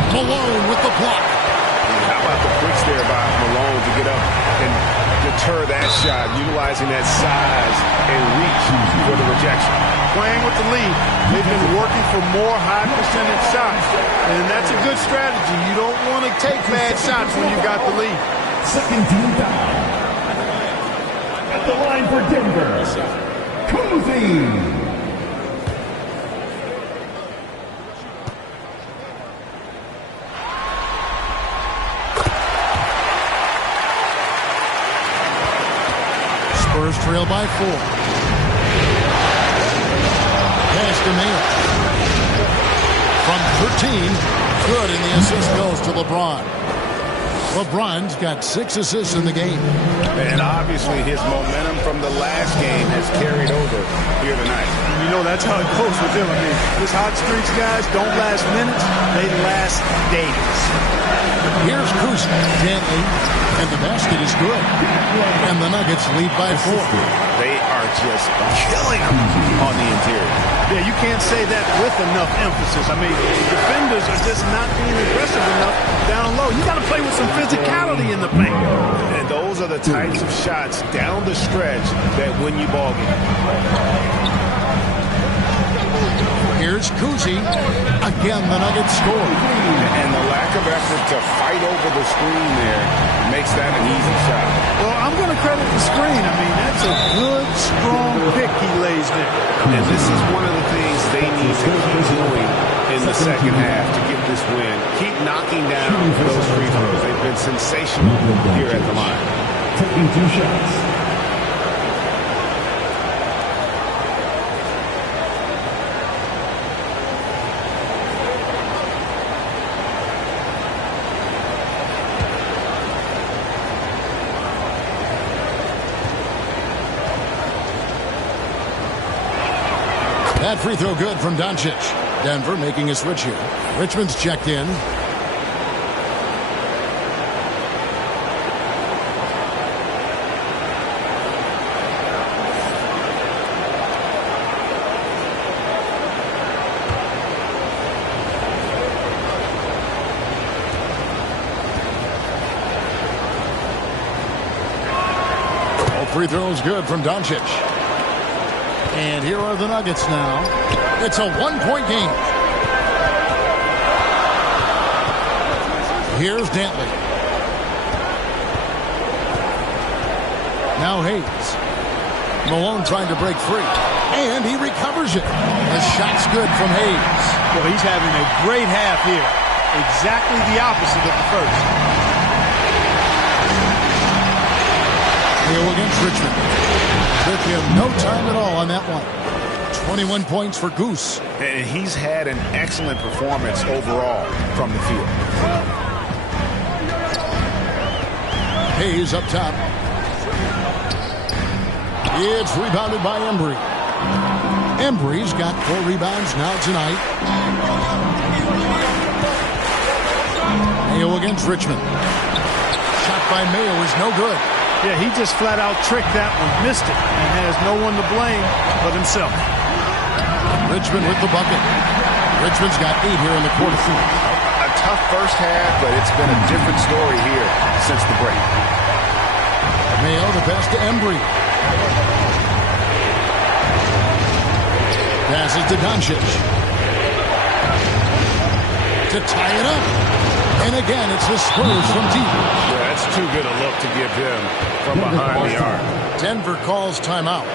Malone with the block. How about the bricks there by Malone to get up and deter that shot, utilizing that size and reach for the rejection. Playing with the lead, they've been working for more high percentage shots, and that's a good strategy. You don't want to take bad shots when you got the lead. Second team foul. At the line for Denver, Kuzi. Spurs trail by 4. Pass to Mayo. From 13, good, and the assist goes to LeBron. LeBron's got 6 assists in the game. And obviously his momentum from the last game has carried over here tonight. You know, that's how it goes with him. I mean, his hot streaks, guys, don't last minutes. They last days. Here's Kuzi, gently, and the basket is good. And the Nuggets lead by 4. They are just killing them on the interior. Yeah, you can't say that with enough emphasis. I mean, defenders are just not being aggressive enough down low. You got to play with some physicality in the paint. And those are the types of shots down the stretch that win you ball games. Here's Kuzi. Again, the Nuggets score. And the lack of effort to fight over the screen there makes that an easy shot. Well, I'm going to credit the screen. I mean, that's a good, strong pick he laid raised in. And this is one of the things they need to keep doing in the second half to get this win. Keep knocking down those free throws. They've been sensational here at the line. Taking 2 shots. That free throw good from Doncic. Denver making a switch here. Richmond's checked in. All free throws good from Doncic. And here are the Nuggets now. It's a 1-point game. Here's Dantley. Now Hayes. Malone trying to break free. And he recovers it. The shot's good from Hayes. Well, he's having a great half here. Exactly the opposite of the first. Hill against Richmond. Took him no time at all on that one. 21 points for Goose. And he's had an excellent performance overall from the field. Hayes up top. It's rebounded by Embry. Embry's got 4 rebounds now tonight. Mayo against Richmond. Shot by Mayo is no good. Yeah, he just flat out tricked that one, missed it, and has no one to blame but himself. Richmond with the bucket. Richmond's got 8 here in the quarter. A tough first half, but it's been a different story here since the break. Mayo the pass to Embry. Passes to Doncic. To tie it up. And again, it's the Spurs from deep. Yeah, that's too good a look to give him from behind the arc. Denver calls timeout.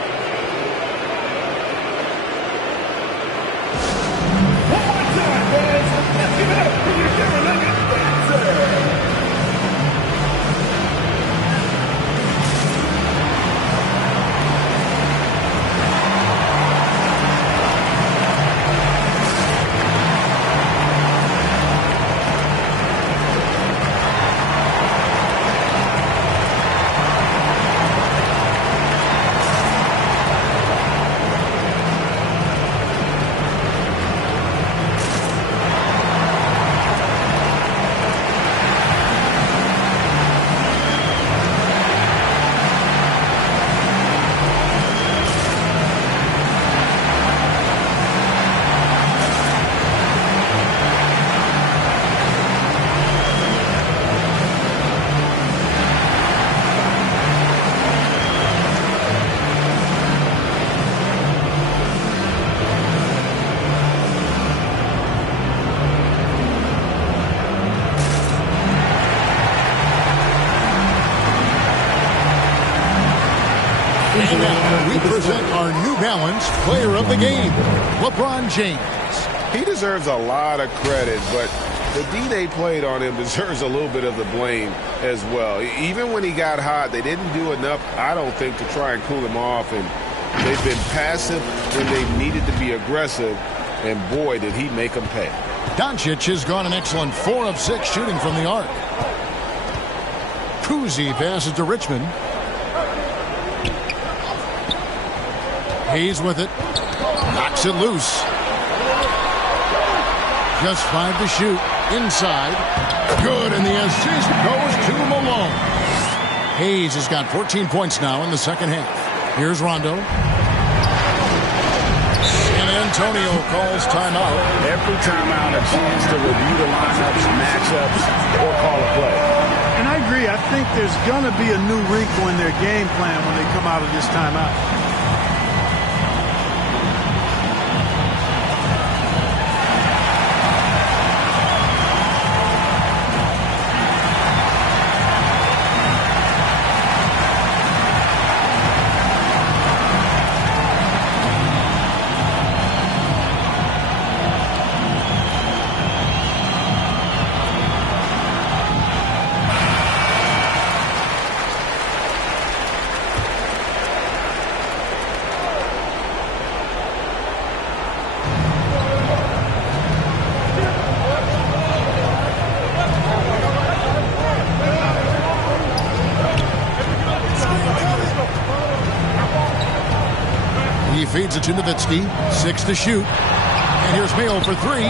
And now we present our New Balance Player of the Game, LeBron James. He deserves a lot of credit, but the D they played on him deserves a little bit of the blame as well. Even when he got hot, they didn't do enough, I don't think, to try and cool him off. And they've been passive when they needed to be aggressive, and boy, did he make them pay. Doncic has gone an excellent 4 of 6 shooting from the arc. Kuzi passes to Richmond. Hayes with it. Knocks it loose. Just 5 to shoot. Inside. Good, and the assist goes to Malone. Hayes has got 14 points now in the second half. Here's Rondo. San Antonio calls timeout. Every timeout, a chance to review the lineups, matchups, or call a play. And I agree. I think there's going to be a new wrinkle in their game plan when they come out of this timeout. feeds it to Nowitzki. 6 to shoot. And here's Mayo for 3.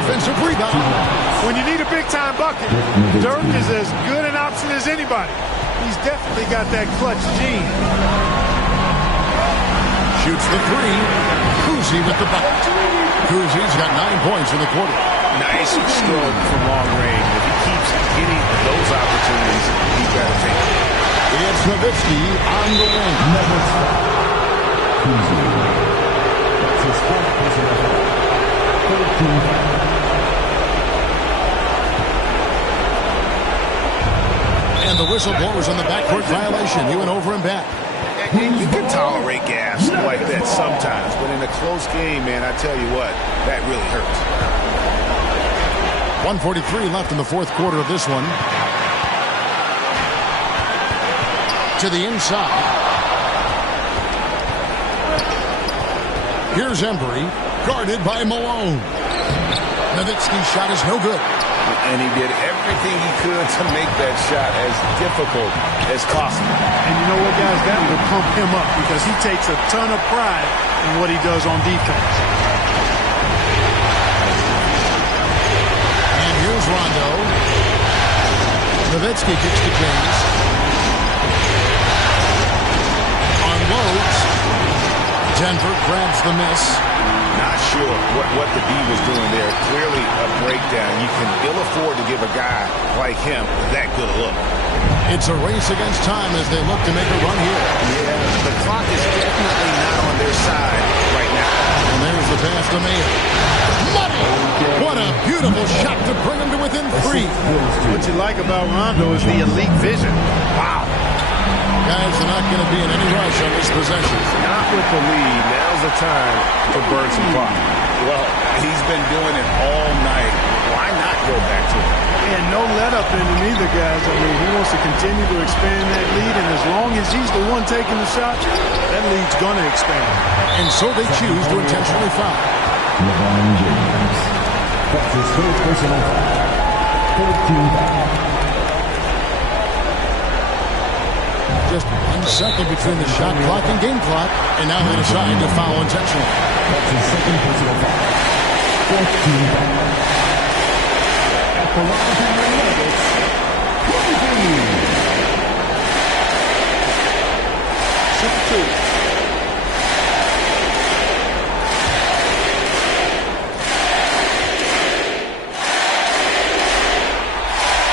Offensive rebound. When you need a big-time bucket, Dirk is as good an option as anybody. He's definitely got that clutch gene. Shoots the 3. Kuzi with the bucket. Kuzi's got 9 points in the quarter. Nice stroke from long range. If he keeps getting those opportunities, he's got to take it. It's Nowitzki on the wing. Kuzi. That's his 4th personal foul. 13 fouls. And the whistle blows on the backcourt violation. He went over and back. You can tolerate gas like that sometimes, but in a close game, man, I tell you what, that really hurts. 1:43 left in the 4th quarter of this one. To the inside. Here's Embry, guarded by Malone. Nowitzki's shot is no good. And he did everything he could to make that shot as difficult as possible. And you know what, guys? That will pump him up because he takes a ton of pride in what he does on defense. And here's Rondo. Nowitzki kicks to James. Unloads. Denver grabs the miss. Not sure what the D was doing there. Clearly a breakdown. You can ill afford to give a guy like him that good a look. It's a race against time as they look to make a run here. Yeah, the clock is definitely not on their side right now. And there's the pass to Mayo. Money! What a beautiful shot to bring him to within 3. What you like about Rondo is the elite vision. Wow. Guys are not going to be in any rush on this possession. Not with the lead. Now's the time to burn some clock. Well, he's been doing it all night. Why not go back to it? And no let up in him either, guys. I mean, he wants to continue to expand that lead, and as long as he's the one taking the shot, that lead's going to expand. And so they choose to intentionally foul. LeBron James. That's his 3rd personal foul. 13 fouls. Just 1 second between the shot clock and game clock, and now they decide to foul intentionally. That's his 2nd personal foul. 14 fouls. At the line from the Nuggets, Kuzi. Shoot 2.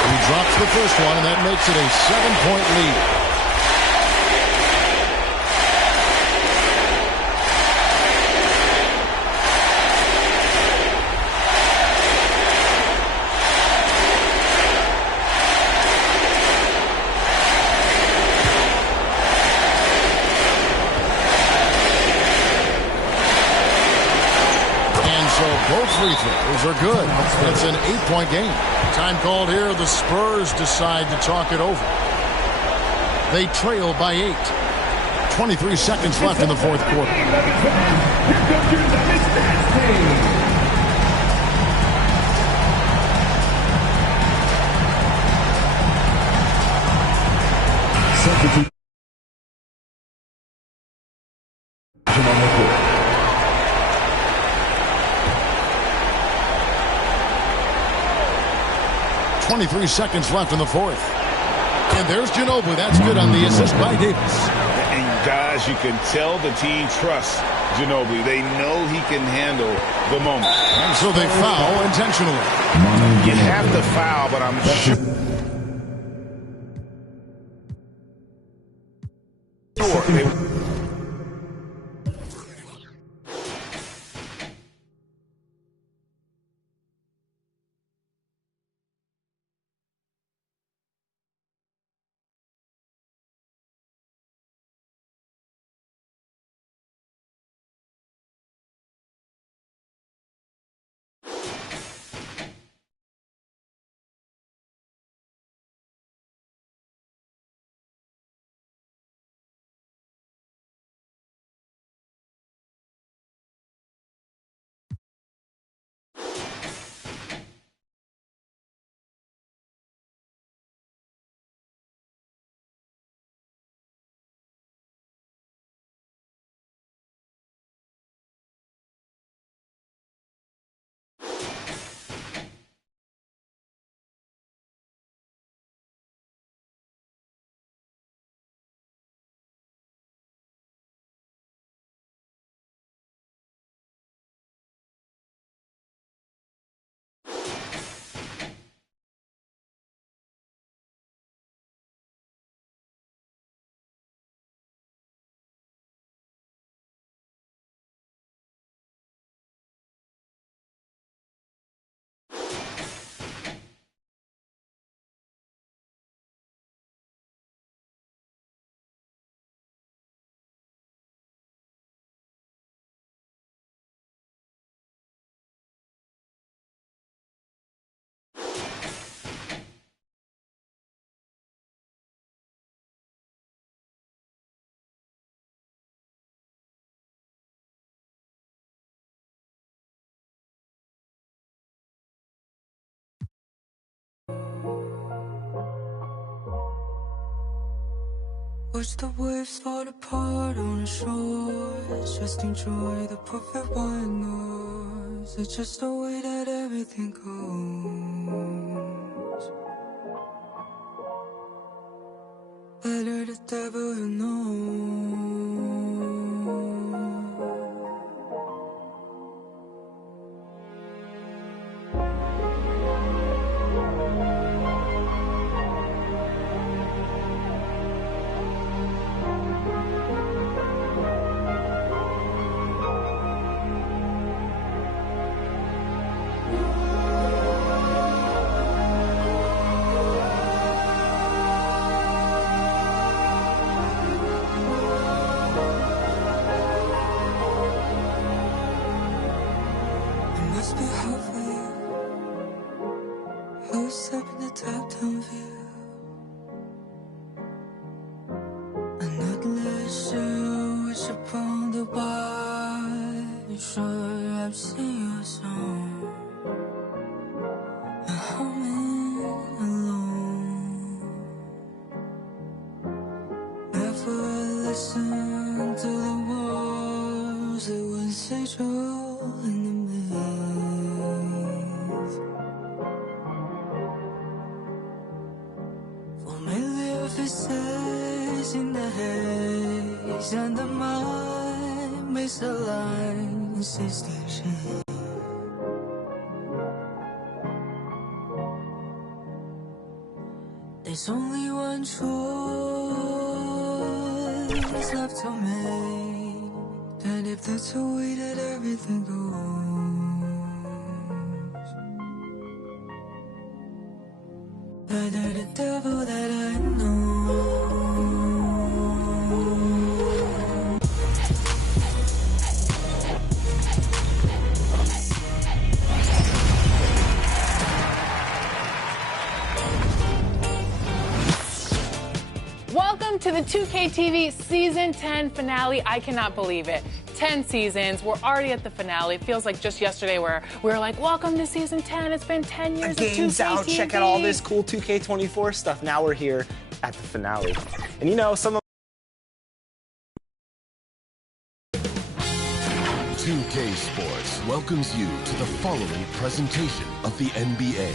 He drops the first one, and that makes it a 7-point lead. Both free throws are good. It's an 8-point game. Time called here. The Spurs decide to talk it over. They trail by 8. 23 seconds left in the 4th quarter. Here comes your Nuggets dance team. Substitute. On the court. 23 seconds left in the 4th. And there's Ginobili. That's good on the assist by Davis. And guys, you can tell the team trusts Ginobili. They know he can handle the moment. And so they foul intentionally. You have to foul, but I'm sure they Watch the waves fall apart on the shores. Just enjoy the perfect white noise. It's just the way that everything goes. Better the devil you know. And the mind makes the lines distinction. There's only one choice left to make, and if that's the way that everything goes, better the devil that I know. Welcome to the 2K TV Season 10 finale. I cannot believe it. 10 seasons. We're already at the finale. It feels like just yesterday where we were like, welcome to Season 10. It's been 10 years of 2K Game's out. TV. Check out all this cool 2K24 stuff. Now we're here at the finale. And you know, some of 2K Sports welcomes you to the following presentation of the NBA.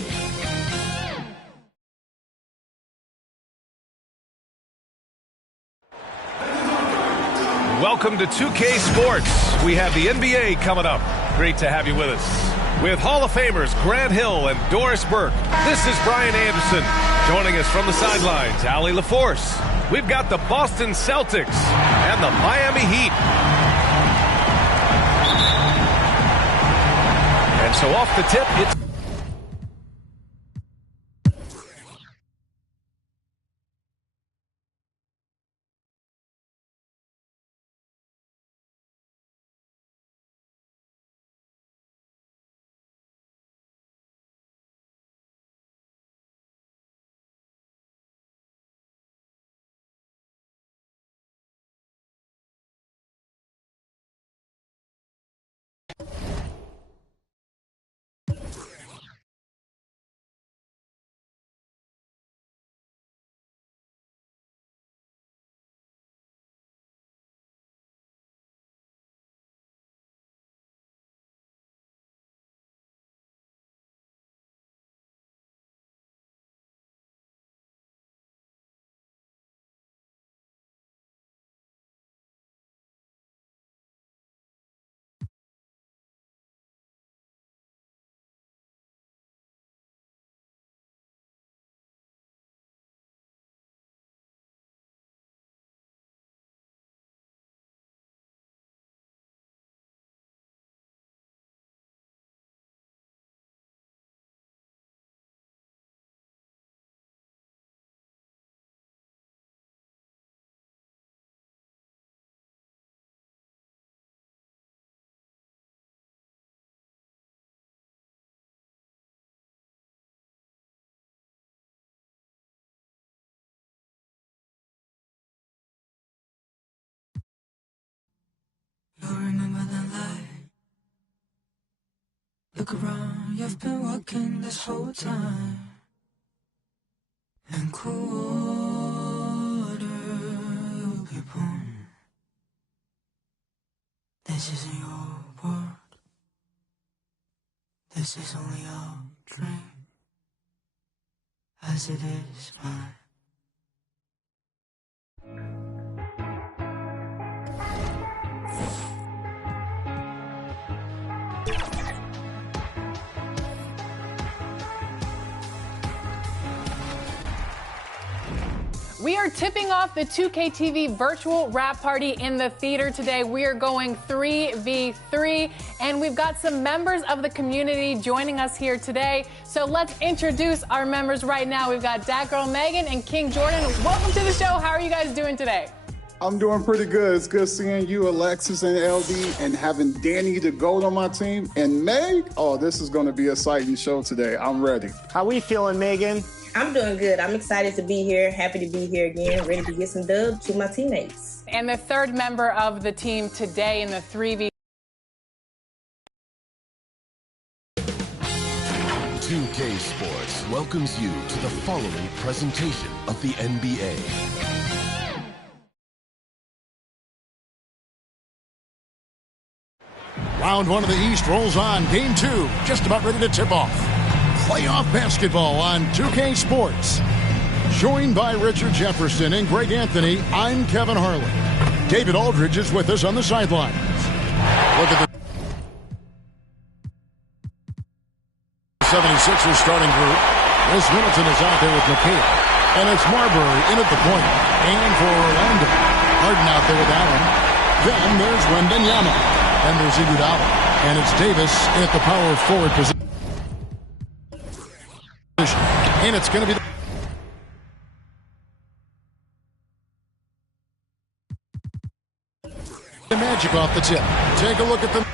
Welcome to 2K Sports. We have the NBA coming up. Great to have you with us. With Hall of Famers Grant Hill and Doris Burke, this is Brian Anderson. Joining us from the sidelines, Allie LaForce. We've got the Boston Celtics and the Miami Heat. And so off the tip, it's You'll remember that light. Look around, you've been working this whole time. And cool water This isn't your world. This is only your dream, as it is mine. We are tipping off the 2K TV virtual wrap party in the theater today. We are going 3v3, and we've got some members of the community joining us here today. So let's introduce our members right now. We've got Dat Girl Megan and King Jordan. Welcome to the show. How are you guys doing today? I'm doing pretty good. It's good seeing you, Alexis and LD, and having Danny the GOAT on my team. And Meg, oh, this is going to be an exciting show today. I'm ready. How we feeling, Megan? I'm doing good. I'm excited to be here. Happy to be here again. Ready to get some dubs to my teammates. And the third member of the team today in the 3v3. 2K Sports welcomes you to the following presentation of the NBA. Round one of the East rolls on. Game two, just about ready to tip off. Playoff basketball on 2K Sports. Joined by Richard Jefferson and Greg Anthony, I'm Kevin Harlan. David Aldridge is with us on the sidelines. Look at the 76ers starting group. Chris Middleton is out there with McHale. And it's Marbury in at the point. And for Orlando, Harden out there with Allen. Then there's Wembanyama. And there's Iguodala. And it's Davis at the power forward position. And it's going to be the Magic off the tip. Take a look at the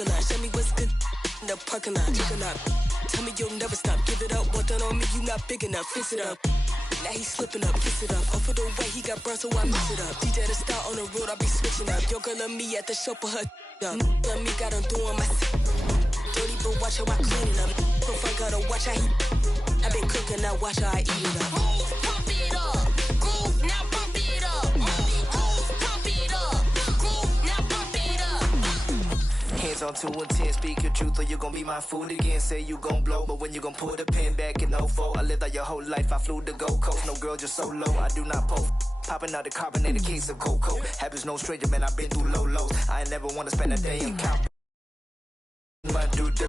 a lot. Show me what's good in the parking lot. Looking up. Tell me you'll never stop. Give it up. Want that on me, you not big enough. Fix it up. Now he's slipping up, kiss it up. Off of the way he got burned, so I mix it up. DJ the star on the road, I be switching up. Your girl love me at the show for her up. Love me, got him doing my dirty, but watch how I clean it up. So fun, gotta watch how he. I been cooking, now watch how I eat it up. Pump it up, groove, now pump it up. Pump it up, groove, now pump it up. Hands on 2 and 10, speak your truth or you gon' be my food again. Say you gon' blow, but when you gon' pull the pin back in 04. I lived out your whole life, I flew to Gold Coast. No girl, just so low, I do not post. Popping out the carbonated case of cocoa. Habits no stranger, man, I've been through low lows. I ain't never wanna spend a day in count. My dude.